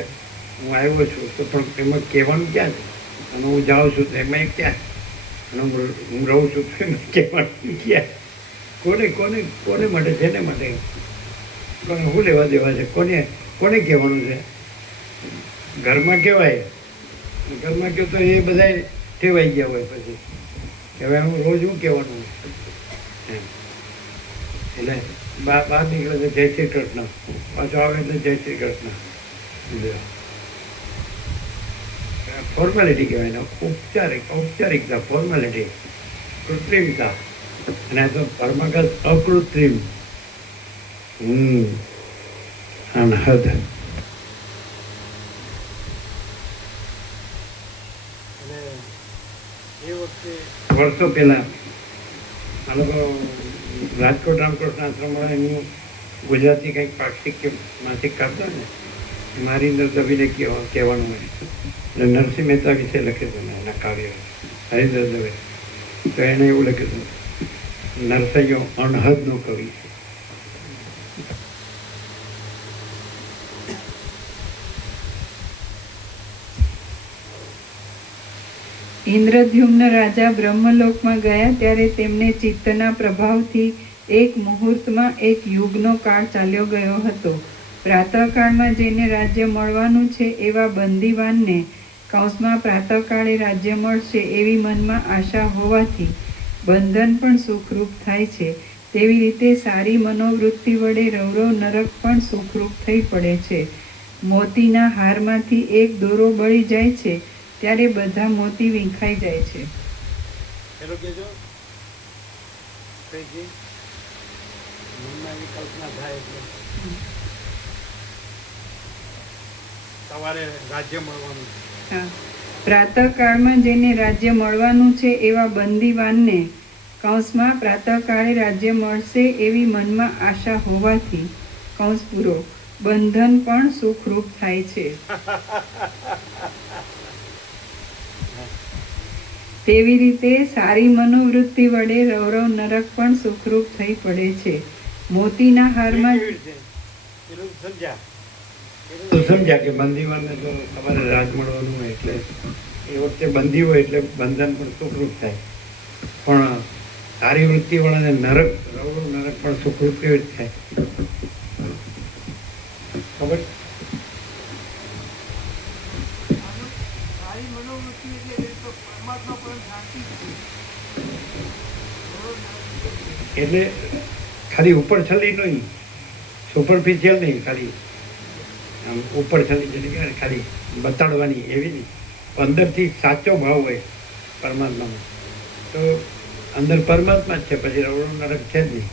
હું આવ્યો છું તો પણ એમાં કહેવાનું ક્યાં છે, અને હું જાઉં છું તો એમાં ક્યાં, અને હું રહું છું તો એમાં કહેવાનું ક્યાં? કોને કોને કોને માટે, જેને માટે, કોને શું લેવા દેવા છે, કોને કોને કહેવાનું છે? ઘરમાં કહેવાય, ઘરમાં કહો તો એ બધા ટેવાઈ ગયા હોય પછી કે હવે હું રોજ શું કહેવાનું એમ. એટલે બહાર નીકળે તો જય શ્રી કૃષ્ણ, પાછો આવે એટલે જય શ્રી કૃષ્ણ. ફોર્માલિટી કહેવાય ને, ઔપચારિકતા, ફોર્માલિટી, કૃત્રિમતા. અને આ તો પરમાગત અકૃત્રિમ, અનહદ. અને એ વખતે વર્ષો પહેલા આ લોકો રાજકોટ રામકૃષ્ણ આશ્રમવાળા એનું ગુજરાતી કંઈક પાક્ષિક કે માસિક કાઢતા ને, મારી અંદર દવીને કહેવાનું હોય એટલે નરસિંહ મહેતા વિશે લખ્યું હતું ને એના કાવ્ય હરિન્દર દવે. તો એને એવું લખ્યું હતું, નરસૈયો અણહદનો કવિ છે. ઇન્દ્રદ્યુમ્ન રાજા બ્રહ્મલોકમાં ગયા ત્યારે તેમને ચિત્તના પ્રભાવથી એક મુહૂર્તમાં એક યુગનો કાળ ચાલ્યો ગયો હતો. પ્રાતઃકાળમાં જેને રાજ્ય મળવાનું છે એવા બંદીવાનને કૌંસમાં પ્રાતઃકાળે રાજ્ય મળશે એવી મનમાં આશા હોવાથી બંધન પણ સુખરૂપ થાય છે. તેવી રીતે સારી મનોવૃત્તિ વડે રૌરવ નરક પણ સુખરૂપ થઈ પડે છે. મોતીના હારમાંથી એક દોરો બળી જાય છે ત્યારે બધા મોતી વીંખાઈ જાય છે. પેલો કહેજો કઈ મનમાં એવી કલ્પના થાય એટલે સવારે રાજ્ય મળવાનું છે. હા. પ્રાતઃકાળમાં જેને રાજ્ય મળવાનું છે એવા બંદીવાનને કૌંસમાં પ્રાતઃકાળે રાજ્ય મળશે એવી મનમાં આશા હોવાથી કૌંસ પૂરો બંધન પણ સુખરૂપ થાય છે. તેવી રીતે સારી મનોવૃત્તિ વડે રૌરવ નરક પણ સુખરૂપ થઈ પડે છે. મોતીના હારમાં પેલું સમજ્યા તો સમજ્યા કે બંદીવાનને તો તમારે રાજ મળવાનું હોય એટલે એ વખતે બંદી હોય એટલે બંધન પણ સુખરૂપ થાય. પણ સારી વૃત્તિવાળાને નરક, રૌરવ નરક પણ સુખરૂપ કેવી રીતે થાય ખબર? સારી મનોવૃત્તિ એટલે તો પરમાત્મા પણ શાંતિ છે. એટલે ખાલી ઉપર છલી નહીં, સુપરફિશિયલ નહીં, ખાલી આમ ઉપર છલી જેને કહેવાય ને ખાલી બતાડવાની એવી નહીં. અંદરથી સાચો ભાવ હોય પરમાત્મામાં તો અંદર પરમાત્મા જ છે, પછી રવડો નરક છે જ નહીં.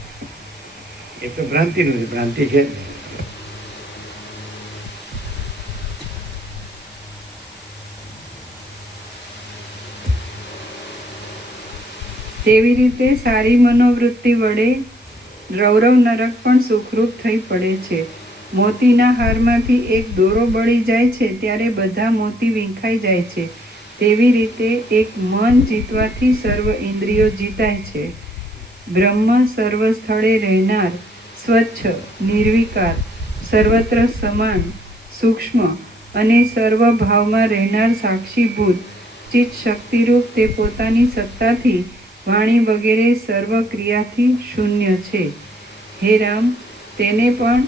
એ તો ભ્રાંતિનું છે, ભ્રાંતિ છે જ નહીં. તેવી રીતે સારી મનોવૃત્તિ વડે રૌરવ નરક પણ સુખરૂપ થઈ પડે છે. મોતીના હારમાંથી એક દોરો બળી જાય છે ત્યારે બધા મોતી વીંખાઈ જાય છે. તેવી રીતે એક મન જીતવાથી સર્વ ઇન્દ્રિયો જીતાય છે. બ્રહ્મ સર્વ સ્થળે રહેનાર, સ્વચ્છ, નિર્વિકાર, સર્વત્ર સમાન, સૂક્ષ્મ અને સર્વ ભાવમાં રહેનાર સાક્ષીભૂત ચિત્ત શક્તિરૂપ તે પોતાની સત્તાથી, વાણી વગેરે સર્વ ક્રિયાથી શૂન્ય છે. હે રામ તેને પણ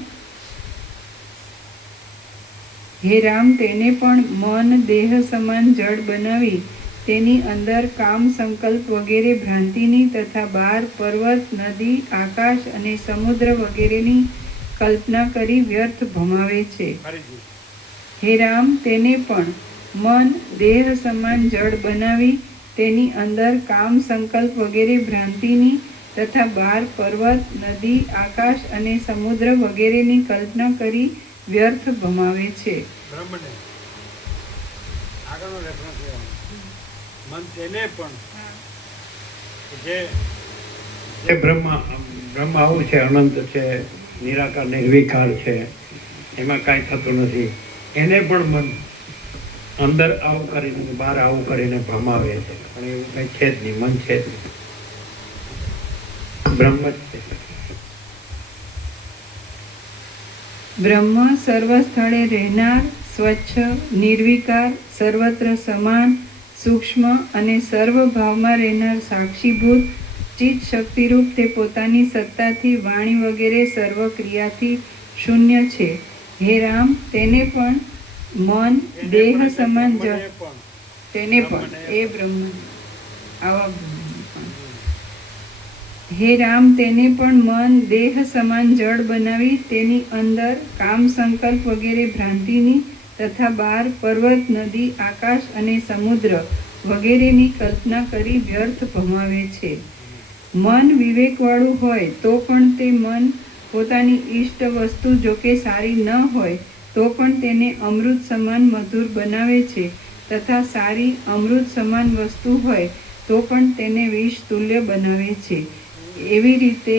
મન દેહ સમાન જડ બનાવી તેની અંદર કામ સંકલ્પ વગેરે ભ્રાંતિની તથા બાર પર્વત, નદી, આકાશ અને સમુદ્ર વગેરેની કલ્પના કરી વ્યર્થ ભમાવે છે. હે રામ તેને પણ મન દેહ સમાન જડ બનાવી તેની અંદર કામ સંકલ્પ વગેરે ભ્રાંતિની તથા બાર પર્વત, નદી, આકાશ અને સમુદ્ર વગેરેની કલ્પના કરી વ્યર્થ ભમાવે છે. બ્રહ્મને આગળનો રેફરન્સ લેવાનો. મન તેને પણ જે બ્રહ્મ આવું છે, અનંત છે, નિરાકાર નિર્વિકાર છે, એમાં કાંઈ થતું નથી. એને પણ મન અંદર આવું કરીને બહાર આવું કરીને ભમાવે છે, પણ એવું કંઈ છે જ નહીં. મન છે જ નહીં, બ્રહ્મ જ છે. બ્રહ્મ સર્વ સ્થળે રહેનાર, સ્વચ્છ, નિર્વિકાર, સર્વત્ર સમાન, સૂક્ષ્મ અને સર્વ ભાવમાં રહેનાર સાક્ષીભૂત ચિત્ત શક્તિરૂપ તે પોતાની સત્તાથી, વાણી વગેરે સર્વ ક્રિયાથી શૂન્ય છે. હે રામ તેને પણ મન દેહ સમાન જડ, તેને પણ એ બ્રહ્મ આવા બ્રહ્મ પણ. હે રામ તેને પણ મન દેહ સમાન જડ બનાવી તેની અંદર કામ સંકલ્પ વગેરે ભ્રાંતિની તથા બાર પર્વત, નદી, આકાશ અને સમુદ્ર વગેરેની કલ્પના કરી વ્યર્થ ભમાવે છે. મન વિવેકવાળું હોય તો પણ તે મન પોતાની ઈષ્ટ વસ્તુ જો કે સારી ન હોય તો પણ તેને અમૃત સમાન મધુર બનાવે છે, તથા સારી અમૃત સમાન વસ્તુ હોય તો પણ તેને વિષ તુલ્ય બનાવે છે. એવી રીતે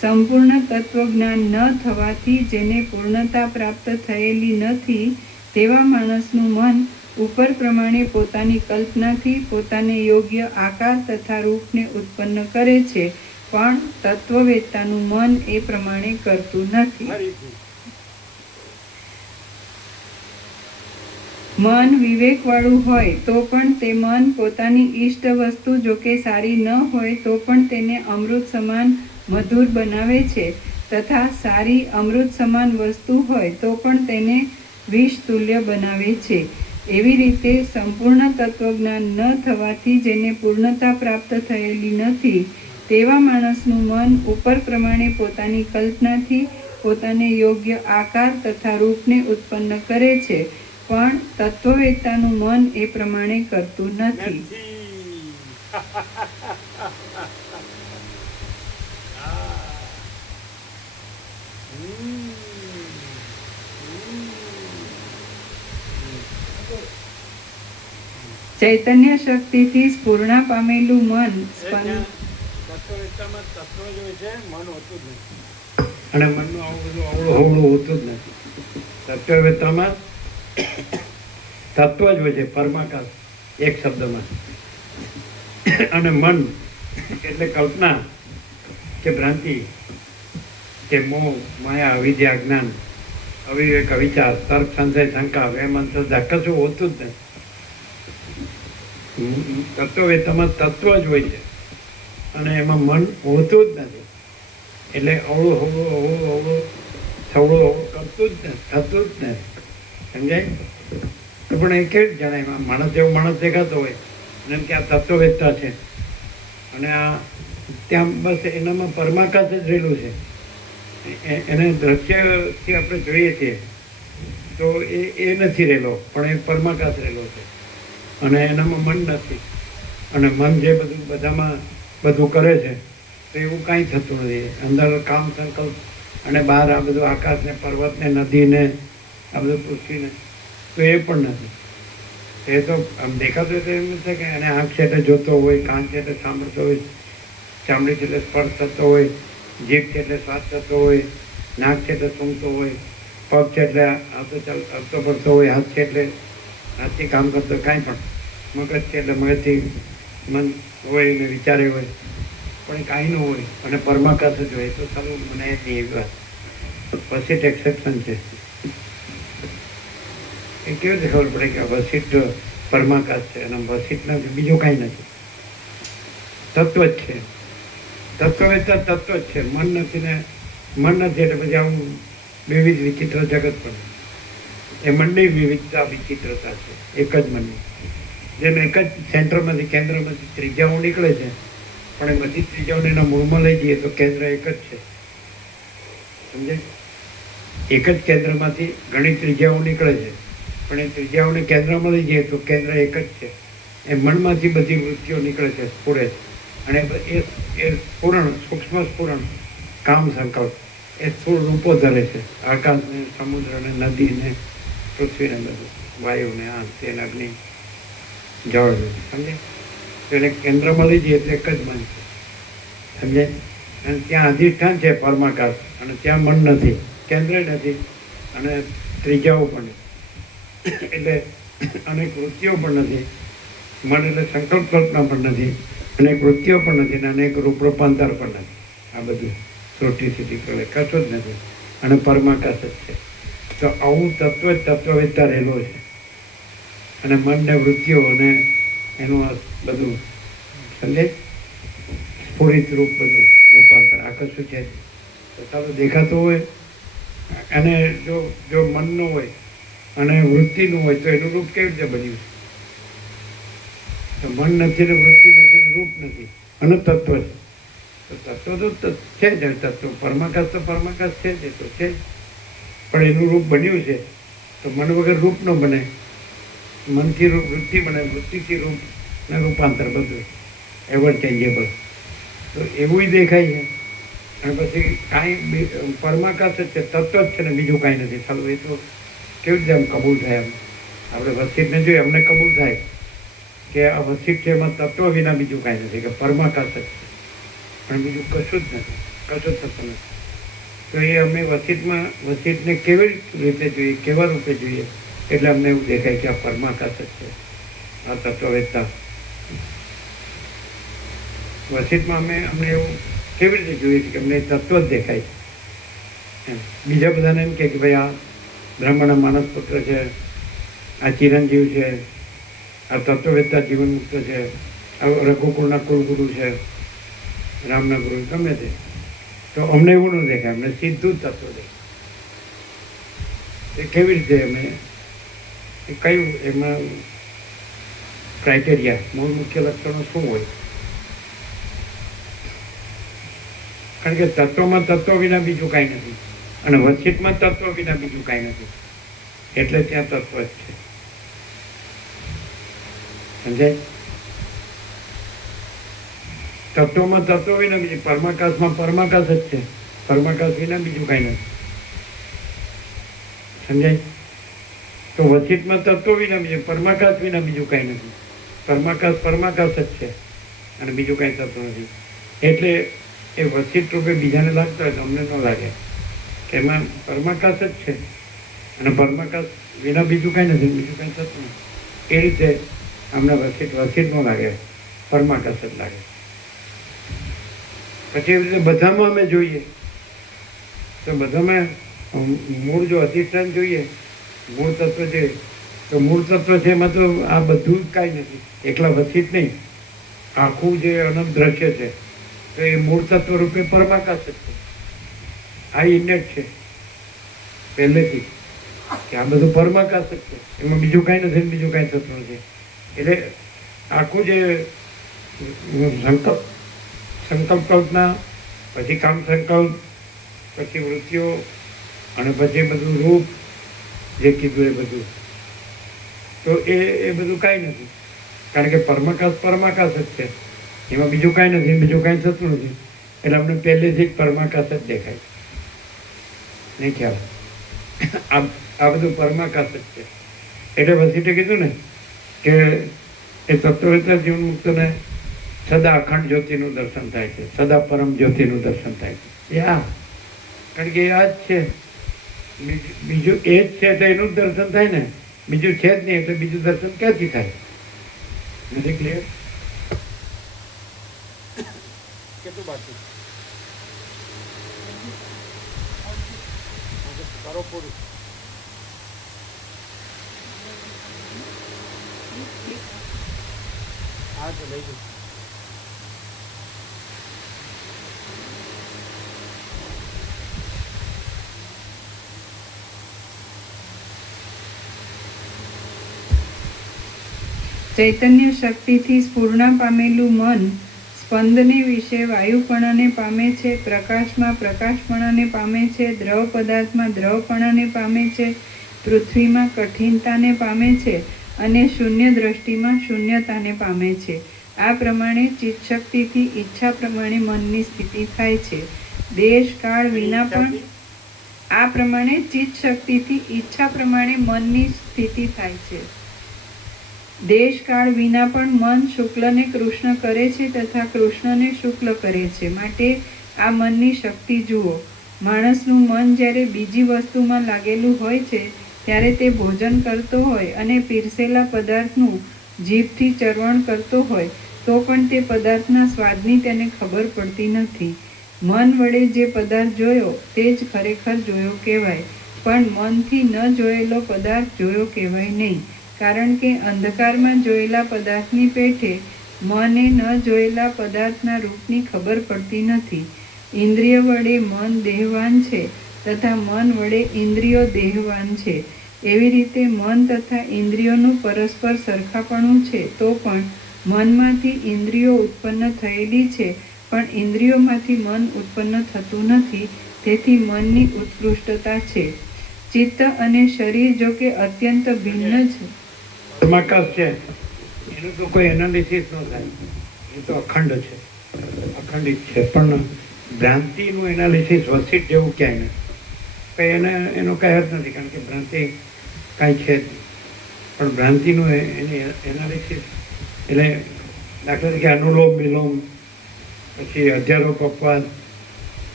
સંપૂર્ણ તત્વજ્ઞાન ન થવાથી જેને પૂર્ણતા પ્રાપ્ત થયેલી નથી તેવા માણસનું મન ઉપર પ્રમાણે પોતાની કલ્પનાથી પોતાને યોગ્ય આકાર તથા રૂપને ઉત્પન્ન કરે છે, પણ તત્વવેત્તાનું મન એ પ્રમાણે કરતું નથી. મન વિવેકવાળું હોય તો પણ તે મન પોતાની ઈષ્ટ વસ્તુ જો કે સારી ન હોય તો પણ તેને અમૃત સમાન મધુર બનાવે છે, તથા સારી અમૃત સમાન વસ્તુ હોય તો પણ તેને વિષ તુલ્ય બનાવે છે. એવી રીતે સંપૂર્ણ તત્વજ્ઞાન ન થવાથી જેને પૂર્ણતા પ્રાપ્ત થયેલી નથી તેવા માણસનું મન ઉપર પ્રમાણે પોતાની કલ્પનાથી પોતાને યોગ્ય આકાર તથા રૂપને ઉત્પન્ન કરે છે, પણ તત્વવેત્તાનું મન એ પ્રમાણે કરતું નથી. ચૈતન્ય શક્તિથી સ્ફૂર્ણા પામેલું મન તત્વવેત્તામાં તત્વ જ હોય છે, મન હોતું જ નથી. અને મનનું આવું બધું અવળું હવળું હોતું જ નથી. તત્વવેત્તામાં તત્વ જ હોય છે, પરમાકાશ એક શબ્દમાં. અને મન એટલે કલ્પના કે ભ્રાંતિ કે મોહ, માયા, અવિદ્યા, જ્ઞાન, અવિવેક, અવિચાર, તર્ક, સંશય, શંકા, વેમ, અંતર્ધા કશું હોતું જ નથી. તત્વવેત્તામાં તત્વ જ હોય છે અને એમાં મન હોતું જ નથી. એટલે અવળું હવળું અવળું અવળું સવળું અવળું કરતું જ નથી, થતું જ નથી. સમજાય? તો પણ એ કેવી જણાય? એમાં માણસ જેવો માણસ દેખાતો હોય અને એમ કે આ તત્વવેત્તા છે અને આ ત્યાં બસ એનામાં પરમાકાશ જ રહેલું છે. એને દ્રશ્યથી આપણે જોઈએ છીએ તો એ નથી રહેલો, પણ એ પરમાકાશ રહેલો છે અને એનામાં મન નથી. અને મન જે બધું બધામાં બધું કરે છે તો એવું કાંઈ થતું નથી. અંદર કામ સંકલ્પ અને બહાર આ બધું આકાશને, પર્વતને, નદીને, આ બધું પૃથ્વીને, તો એ પણ નથી. એ તો આમ દેખાતું તો એમ છે કે એને આંખ છે એટલે જોતો હોય, કાન છે એટલે સાંભળતો હોય, ચામડી છે એટલે સ્પર્શ થતો હોય, જીભ છે એટલે શ્વાસ થતો હોય, નાક છે એટલે સૂંઘતો હોય, પગ છે એટલે હલતો પડતો હોય, હાથ છે એટલે હાથથી કામ કરતો હોય, કાંઈ પણ મગજ છે એટલે મગજથી મન હોય ને વિચારે હોય, પણ કાંઈ ન હોય અને પરમાકાશ જ હોય તો સારું મને નહીં એવી વાત. વસિત એક્સેપ્શન છે. એ કેવી રીતે ખબર પડે કે વસિત પરમાકાશ છે અને વસિત નથી, બીજું કાંઈ નથી, તત્વ જ છે. તત્વવેત્તા તત્વ જ છે, મન નથી ને મન નથી એટલે પછી આવું વિવિધ વિચિત્ર જગત પણ. એ મનની વિવિધતા વિચિત્રતા છે, એક જ મનની. જેમ એક જ સેન્ટરમાંથી કેન્દ્રમાંથી ત્રિજ્યાઓ નીકળે છે, પણ એ બધી ત્રિજ્યાઓને એના મૂળમાં લઈ જઈએ તો કેન્દ્ર એક જ છે. સમજાય? એક જ કેન્દ્રમાંથી ઘણી ત્રિજ્યાઓ નીકળે છે, પણ એ ત્રિજ્યાઓને કેન્દ્રમાં લઈ જઈએ તો કેન્દ્ર એક જ છે. એ મનમાંથી બધી વૃત્તિઓ નીકળે છે, સ્ફુરે છે. અને એ સ્ફુરણ, સૂક્ષ્મ સ્ફુરણ, કામ સંકલ્પ એ સ્થૂળ રૂપો ધરે છે. આકાશને, સમુદ્રને, નદીને, પૃથ્વીને, બધું વાયુને, આમ તેલ, અગ્નિ, જળ, સમજે? એને કેન્દ્રમાં લઈ જઈએ એટલે એક જ મન છે. સમજાય? અને ત્યાં અધિષ્ઠાન છે પરમાકાશ અને ત્યાં મન નથી, કેન્દ્ર નથી અને ત્રિજ્યાઓ પણ નથી. એટલે અનેક વૃત્તિઓ પણ નથી. મન એટલે સંકલ્પ કલ્પના પણ નથી, અનેક વૃત્તિઓ પણ નથી અને અનેક રૂપ રૂપાંતર પણ નથી. આ બધું સૃષ્ટિ સ્થિતિ કરે કશું જ નથી અને પરમાકાશ જ છે. તો આવું તત્વ જ તત્વવેત્તા રહેલો છે. અને મનને વૃત્તિઓ અને એનું બધું સમજે સ્ફુરિત રૂપ, બધું રૂપાંતર આ કશું છે તો સારું દેખાતું હોય. અને જો મનનું હોય અને વૃત્તિનું હોય તો એનું રૂપ કેવી રીતે બન્યું? તો મન નથી ને વૃત્તિ નથી ને રૂપ નથી અને તત્વ છે. તો તત્વ તો છે જ, તત્વ પરમાકાશ તો પરમાકાશ છે જ, એ તો છે જ, પણ એનું રૂપ બન્યું છે તો મન વગર રૂપ ન બને, મનથી રૂપ વૃત્તિ બને, વૃત્તિથી રૂપ ને રૂપાંતર બધું એવર ચેન્જેબલ. તો એવું દેખાય છે. અને પછી કાંઈ પરમાકાશ જ છે, તત્વ જ છે ને બીજું કાંઈ નથી. ચાલો એ તો કેવી રીતે આમ કબૂલ થાય? એમ આપણે વસીતને જોઈએ અમને કબૂલ થાય કે આ વસીત છે એમાં તત્વ વિના બીજું કાંઈ નથી, કે પરમાકાશ જ છે, પણ બીજું કશું જ નથી, કશું જ થતું નથી. તો એ અમે વસીતને કેવી રીતે જોઈએ, કેવા રૂપે જોઈએ, એટલે અમને એવું દેખાય કે આ પરમાકાશ જ છે, આ તત્વવેદતા. વસીતમાં અમને એવું કેવી રીતે જોઈએ છે કે અમને તત્વ જ દેખાય છે. બીજા બધાને એમ કે ભાઈ આ બ્રહ્મના માનસ પુત્ર છે, આ ચિરંજીવ છે, આ તત્વવેદતા જીવન મુક્ત છે, આ રઘુકુળના કુલગુરુ છે, રામના ગુરુ, ગમે તે. તો અમને એવું ન દેખાય, અમને સીધું જ તત્વ દેખાય. એ કેવી રીતે અમે કયું એમાં ક્રાઇટેરિયા, મૂળ મુખ્ય લક્ષણો શું હોય? કારણ કે તત્વમાં તત્વ વિના બીજું કાંઈ નથી, અને વસીતમાં તત્વ વિના બીજું કાંઈ નથી, એટલે ત્યાં તત્વ જ છે. સમજાય? તત્વમાં તત્વ વિના બીજું, પરમાકાશમાં પરમાકાશ જ છે, પરમાકાશ વિના બીજું કાંઈ નથી. સમજાય? તો વસીતમાં તત્વ વિના બીજું, પરમાકાશ વિના બીજું કાંઈ નથી. પરમાકાશ જ છે અને બીજું કાંઈ તત્વ નથી. એટલે એ વસીત રૂપે બીજાને લાગતો હોય તો અમને ન લાગે કે એમાં પરમાકાશ જ છે અને પરમાકાશ વિના બીજું કાંઈ નથી, બીજું કાંઈ થતું નથી. એ રીતે અમને વસીત ન લાગે, પરમાકાશ જ લાગે. પછી એવી રીતે બધામાં અમે જોઈએ તો બધામાં મૂળ જો અધિષ્ઠાન જોઈએ, મૂળ તત્વ છે, તો મૂળ તત્વ છે એમાં તો આ બધું જ કાંઈ નથી, એકલા વસીત નહીં, આખું જે અનંત દ્રશ્ય છે તો એ મૂળ તત્વ રૂપે પરમાકાશ જ છે. આ ઇનેટ છે પહેલેથી કે આ બધું પરમાકાશ જ છે, એમાં બીજું કાંઈ નથી, બીજું કાંઈ થતું નથી. એટલે આખું જે સંકલ્પ કલ્પના, પછી કામ સંકલ્પ, પછી વૃત્તિઓ, અને પછી બધું રૂપ જે કીધું એ બધું, તો એ બધું કાંઈ નથી. કારણ કે પરમાકાશ જ છે, એમાં બીજું કાંઈ નથી, બીજું કાંઈ થતું નથી. એટલે અમને પહેલેથી જ પરમાકાશ જ દેખાય. નહીં ખ્યાલ? આ બધું પરમાકાશ જ છે. એટલે વસીતે કીધું ને કે એ તત્વવેદતા જીવન મુક્તને સદા અખંડ જ્યોતિનું દર્શન થાય છે, સદા પરમ જ્યોતિનું દર્શન થાય છે. એ આ, કારણ કે એ આ જ છે, બીજું એ જ છે તો એનું જ દર્શન થાય ને, બીજું છે જ નહીં એટલે બીજું દર્શન ક્યાંથી થાય? નથી ક્લિયર? કેટલું બાકી? કરો પૂરું. હા તો લઈ જઈશ. ચૈતન્ય શક્તિથી સ્ફૂર્ણા પામેલું મન સ્પંદને વિશે વાયુપણાને પામે છે, પ્રકાશમાં પ્રકાશપણાને પામે છે, દ્રવ પદાર્થમાં દ્રવપણાને પામે છે, પૃથ્વીમાં કઠિનતાને પામે છે અને શૂન્ય દ્રષ્ટિમાં શૂન્યતાને પામે છે. આ પ્રમાણે ચિત્તશક્તિથી ઈચ્છા પ્રમાણે મનની સ્થિતિ થાય છે. દેશ કાળ વિના પણ આ પ્રમાણે ચિત્તશક્તિથી ઈચ્છા પ્રમાણે મનની સ્થિતિ થાય છે. દેશકાળ વિના પણ મન શુક્લને કૃષ્ણ કરે છે તથા કૃષ્ણને શુક્લ કરે છે. માટે આ મનની શક્તિ જુઓ. માણસનું મન જ્યારે બીજી વસ્તુમાં લાગેલું હોય છે ત્યારે તે ભોજન કરતો હોય અને પીરસેલા પદાર્થનું જીભથી ચરવણ કરતો હોય તો પણ તે પદાર્થના સ્વાદની તેને ખબર પડતી નથી. મન વડે જે પદાર્થ જોયો તે જ ખરેખર જોયો કહેવાય, પણ મનથી ન જોયેલો પદાર્થ જોયો કહેવાય નહીં. કારણ કે અંધકારમાં જોયેલા પદાર્થની પેઠે મને ન જોયેલા પદાર્થના રૂપની ખબર પડતી નથી. ઇન્દ્રિય વડે મન દેહવાન છે તથા મન વડે ઇન્દ્રિયો દેહવાન છે. એવી રીતે મન તથા ઇન્દ્રિયોનું પરસ્પર સરખાપણું છે, તો પણ મનમાંથી ઇન્દ્રિયો ઉત્પન્ન થયેલી છે, પણ ઇન્દ્રિયોમાંથી મન ઉત્પન્ન થતું નથી. તેથી મનની ઉત્કૃષ્ટતા છે. ચિત્ત અને શરીર જો કે અત્યંત ભિન્ન છે. ધર્માકાશ છે એનું તો કોઈ એનાલિસિસ ન થાય, એ તો અખંડ છે, અખંડિત છે. પણ ભ્રાંતિનું એનાલિસિસ વસીટ જેવું ક્યાંય નથી. કંઈ એનો કંઈ અર્થ નથી, કારણ કે ભ્રાંતિ કાંઈ છે જ નહીં. પણ ભ્રાંતિનું એની એનાલિસિસ એટલે દાખલા તરીકે અનુલોમ વિલોમ, પછી અધ્યારોપ અપવાદ,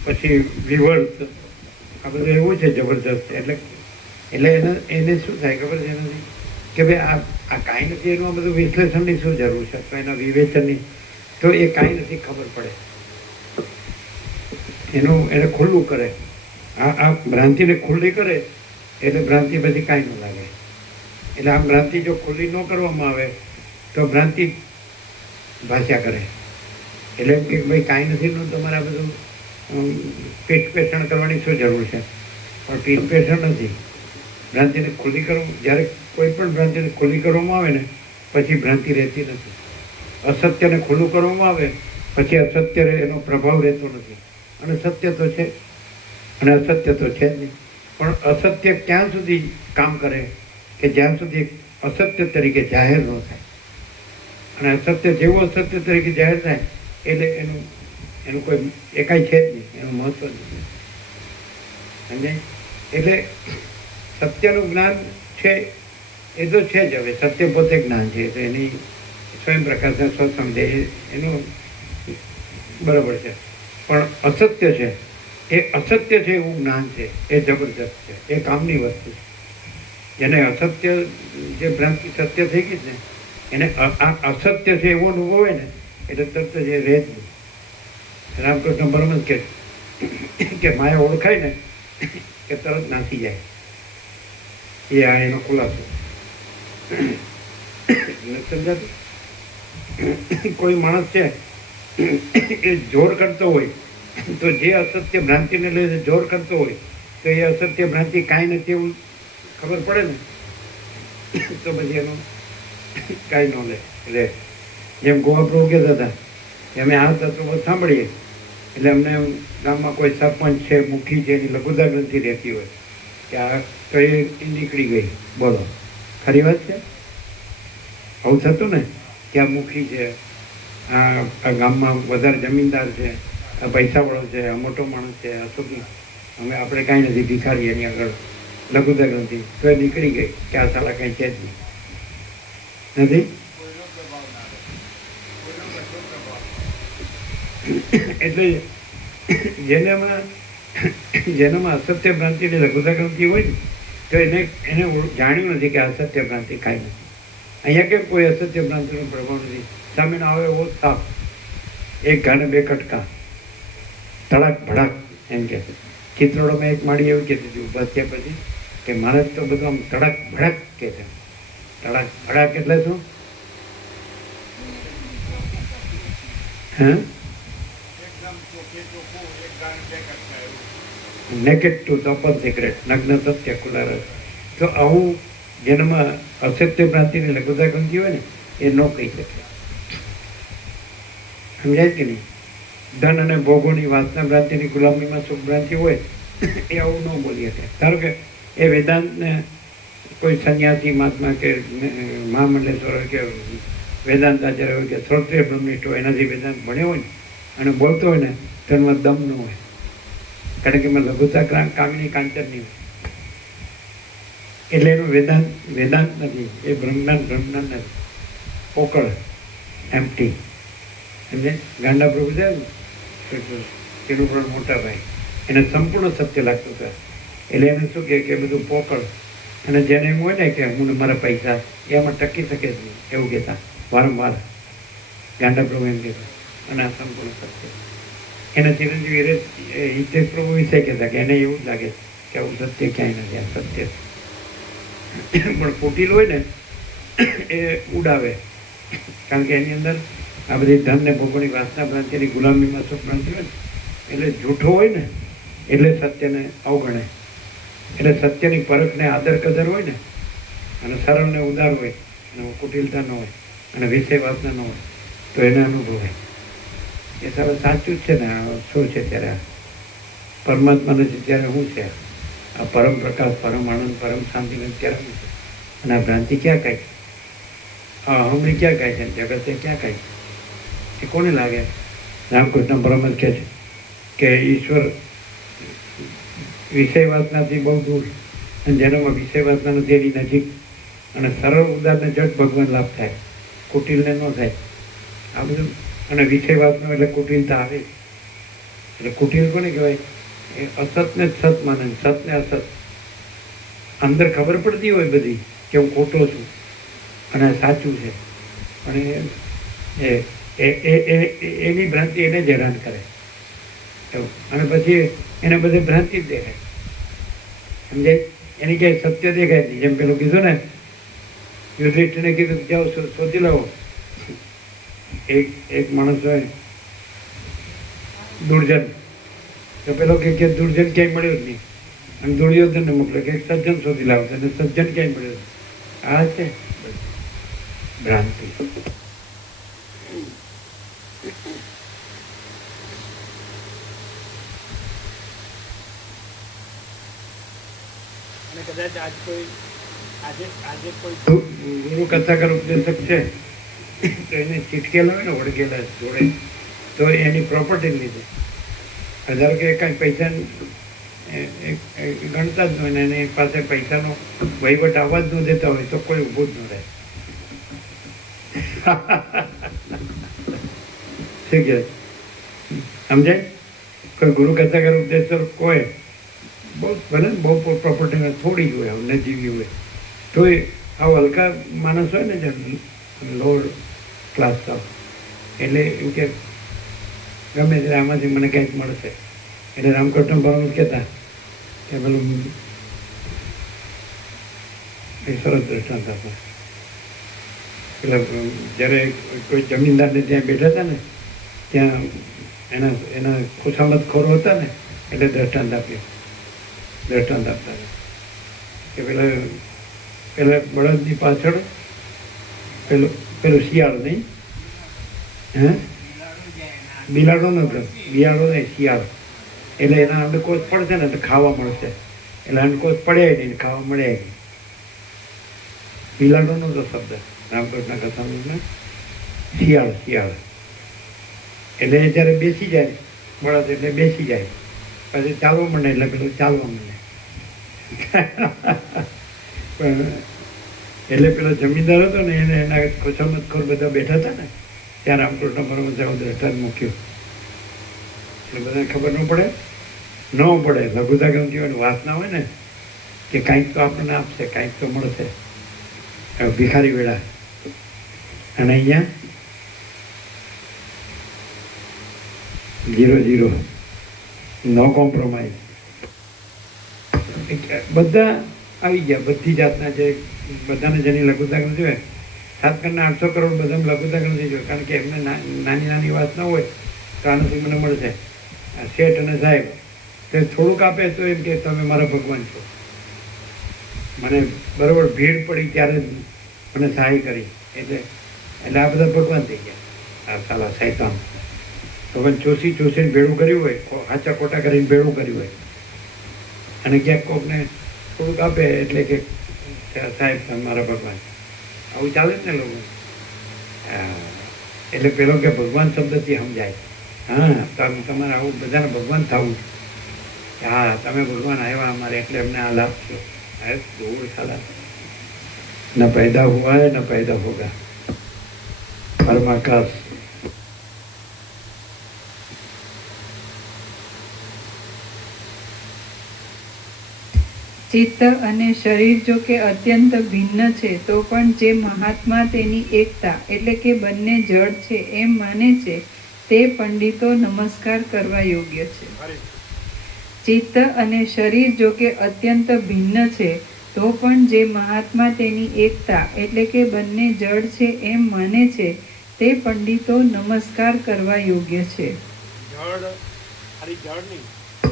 પછી વિવર્ત, આ બધું એવું છે જબરદસ્ત. એટલે એને શું થાય ખબર છે એનાથી કે ભાઈ આ કાંઈ નથી, એનું આ બધું વિશ્લેષણની શું જરૂર છે, તો એના વિવેચનની તો એ કાંઈ નથી ખબર પડે. એને ખુલ્લું કરે, આ ભ્રાંતિને ખુલ્લી કરે એટલે ભ્રાંતિ પછી કાંઈ ન લાગે. એટલે આમ ભ્રાંતિ જો ખુલ્લી ન કરવામાં આવે તો ભ્રાંતિ ભાષ્યા કરે. એટલે એમ કે ભાઈ કાંઈ નથી નું તમારે આ બધું પીઠ પેષણ કરવાની શું જરૂર છે, પણ પીઠ પેષણ નથી. ભ્રાંતિને ખુલ્લી કરવું, જ્યારે કોઈ પણ ભ્રાંતિને ખુલ્લી કરવામાં આવે ને પછી ભ્રાંતિ રહેતી નથી. અસત્યને ખુલ્લું કરવામાં આવે પછી અસત્ય એનો પ્રભાવ રહેતો નથી. અને સત્ય તો છે અને અસત્ય તો છે જ નહીં. પણ અસત્ય ક્યાં સુધી કામ કરે કે જ્યાં સુધી અસત્ય તરીકે જાહેર ન થાય. અને અસત્ય જેવું અસત્ય તરીકે જાહેર થાય એટલે એનું કોઈ એકાઈ છે જ નહીં, એનું મહત્વ જ નથી. સમજાય? એટલે સત્યનું જ્ઞાન છે એ તો છે જ. હવે સત્ય પોતે જ્ઞાન છે, તો એની સ્વયં પ્રકાશના સ્વસમજે એનું બરાબર છે. પણ અસત્ય છે એ અસત્ય છે એવું જ્ઞાન છે, એ જબરદસ્ત છે, એ કામની વસ્તુ છે. જેને અસત્ય જે ભ્રાંતિ સત્ય થઈ ગઈ ને એને અસત્ય છે એવો અનુભવ હોય ને એટલે તરત જ એ રહે જ નહીં. રામકૃષ્ણ પરમહંસ કે માયા ઓળખાય ને કે તરત નાસી જાય. એ આ એનો ખુલાસો સમજાતું. કોઈ માણસ છે એ જોર કરતો હોય તો જે અસત્ય ભ્રાંતિને લઈને જોર કરતો હોય તો એ અસત્ય ભ્રાંતિ કાંઈ નથી એવું ખબર પડે ને તો પછી એનું કાંઈ ન લે. જેમ ગોવા પ્રભુ કહેતા હતા કે અમે આ તત્વો સાંભળીએ એટલે અમને ગામમાં કોઈ સરપંચ છે, મુખી છે, એની લઘુતા ગ્રંથિ રહેતી હોય કે આ તો એ નીકળી ગઈ. બોલો, ખરી વાત છે? આવું થતું ને કે આ મુખી છે, આ ગામમાં વધારે જમીનદાર છે, આ પૈસાવાળો છે, આ મોટો માણસ છે, આ સુખી, અમે આપણે કાંઈ નથી, ભિખારી એની આગળ લઘુતા ગ્રંથિ, તો એ નીકળી ગઈ કે આ સાલા કાંઈ છે જ નહીં. નથી? એટલે જેનામાં અસત્ય ભ્રાંતિની લઘુતા ગ્રંથિ હોય ને તો એને જાણ્યું નથી કે અસત્ય ભ્રાંતિ કાંઈ નથી. અહીંયા કેમ કોઈ અસત્ય ભ્રાંતિનો પ્રભાવ નથી. સામેનો આવે એવો તાપ, એક ઘાને બે કટકા, ધડક ભડક એમ કે. ચિત્રોડોમાં એક માળી એવું કહેતી હતી ઉભા થયા પછી કે મહારાજ તો બધું આમ ધડક ભડક કે છે. ધડક ભડક એટલે શું? Naked to the open secret, નગ્ન સત્ય ખુલ્લા રસ. તો આવું જેનામાં અસત્ય ભ્રાંતિની લઘુતા ગ્રંથિ હોય ને એ ન કહી શકે. સમજાય કે નહીં? ધન અને ભોગોની વાસના ભ્રાંતિની ગુલામીમાં સુખ ભ્રાંતિ હોય એ આવું ન બોલી શકે. ધારો કે એ વેદાંતને કોઈ સંન્યાસી મહાત્મા કે મહામંડલેશ્વર હોય કે વેદાંતાચાર્ય હોય કે શ્રોત્રિય બ્રહ્મનિષ્ઠ હોય એનાથી વેદાંત ભણ્યો હોય ને અને બોલતો હોય ને તો એમાં દમ ન હોય. કારણ કે એમાં લઘુતા કામિની કાંચન નહીં હોય. એટલે એનું વેદાંત નથી, એ બ્રહ્મજ્ઞાન નથી, પોકળ, એમ્પ્ટી. સમજે? ગાંડા પ્રભુ છે ને એનું પણ મોટા ભાઈ, એને સંપૂર્ણ સત્ય લાગતું હતું. એટલે એને શું કે બધું પોકળ. અને જેને એમ હોય ને કે હું મારા પૈસા એમાં ટકી શકે જ નહીં એવું કહેતા વારંવાર ગાંડા પ્રભુ એમ કહેતા. અને આ સંપૂર્ણ સત્ય. એના ચિરંજીવી હિતેશ પ્રભુ વિશે કહેતા કે એને એવું જ લાગે કે આવું સત્ય ક્યાંય નથી, આ સત્ય. પણ કુટિલ હોય ને એ ઉડાવે, કારણ કે એની અંદર આ બધી ધન ને ભોગોની વાસના ભ્રાંતિની ગુલામીમાં સુખ ભ્રાંતિ હોય ને એટલે જૂઠો હોય ને એટલે સત્યને અવગણે. એટલે સત્યની પરખને આદર કદર હોય ને અને સરળ ને ઉદાર હોય અને કુટિલતા ન હોય અને વિષય વાસના ન હોય તો એને અનુભવાય એ સરળ સાચું જ છે ને. શું છે ત્યારે પરમાત્મા નથી ત્યારે શું છે? આ પરમ પ્રકાશ, પરમ આનંદ, પરમ શાંતિને ક્યારે છે? અને આ ભ્રાંતિ ક્યાં કાંઈ છે? આ અહમની ક્યાં કાંઈ છે? જગતે ક્યાં કાંઈ છે? એ કોને લાગે? રામકૃષ્ણ પરમહંસ કહે છે કે ઈશ્વર વિષય વાસનાથી બહુ દૂર, અને જેનામાં વિષય વાસના નથી એની નજીક, અને સરળ ઉદારને જટ ભગવાન લાભ થાય, કુટિલને ન થાય. આ બધું. અને વિષય વાસના એટલે કુટિલતા આવે. એટલે કુટિલ કોને કહેવાય? એ અસતને જ સત માને, સતને અસત. અંદર ખબર પડતી હોય બધી કે હું ખોટો છું અને સાચું છે, પણ એની ભ્રાંતિ એને જ હેરાન કરે એવું. અને પછી એને બધે ભ્રાંતિ જ દેખાય, સમજે? એની ક્યાંય સત્ય દેખાય નહીં. જેમ પેલું કીધું ને, યુધિષ્ઠિરને કીધું કે જાઓ શોધી લાવો. એક માણસ હોય દુર્જન, તો પેલો કે દુર્જન ક્યાંય મળ્યો જ નહીં, અને દુર્યોધનને મોકલે કે સજ્જન શોધી લાવો, અને સજ્જન ક્યાંય મળ્યો. આ છે ભ્રાંતિ. અને કદાચ આજે કોઈ ગુરુ કથાકાર ઉપદેશક છે તો એને ચીટકેલા હોય ને વળગેલા જોડે, તો એની પ્રોપર્ટી લીધે ધારો કે કાંઈ પૈસા ગણતા જ ન હોય ને એની પાસે પૈસાનો વહીવટ આવવા જ ન દેતા હોય તો કોઈ ઊભું જ ન રહે. શું કહે સમજાય? કોઈ ગુરુ કથાકાર ઉપદેશક કોઈ બહુ ભલે બહુ પ્રોપર્ટીમાં થોડી જ હોય, નજીવી હોય, તો એ આવો હલકા માણસ હોય ને જેમ લોઅર ક્લાસ ઓફ, એટલે એવું કે ગમે ત્યારે આમાંથી મને કંઈક મળશે. એટલે રામકૃષ્ણ પરમહંસ કહેતા કે પેલું એ સરસ દ્રષ્ટાંત હતા. પેલા જ્યારે કોઈ જમીનદારને ત્યાં બેઠા હતા ને, ત્યાં એના ખુશામત ખોરો હતા ને, એટલે દ્રષ્ટાંત આપતા કે પેલા બળદની પાછળ પેલું શિયાળ નહીં, હે બિલાડો નતો, બિયાડો નહીં શિયાળ. એટલે એના અંડકોશ પડશે ને તો ખાવા મળશે, એટલે અંડકોશ પડ્યા નહીં, ખાવા મળ્યા નહીં. બિલાડો નતો શબ્દ રામકૃષ્ણ કથામાં, શિયાળ. એટલે એ જ્યારે બેસી જાય બળદ, એટલે બેસી જાય, પછી ચાલવા માંડે, એટલે પેલું ચાલવા માંડે. પણ એટલે પેલો જમીનદાર હતો ને, એને એના ખુશામતખોર બધા બેઠા હતા ને, ત્યાં રામકૃષ્ણ પરમહંસે દ્રષ્ટાંત મૂક્યું. એટલે બધાને ખબર ન પડે. લઘુતા ગમતી હોય, વાસના હોય ને કે કાંઈક તો આપણને આપશે, કાંઈક તો મળશે, ભિખારી વેળા. અને અહીંયા 0-0, નો કોમ્પ્રોમાઇઝ. બધા આવી ગયા, બધી જાતના જે બધાને જેની લઘુતા ગમતી હોય, 7 કરોડ બધાને લઘુતા ગમતી જોઈએ, કારણ કે એમને નાની વાત ના હોય તો આનાથી મને મળશે. શેઠ અને સાહેબ તે થોડુંક આપે તો એમ કે તમે મારા ભગવાન છો, મને બરાબર ભીડ પડી ત્યારે મને સહાય કરી, એટલે આ બધા ભગવાન થઈ ગયા. આ સાલા શૈતાન ભગવાન ચોસીને ભેળું કર્યું હોય, સાચા ખોટા કરીને ભેળું કર્યું હોય, અને ક્યાંક કોકને થોડુંક આપે એટલે કે સાહેબ તમે મારા ભગવાન. આવું ચાલે જ ને લોકો. એટલે પેલો કે ભગવાન શબ્દથી સમજાય, હા તમારે આવું બધાને ભગવાન થવું છે. હા તમે ભગવાન આવ્યા અમારે, એટલે અમને આ લાભ થયો. દૂર સાલા ન પેદા હુઆ હૈ ન પેદા હોગા, પરમાકાશ. ચિત્ત અને શરીર જો કે અત્યંત ભિન્ન છે, તો પણ જે મહાત્મા તેની એકતા એટલે કે બંને જડ છે એમ માને છે, તે પંડિતો નમસ્કાર કરવા યોગ્ય છે. ચિત્ત અને શરીર જો કે અત્યંત ભિન્ન છે, તો પણ જે મહાત્મા તેની એકતા એટલે કે બંને જડ છે એમ માને છે, તે પંડિતો નમસ્કાર કરવા યોગ્ય છે.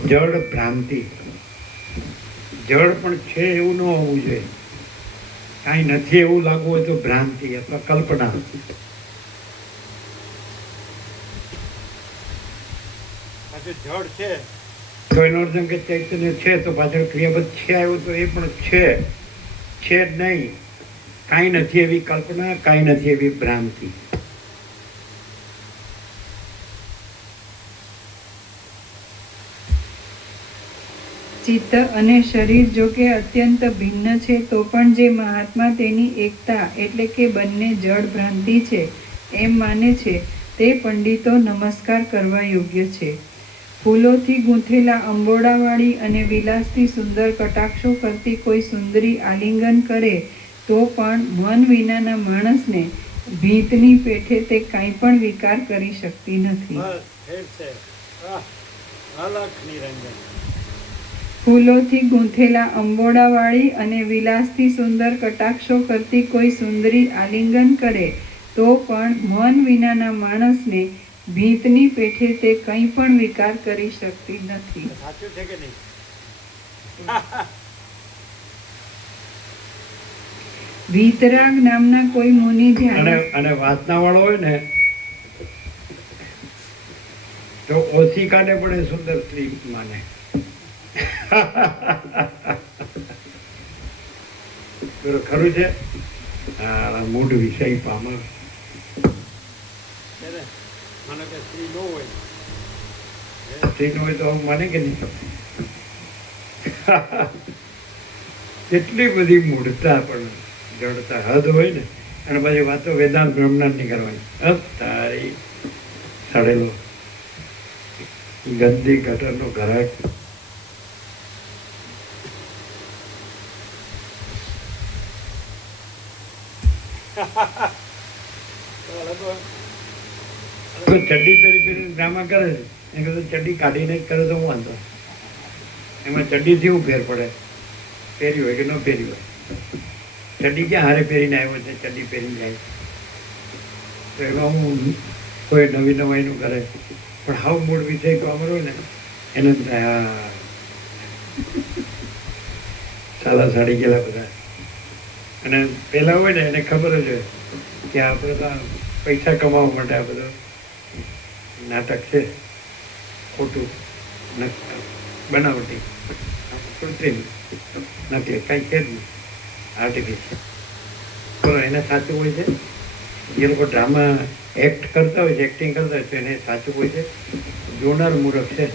જડ ભ્રાંતિ, જડ પણ છે એવું ન હોવું જોઈએ. કાંઈ નથી એવું લાગવું હોય તો ભ્રાંતિ અથવા કલ્પના. જડ છે તો એનો અર્થ એમ કે ચૈતન્ય છે તો પાછળ ક્રિયાપદ છે આવ્યું તો એ પણ છે જ નહીં. કાંઈ નથી એવી કલ્પના, કાંઈ નથી એવી ભ્રાંતિ. ચિત્ત અને શરીર જો કે અત્યંત ભિન્ન છે તો પણ જે મહાત્મા તેની એકતા એટલે કે બંને જડ ભ્રાંતિ છે એમ માને છે તે પંડિતો નમસ્કાર કરવા યોગ્ય છે. ફૂલોથી ગૂંથેલા અંબોડાવાળી અને વિલાસથી સુંદર કટાક્ષો કરતી કોઈ સુંદરી આલિંગન કરે તો પણ મન વિનાના માણસને ભીતની પેઠે તે કાંઈ પણ વિકાર કરી શકતી નથી. ફૂલોથી ગૂંથેલા અંબોડાવાળી અને વિલાસથી સુંદર કટાક્ષો કરતી કોઈ સુંદરી આલિંગન કરે તો પણ મન વિનાના માણસને ભીતની પેઠે તે કંઈ પણ વિકાર કરી શકતી નથી. સાચું છે કે નહીં? વીતરાગ નામના કોઈ મુનિ ધ્યાન અને વાસના વાળો હોય ને તો ઓશિકાને પણ એ સુંદર સ્ત્રી માને. ખરું છે. મૂળ વિષય પામર સ્ત્રી નો હોય તો માને કે નહીં? કેટલી બધી મૂળતા પણ જડતા હદ હોય ને. અને પછી વાતો વેદાંત બ્રહ્મનાથ ની કરવાની. તારી સડેલો ગંદી ગટરનો ઘરાક. ચડ્ડી પહેરી પહેરી ડ્રામા કરે છે. એ કીધું ચડ્ડી કાઢીને જ કરે તો હું વાંધો. એમાં ચડ્ડીથી શું ફેર પડે? પહેરી હોય કે ન પહેરી હોય. ચડ્ડી ક્યાં હારે પહેરીને આવ્યો છે? ચડ્ડી પહેરીને જાય તો એમાં હું કોઈ નવી નવાઈનું કરે. પણ હાવ મૂળ વિષય તો અમારો હોય ને એને સાલા સાડી ગયેલા બધા. અને પેલા હોય ને એને ખબર જ હોય કે આપણે તો પૈસા કમાવા માટે આ બધું નાટક છે, ખોટું બનાવટી કૃત્રિમ નકલી કાંઈ છે જ નહીં, આર્ટિફિશિયલ. બોલો એને સાચું હોય છે. એ લોકો ડ્રામા એક્ટ કરતા હોય છે, એક્ટિંગ કરતા હોય તો એને સાચું હોય છે. જોનાર મૂર્ખ છે.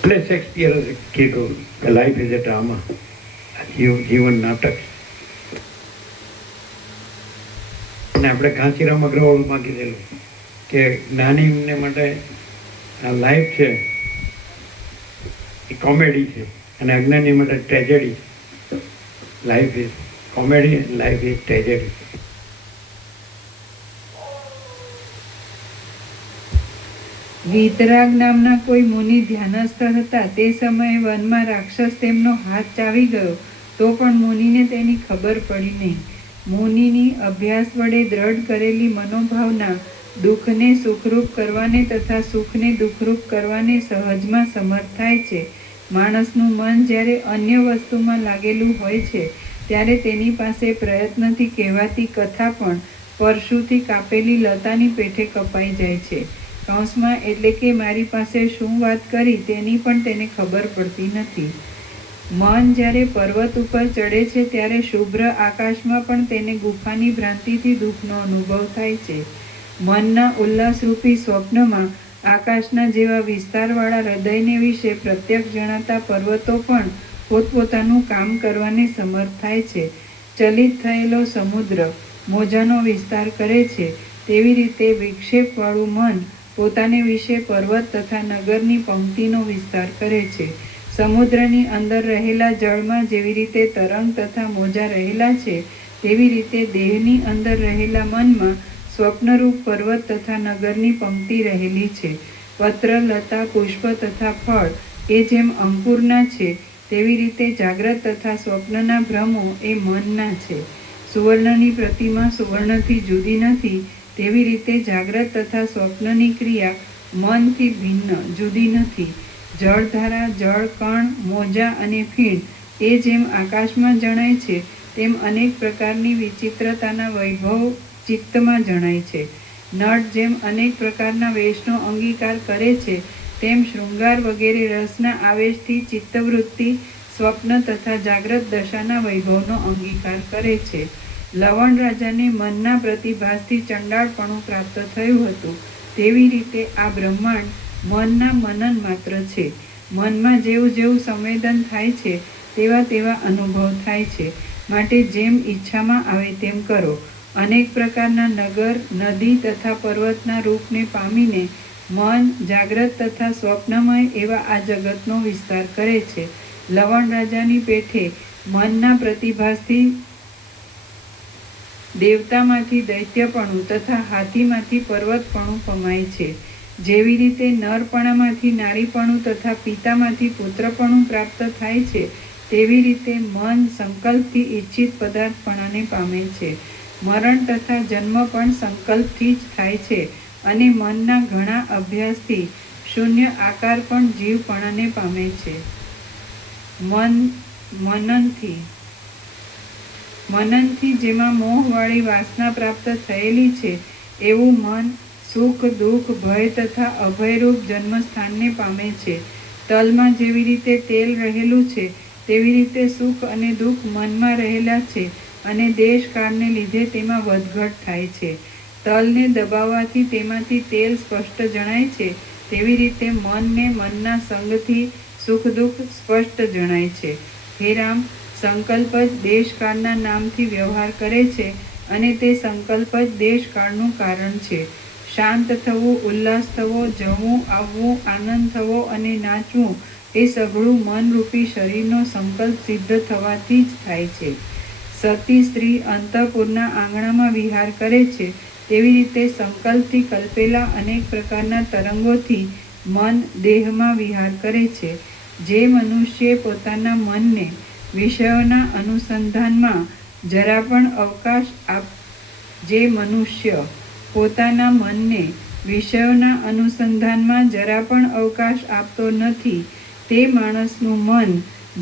એટલે શેક્સપિયર કીધું કે લાઈફ ઇઝ અ ડ્રામા. જીવન નાટક. અને આપણે ઘાંચીરામ અગ્રવાલમાં કીધેલું કે જ્ઞાનીને માટે આ લાઈફ છે એ કોમેડી છે અને અજ્ઞાની માટે tragedy. Life is comedy and life is tragedy. વીતરાગ નામના કોઈ મુનિ ધ્યાનસ્થ હતા. તે સમયે વનમાં રાક્ષસ તેમનો હાથ ચાવી ગયો તો પણ મુનિને તેની ખબર પડી નહીં. મુનિની અભ્યાસ વડે દ્રઢ કરેલી મનોભાવના દુઃખને સુખરૂપ કરવાને તથા સુખને દુઃખરૂપ કરવાને સહજમાં સમર્થ થાય છે. માણસનું મન જ્યારે અન્ય વસ્તુમાં લાગેલું હોય છે ત્યારે તેની પાસે પ્રયત્નથી કહેવાતી કથા પણ પરશુથી કાપેલી લતાની પેઠે કપાઈ જાય છે. કૌંસમાં એટલે કે મારી પાસે શું વાત કરી તેની પણ તેને ખબર પડતી નથી. મન જ્યારે પર્વત ઉપર ચડે છે ત્યારે શુભ્ર આકાશમાં પણ તેને ગુફાની ભ્રાંતિથી દુઃખનો અનુભવ થાય છે. મનના ઉલ્લાસરૂપી સ્વપ્નમાં આકાશના જેવા વિસ્તારવાળા હૃદયને વિશે પ્રત્યક્ષ જણાતા પર્વતો પણ પોતપોતાનું કામ કરવાને સમર્થ થાય છે. ચલિત થયેલો સમુદ્ર મોજાનો વિસ્તાર કરે છે તેવી રીતે વિક્ષેપવાળું મન પોતાને વિશે પર્વત તથા નગરની પંક્તિનો વિસ્તાર કરે છે. સમુદ્રની અંદર રહેલા જળમાં જેવી રીતે તરંગ તથા મોજા રહેલા છે તેવી રીતે દેહની અંદર રહેલા મનમાં સ્વપ્નરૂપ પર્વત તથા નગરની પંક્તિ રહેલી છે. પત્ર, લતા, પુષ્પ તથા ફળ એ જેમ અંકુરના છે તેવી રીતે જાગ્રત તથા સ્વપ્નના ભ્રમો એ મનના છે. સુવર્ણની પ્રતિમા સુવર્ણથી જુદી નથી તેવી રીતે જાગ્રત તથા સ્વપ્નની ક્રિયા મનથી ભિન્ન જુદી નથી. જળધારા, જળ કણ, મોજા અને ફીણ એ જેમ આકાશમાં જણાય છે તેમ અનેક પ્રકારની વિચિત્રતાના વૈભવ ચિત્તમાં જણાય છે. નટ જેમ અનેક પ્રકારના વેશનો અંગીકાર કરે છે, તેમ શૃંગાર વગેરે રસના આવેશથી ચિત્તવૃત્તિ સ્વપ્ન તથા જાગ્રત દશાના વૈભવનો અંગીકાર કરે છે. લવણ રાજાને મનના પ્રતિભાસથી ચંડાળપણું પ્રાપ્ત થયું હતું, તેવી રીતે આ બ્રહ્માંડ મનના મનન માત્ર છે. મનમાં જેવું જેવું સંવેદન થાય છે તેવા તેવા અનુભવ થાય છે. માટે જેમ ઈચ્છામાં આવે તેમ કરો. અનેક પ્રકારના નગર, નદી તથા પર્વતના રૂપને પામીને મન જાગ્રત તથા સ્વપ્નમય એવા આ જગતનો વિસ્તાર કરે છે. લવણ રાજાની પેઠે મનના પ્રતિભાસથી દેવતામાંથી દૈત્યપણું તથા હાથીમાંથી પર્વતપણું પમાય છે. જેવી રીતે નરપણામાંથી નારીપણું તથા પિતામાંથી પુત્રપણું પ્રાપ્ત થાય છે, તેવી રીતે મન સંકલ્પથી ઈચ્છિત પદાર્થપણાને પામે છે. મરણ તથા જન્મ પણ સંકલ્પથી જ થાય છે અને મનના ઘણા અભ્યાસથી શૂન્ય આકાર પણ જીવપણાને પામે છે. મનનથી જેમાં મોહવાળી વાસના પ્રાપ્ત થયેલી છે, એવું મન સુખ, દુઃખ, ભય તથા અભયરૂપ જન્મસ્થાનને પામે છે. તલમાં જેવી રીતે તેલ રહેલું છે, તેવી રીતે સુખ અને દુઃખ મનમાં રહેલા છે અને દેશકાળને લીધે તેમાં વધઘટ થાય છે. તલને દબાવવાથી તેમાંથી તેલ સ્પષ્ટ જણાય છે, તેવી રીતે મનને મનના સંગથી સુખ દુઃખ સ્પષ્ટ જણાય છે. હે રામ, સંકલ્પ જ દેશકાળના નામથી વ્યવહાર કરે છે અને તે સંકલ્પ જ દેશકાળનું કારણ છે. શાંત થવું, ઉલ્લાસ થવો, જવું, આવવું, આનંદ થવો અને નાચવું એ સઘળું મનરૂપી શરીરનો સંકલ્પ સિદ્ધ થવાથી જ થાય છે. સતી સ્ત્રી અંતઃપુરના આંગણામાં વિહાર કરે છે, તેવી રીતે સંકલ્પથી કલ્પેલા અનેક પ્રકારના તરંગોથી મન દેહમાં વિહાર કરે છે. જે મનુષ્ય પોતાના મનને વિષયોના અનુસંધાનમાં જરા પણ અવકાશ આપતો નથી, તે માણસનું મન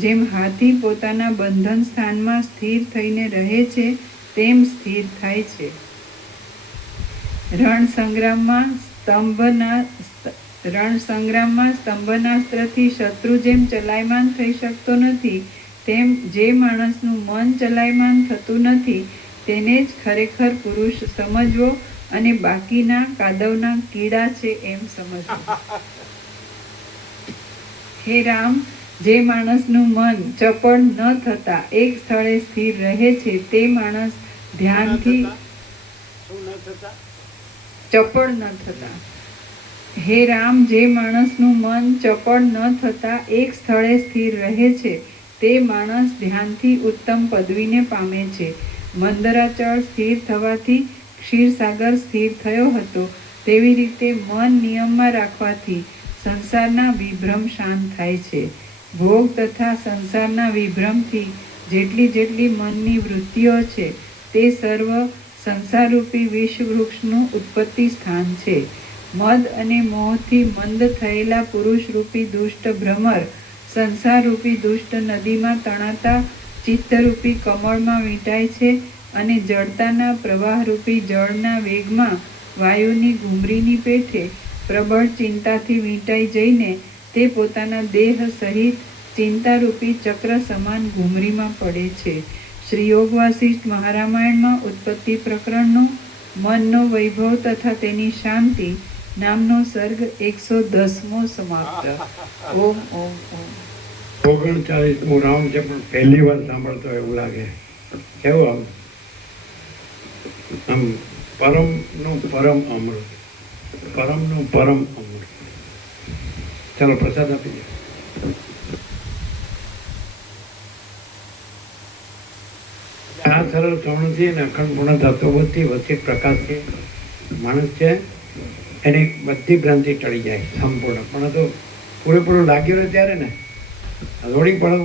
જેમ હાથી પોતાના બંધન સ્થાનમાં સ્થિર થઈને રહે છે, તેમ સ્થિર થાય છે. રણસંગ્રામમાં સ્તંભનાસ્ત્રથી શત્રુ જેમ ચલાયમાન થઈ શકતો નથી, તેમ જે માણસનું મન ચલાયમાન થતું નથી, તેને જ ખરેખર પુરુષ સમજવો અને બાકીના કાદવના કીડા છે એમ સમજવું. હે રામ, જે માણસનું મન ચપળ ન થતા એક સ્થળે સ્થિર રહે છે, તે માણસ ધ્યાનથી ચપળ ન થતા હે રામ, જે માણસનું મન ચપળ ન થતા એક સ્થળે સ્થિર રહે છે, તે માણસ ધ્યાનથી ઉત્તમ પદવીને પામે છે. મંદરાચળ સ્થિર થવાથી ક્ષીરસાગર સ્થિર થયો હતો, તેવી રીતે મન નિયમમાં રાખવાથી સંસારના વિભ્રમ શાંત થાય છે. ભોગ તથા સંસારના વિભ્રમથી જેટલી મનની વૃત્તિઓ છે, તે સર્વ સંસારરૂપી વિષવૃક્ષનું ઉત્પત્તિ સ્થાન છે. મદ અને મોહથી મંદ થયેલા પુરુષરૂપી દુષ્ટ ભ્રમર સંસારરૂપી દુષ્ટ નદીમાં તણાતા ચિત્તરૂપી કમળમાં વીંટાય છે અને જડતાના પ્રવાહરૂપી જળના વેગમાં વાયુની ઘૂમરીની પેઠે પ્રબળ ચિંતાથી વીંટાઈ જઈને તે પોતાના દેહ સહિત ચિંતારૂપી ચક્ર સમાન ઘૂમરીમાં પડે છે. શ્રી યોગ વાસિષ્ઠ મહારામાયણમાં ઉત્પત્તિ પ્રકરણનો મનનો વૈભવ તથા તેની શાંતિ નામનો સર્ગ 110મો સમાપ્ત. ઓમ ઓમ ઓમ. 39મું રાઉન્ડ છે, પણ પહેલી વાર સાંભળતો એવું લાગે. કેવું આમ પરમનું પરમ અમૃત, પરમનું પરમ અમૃત. ચાલો પ્રસાદ આપી દો. આ સરળ શ્રવણથી અને અખંડ પૂર્ણ તત્વબોધથી વચ્ચે પ્રકાશથી માણસ છે એની બધી ભ્રાંતિ ટળી જાય સંપૂર્ણ. પણ તો પૂરેપૂરું લાગ્યું રહે ત્યારે ને થોડીક પણ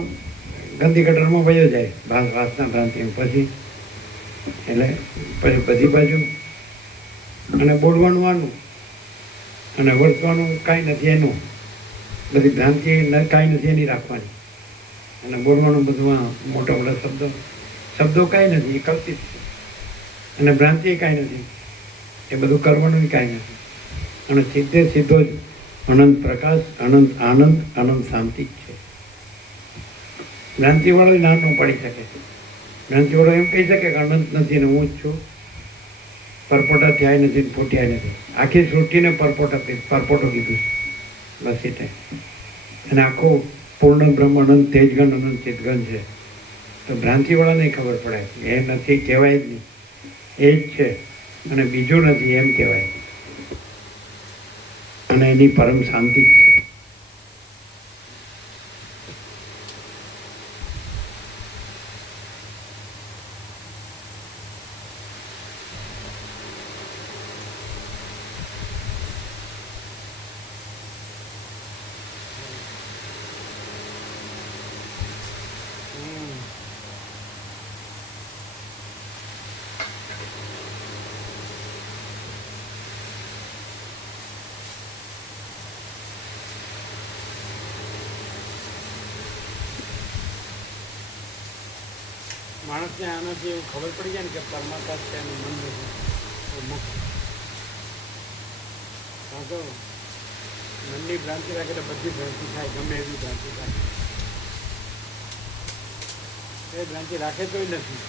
ગંદી ગટરમાં વયો જાય વાસના ભ્રાંતિ પછી. એટલે પછી બધી બાજુ અને બોલવાનું આનું અને વર્તવાનું કાંઈ નથી એનું, બધી ભ્રાંતિ કાંઈ નથી એની રાખવાની, અને બોલવાનું બધું મોટા મોટા શબ્દો કાંઈ નથી, એ કલ્પિત છે. અને ભ્રાંતિ કાંઈ નથી, એ બધું કરવાનું કાંઈ નથી. અને સીધે સીધો જ અનંત પ્રકાશ, અનંત આનંદ, અનંત શાંતિ જ છે. ભ્રાંતિવાળો ના ન પડી શકે. ભ્રાંતિવાળો એમ કહી શકે કે અનંત નથી ને હું જ છું, પરપોટા થયા નથી ને ફૂટ્યા નથી. આખી સૃષ્ટિને પરપોટો કીધું છે, બસ એટલે. અને આખો પૂર્ણ બ્રહ્મ અનંત તેજગણ અનંત ચિતગણ છે. તો ભ્રાંતિવાળાને ખબર પડે એ નથી કહેવાય જ નહીં, એ જ છે અને બીજું નથી એમ કહેવાય. અને એની પરમ શાંતિ જ છે. માણસને આનાથી એવું ખબર પડી જાય ને કે પરમાત્મા છે અને મન નથી, તો મુક્ત. કારણ કે મનની ભ્રાંતિ રાખે એટલે બધી ભ્રાંતિ થાય, ગમે એવી ભ્રાંતિ થાય. એ ભ્રાંતિ રાખે તોય નથી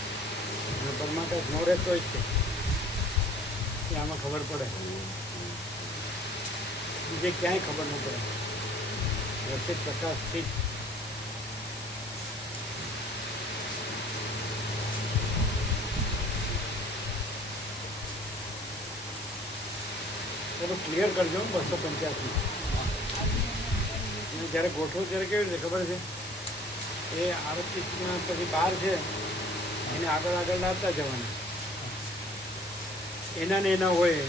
અને પરમાત્મા ન રહેતો જ છે, એ આમાં ખબર પડે. બીજે ક્યાંય ખબર ન પડે. રસિક પ્રકાશથી ચલો ક્લિયર કરજો. 285 જ્યારે ગોઠવો ત્યારે કેવી રીતે ખબર છે, એ આરતીમાં પછી 12 છે એને આગળ લાવતા જવાના, એના ને એના હોય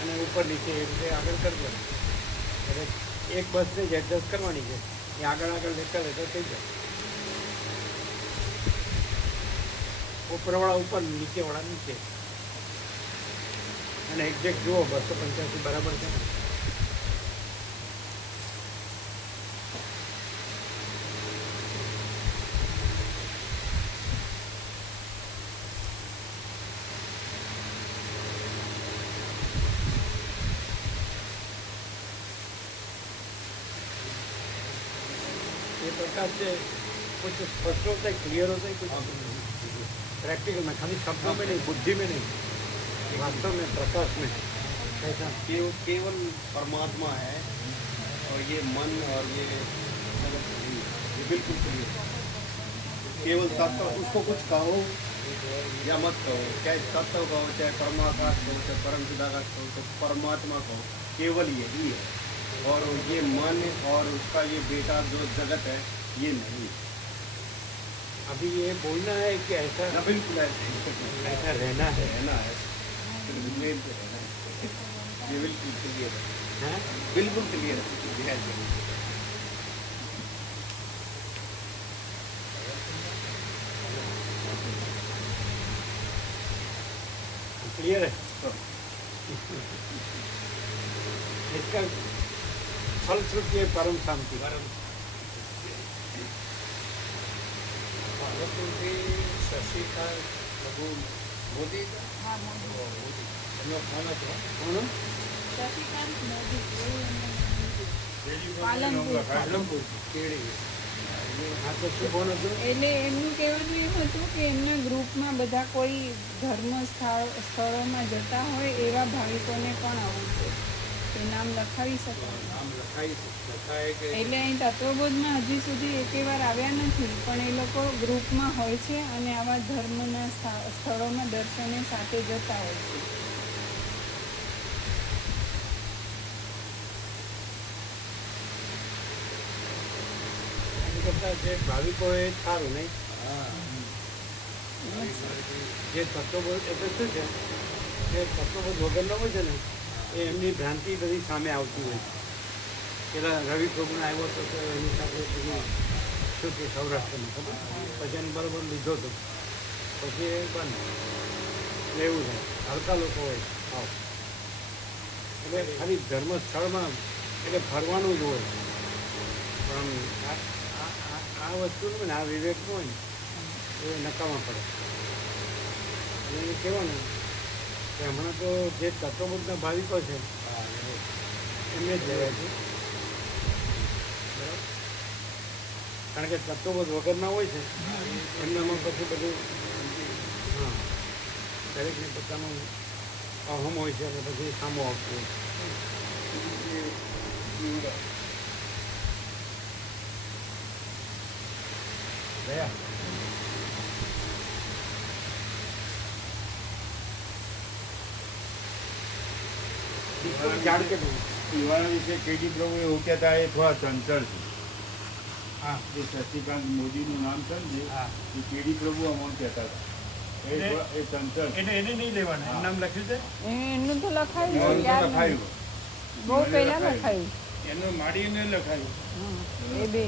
અને ઉપર નીચે એ રીતે આગળ કરજો. એટલે એક બસને જ એડજસ્ટ કરવાની છે, એ આગળ લેતા થઈ જાય. ઉપરવાળા ઉપર, નીચેવાળા નીચે. અને એક્ઝેક્ટ જુઓ 285 બરાબર છે ને? ये प्रकाश से कुछ स्पष्ट होता है, क्लियर होता है, कुछ प्रैक्टिकल में, खाली शब्दों में नहीं, बुद्धि में नहीं, वास्तव में प्रकाश में कैसा केवल परमात्मा है और ये मन और ये बिल्कुल क्लियर। केवल तत्व, उसको कुछ कहो या मत कहो, चाहे तत्व कहो, चाहे परमाकाश कहो, चाहे परम चिदाकाश कहो, तो परमात्मा कहो, केवल यही है। और ये मन और उसका ये बेटा जो जगत है ये नहीं। अभी ये बोलना है कि ऐसा ना बिल्कुल ऐसा रहना है, ये बिल्कुल क्लियर है, बिल्कुल क्लियर है। क्लियर है। इसका फलश्रुति है परम शांति। शशिकांत मोदी हाँ मोदी कौन? शशिकांत मोदी પાલનપુર હા તો શું કોણ હતું? એટલે એમનું કહેવાનું એમ હતું કે એમના ગ્રુપમાં બધા કોઈ ધર્મ સ્થળોમાં જતા હોય એવા ભાવિકોને પણ આવું છે, એ નામ લખાવી શકાય. નામ લખાય કે એટલે અહીં તત્વબોધમાં હજી સુધી એકેવાર આવ્યા નથી, પણ એ લોકો ગ્રુપમાં હોય છે અને આવા ધર્મના સ્થળોમાં દર્શને સાથે જતા હોય છે. કરતા જે ભાવિકો એ સારું નહીં. જે તત્વબોધ એટલે શું છે, જે તત્વબોધ વગરનો હોય છે ને એ એમની ભ્રાંતિ બધી સામે આવતી હોય છે. પેલા રવિ પ્રભુને આવ્યો હતો તો એની સાથે શું કે સૌરાષ્ટ્રમાં ખબર, પછી એને બરાબર લીધો હતો, પછી એ બંધ. એવું છે, હલકા લોકો હોય આવ એટલે ખાલી ધર્મ સ્થળમાં એટલે ફરવાનું જ હોય. પણ આ વસ્તુનું ને આ વિવેકનું હોય ને એ નકામા પડે. એને કહેવાનું કે હમણાં તો જે તત્વબોધના ભાવિકો છે એમને જ લેવા છે, બરાબર? કારણ કે તત્વબોધ વગરના હોય છે એમનામાં પછી બધું હા દરેકને પોતાનું અહમ હોય છે અને પછી સામો આવતું હોય છે. ગયા ઝાડ કેટલું દિવાળા વિશે કેડી પ્રભુ એવું કહેતા એ થોડા ચંચળ છે. હા જે શશિકાંત મોદીનું નામ છે ને હા એ કેડી પ્રભુ અમને કહેતા હતા એ ચંચળ છે. એને નહીં લેવાના એનું નામ લખ્યું છે એનું તો લખાયું છે, એનું તો યાદ નથી. લખાયું. બહુ પહેલા લખાયું. એનું માડીને લખાયું હા, એ બે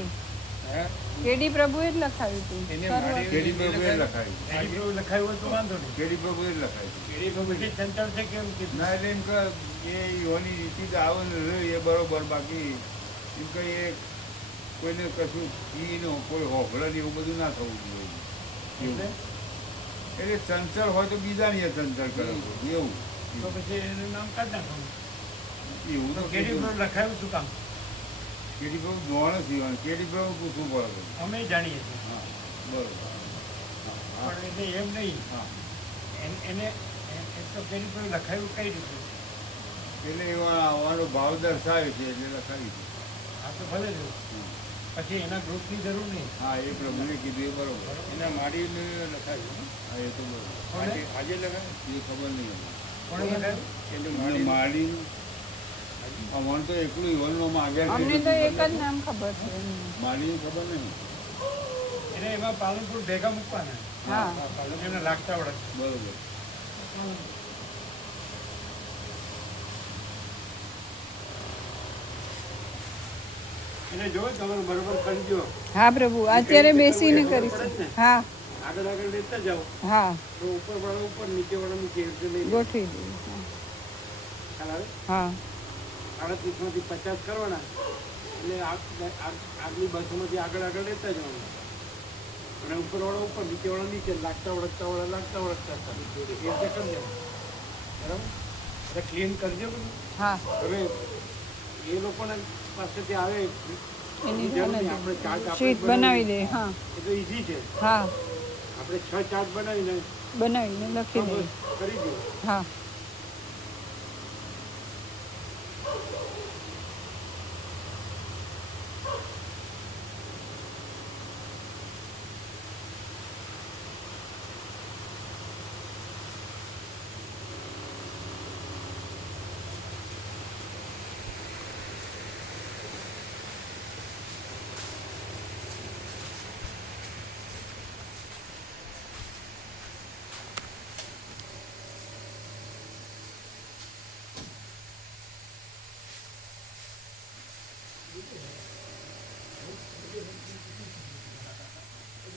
હે કેડી પ્રભુએ જ લખાયું હતું. એને શરૂઆત. માડી- કેડી પ્રભુએ લખાયું. કેડી પ્રભુ લખાયું હોય તો વાંધો નહીં. કેડી પ્રભુએ લખાયું. કેડી પ્રભુ જે ચંચળ છે કેમ કીધું? ના એટલે એમ કે એ યોની રીતિ તો આવે ને રહે એ બરોબર, બાકી એમ કે એ કોઈને કશું ઈનો કોઈ હોભળે ને એવું બધું ના થવું જોઈએ એટલે? એવું. એટલે ચંચળ હોય તો બીજાની એ ચંચળ કરે એવું તો પછી એનું નામ કાઢ નાખવાનું. એવું તો તો કેડી પ્રભુ લખાયું શું કામ? કેડી પ્રભુ જોવાનું સીવાનું કેડી પ્રભુ પૂછવું પડે. અમે જાણીએ છીએ હા બરોબર. હા પણ એટલે એમ નહીં. હા એને તો કેડી પ્રભુ લખાયું કઈ રીતે? એટલે એવા આવવાનો ભાવ દર્શાવે છે એટલે લખાવી છે. આ તો ભલે જ પછી એના ગ્રુપની જરૂર નહીં. હા એ પ્રભુને કીધું એ બરોબર. એના માડીને લખાયું. હા એ તો બરોબર. કોણે? આજે લખાયું? એ ખબર નહીં કોણે લખાયું? એનું મને માડીનું અમને તો એકલું ઈવનનો માગ્યા અમને તો એક જ નામ ખબર છે એમનું. માડીનું ખબર નહીં. એને એમાં પાલનપુર ભેગા મૂકવાના. હા. એમને લાગતા વળે. બરોબર. એને જો તમારે બરોબર કરજો. હા પ્રભુ અત્યારે બેસીને કરીશું. હા આગળ આગળ લેતા જાઓ હા તો ઉપર વાળો ઉપર નીચે વાળો નીચે એવી રીતે લઈ લો. ગોઠવી દઈએ. ખ્યાલ આવે? હા 38માંથી 50 કરવાના એટલે આગલી બસોમાંથી આગળ આગળ લેતા જવાનું અને ઉપર વાળો ઉપર નીચે વાળો નીચે લાગતા વળગતા એ રીતે કરી દેવાનું. બરાબર? એટલે ક્લીન કરજો બધું. હા હવે એ લોકોના પાસેથી આવે એની જરૂર નહીં. આપણે ચાર્ટ શીટ બનાવી દે. હા એ તો ઈઝી છે. હા આપણે 6 ચાર્ટ બનાવીને બનાવીને લખી દઈએ. કરી દઈએ. હા